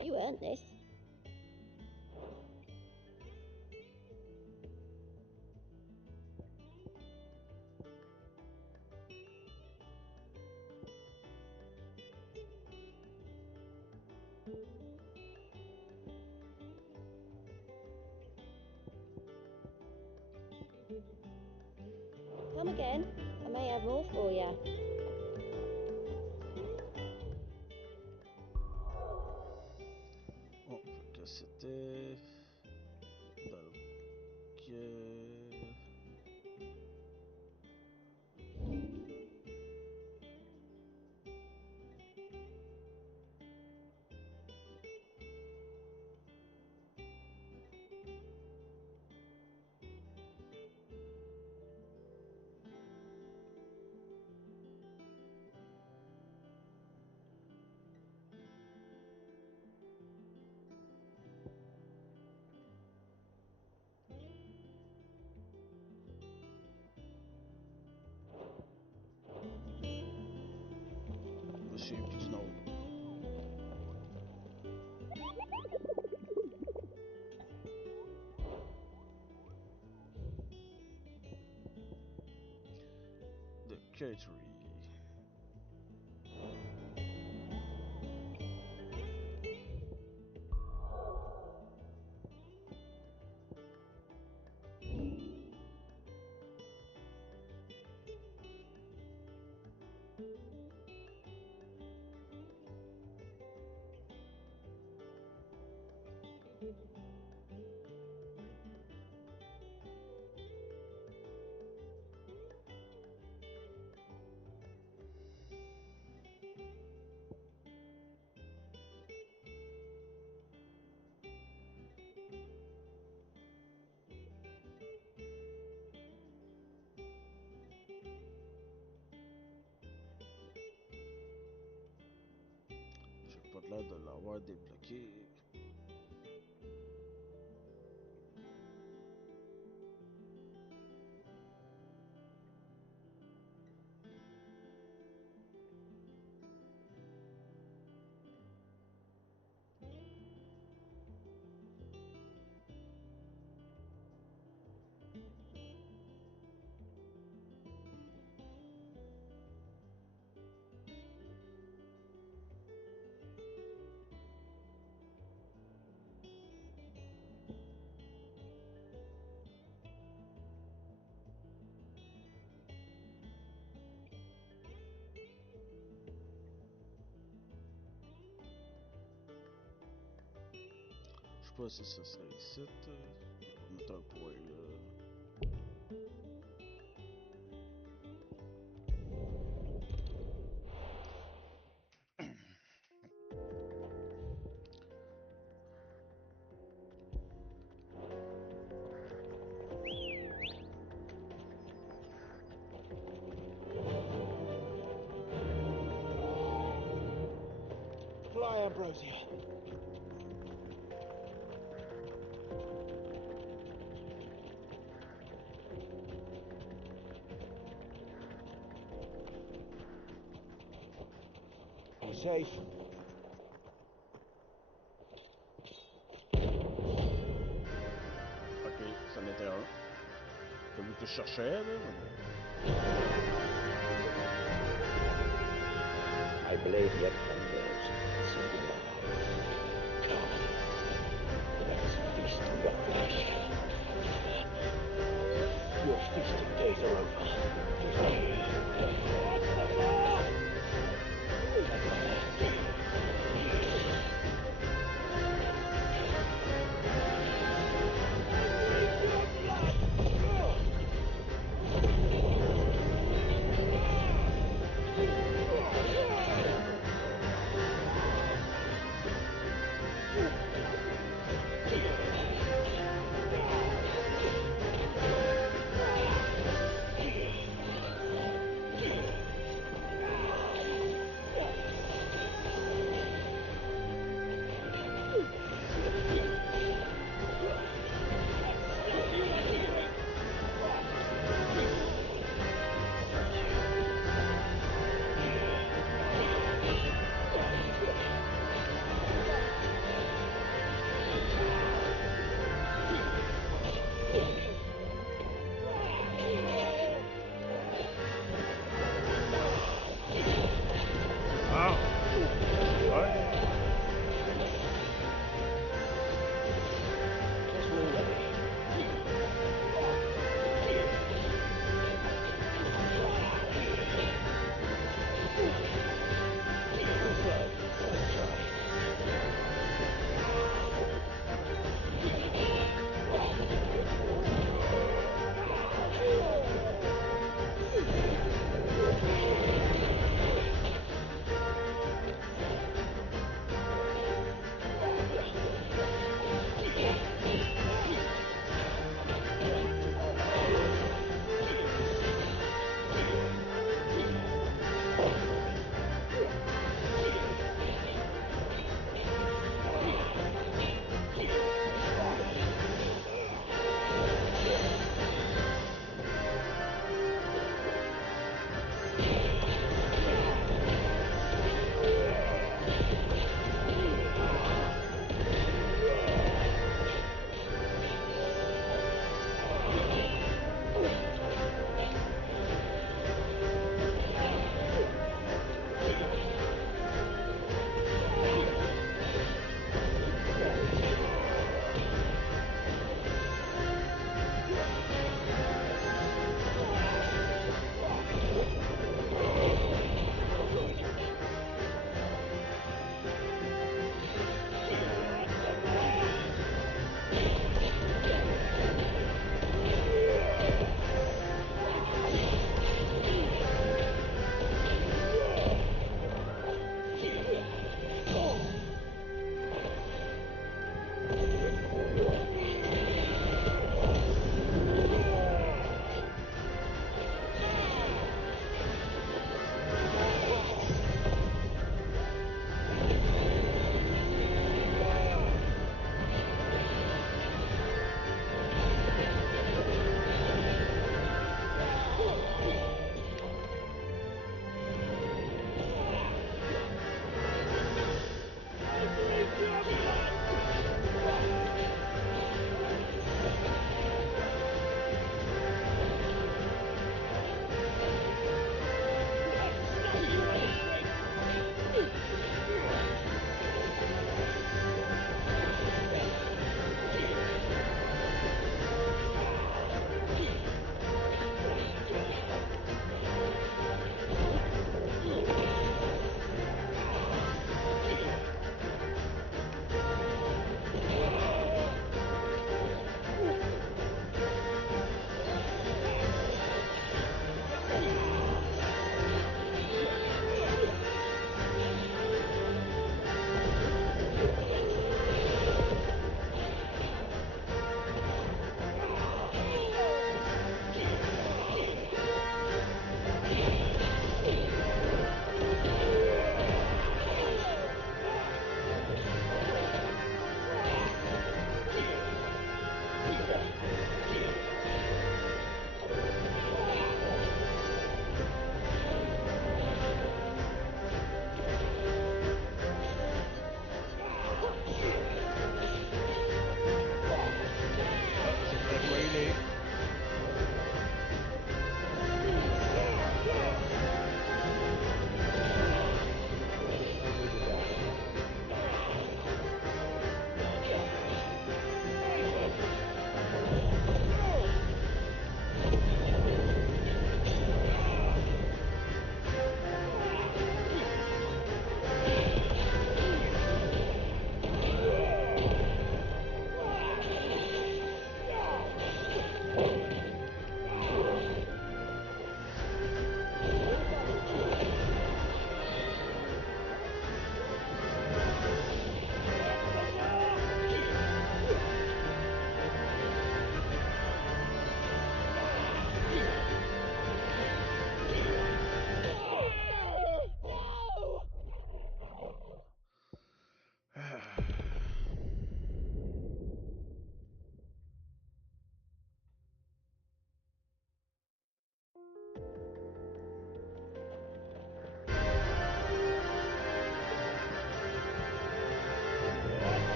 You earned this. Come again. I may have more for you. Bon, fait que c'était... Donc... Je me souviens plus du nom. The Cattery. J'ai pas l'air de l'avoir débloqué. Je sais pas si ça serait ici. On va mettre un point là. Ambrosia. You're safe. Ok, c'en était un. Celui que je cherchais, là. I believe the F16 come. Let's feast on your flesh. Your feasting days are over.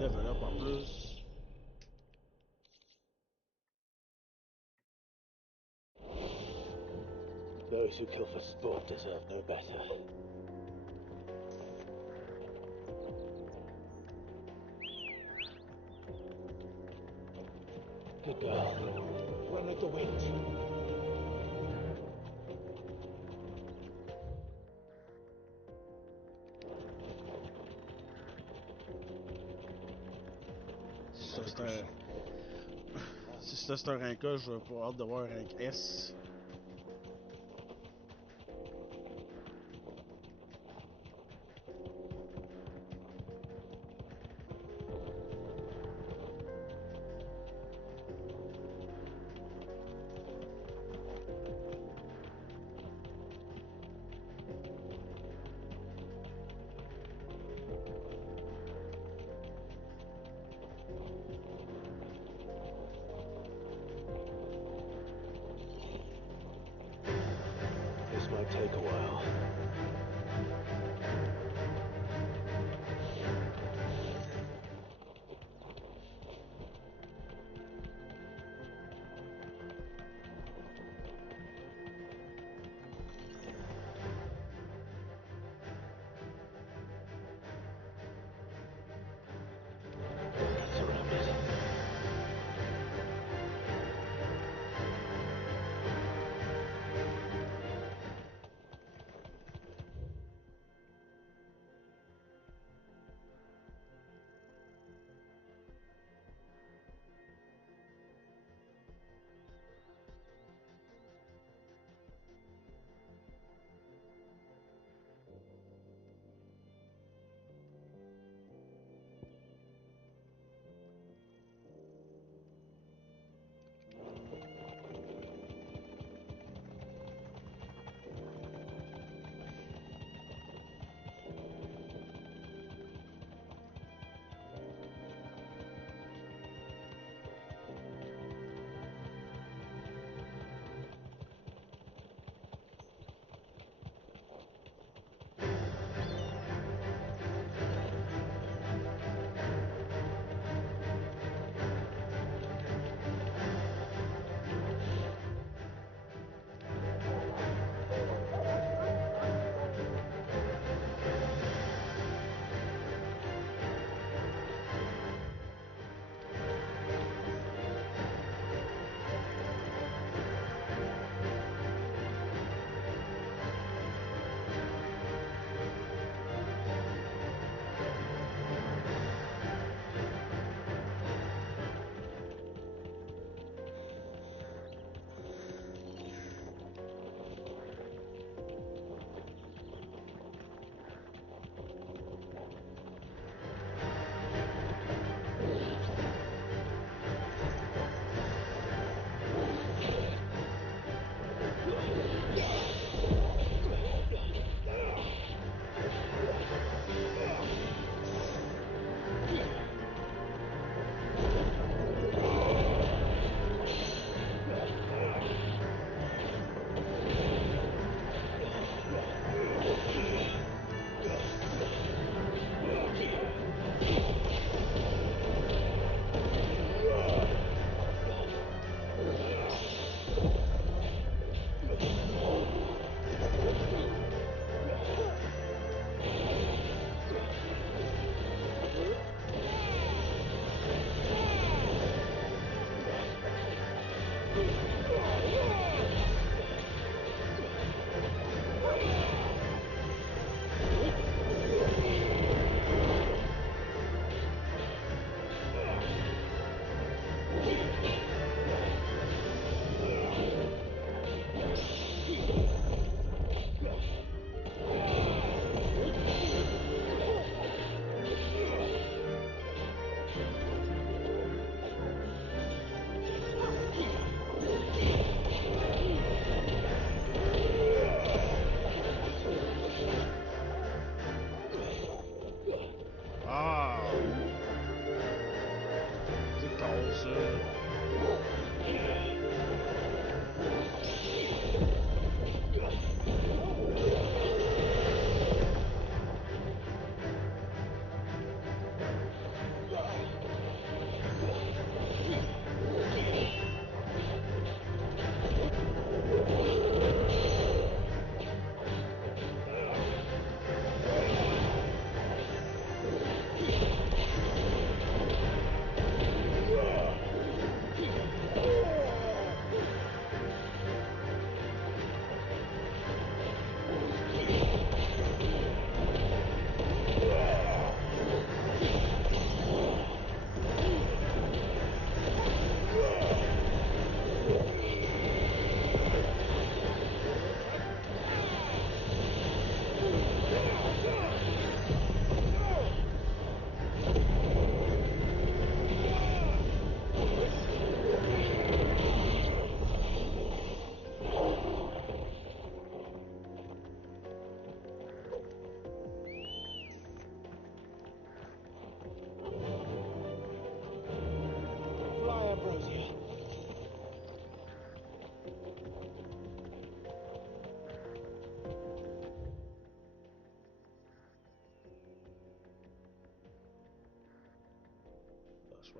Level up en plus. Those who kill for sport deserve no better. Good girl. Run like the wind. Si c'est un rank A, je vais pas hâte de voir un rank S. Might take a while.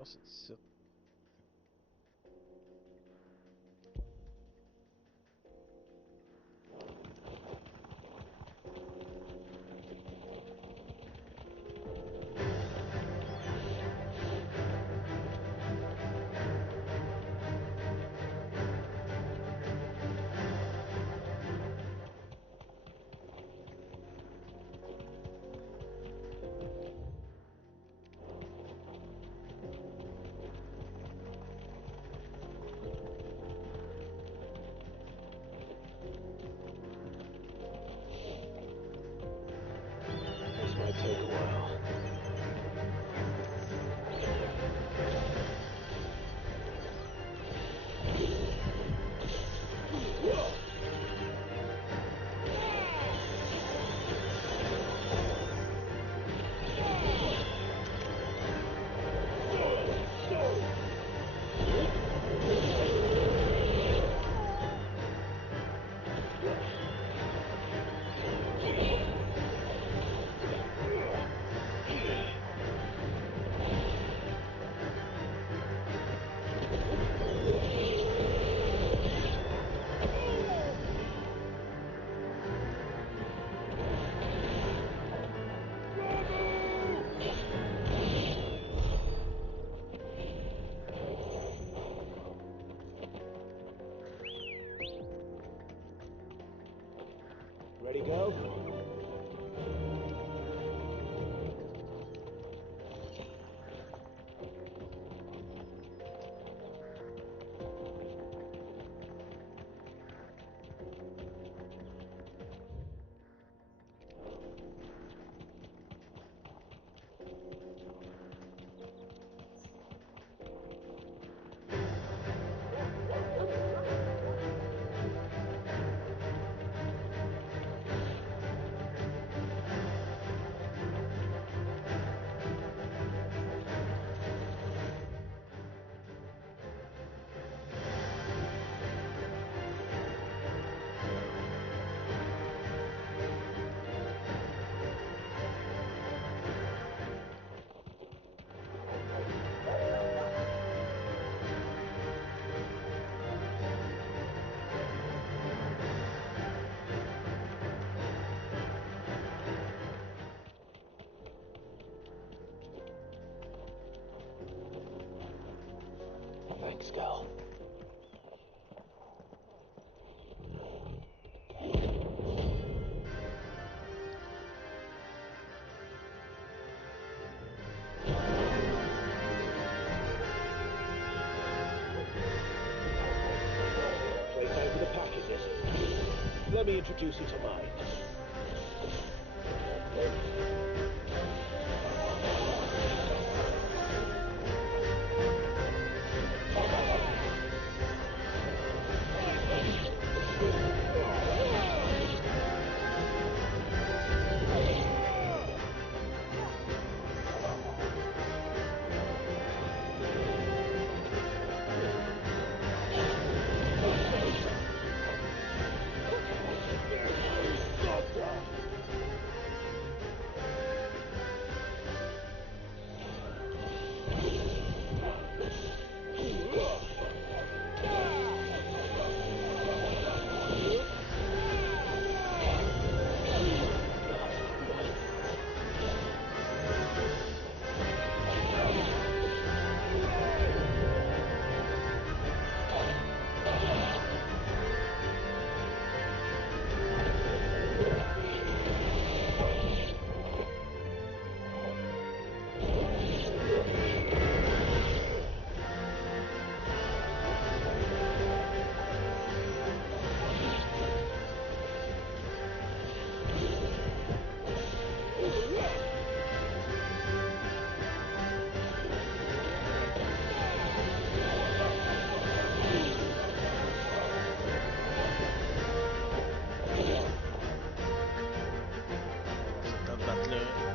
pense que c'est 17. This might take a while. Ready, go? Thanks, Gal. Playtime for the pack, is it? Let me introduce you to mine.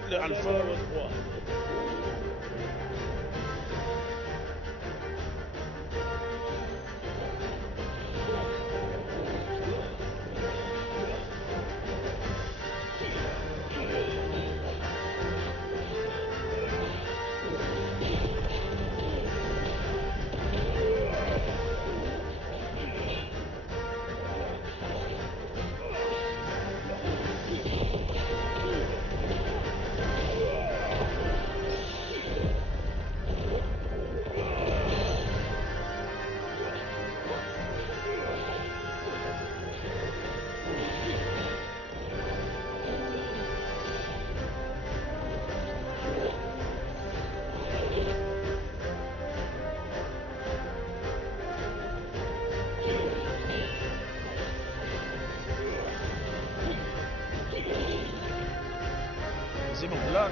Le alpha. C'est mon bloc.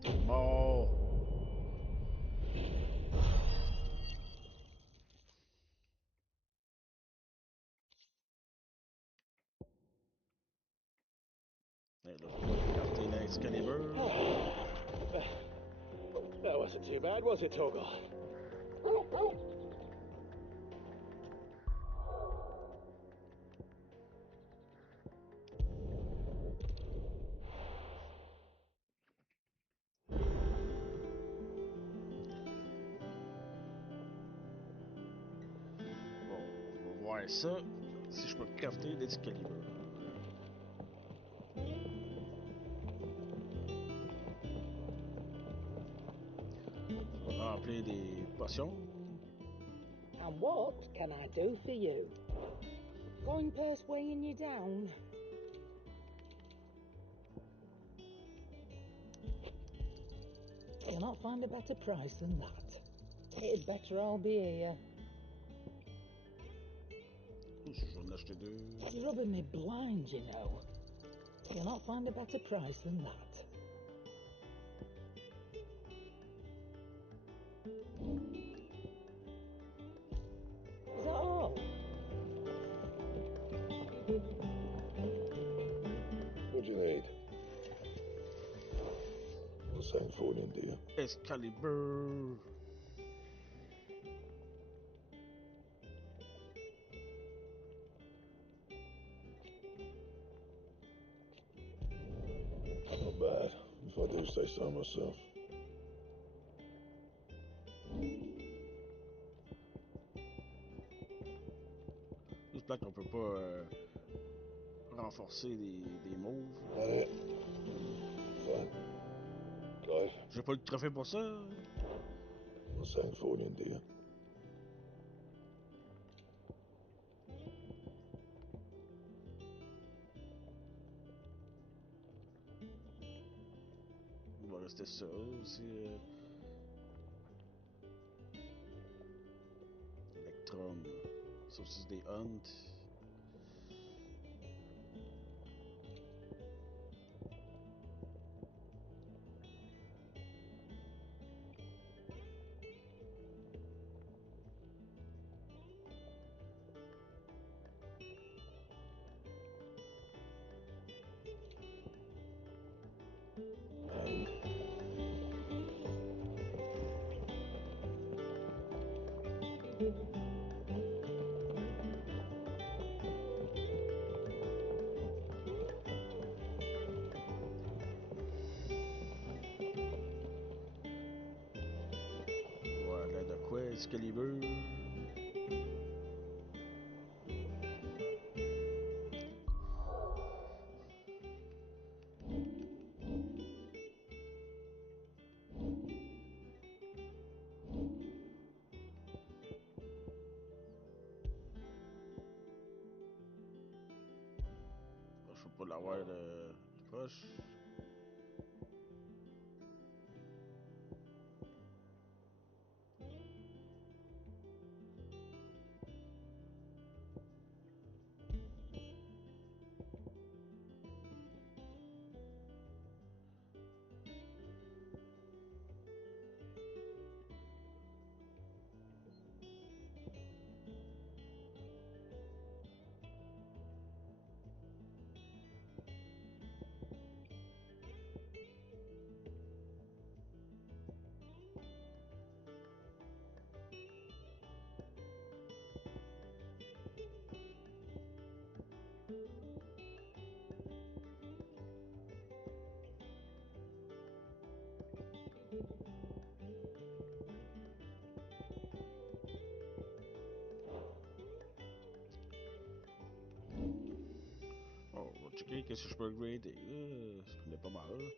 T'es mort. Et là, je vais écarter l'Excalibur. That wasn't too bad, was it, Torgal? Bon, on va voir ça. Si je peux crafter l'Excalibur. Je vais remplir des potions. And what can I do for you? Going purse weighing you down? You'll not find a better price than that. It'd better all be here. Je vais en acheter deux. You're rubbing me blind, you know. You'll not find a better price than that. Is that all? What do you need? What's that for in, dear? Excalibur. Not bad, if I do say so myself. J'espère qu'on peut pas renforcer des moves. Ouais. Fine. Clive. J'ai pas le trophée pour ça. What's that for in, dear? On va rester ça aussi. Electrum. Ça aussi, c'est des hunts. Excalibur. Je peux pas l'avoir de proche. Oh, on va checker qu'est-ce que je peux upgrader. Ça prenait pas mal.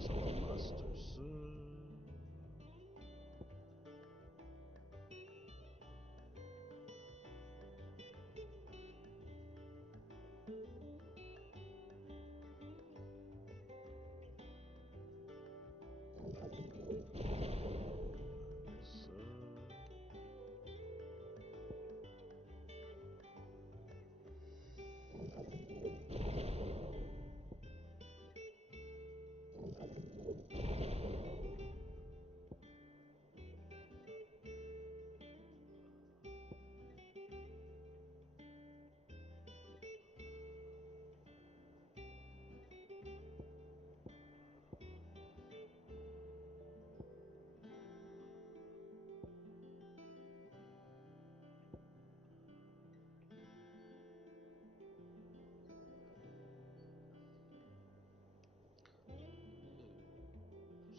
Ça va master ça.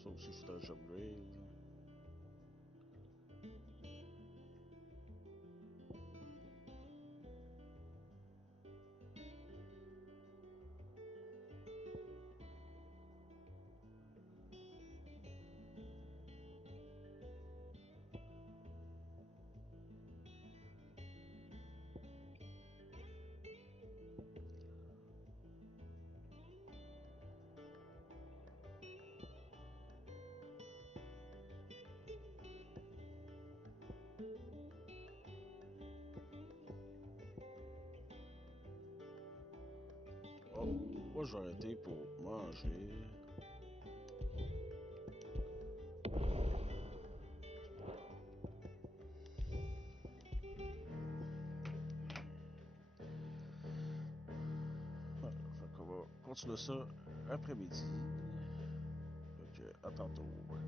Ça aussi, c'est un upgrade. Oh, moi je vais arrêter pour manger. Ouais, fait qu'on va continuer ça après-midi. Donc, à tantôt. Ouais.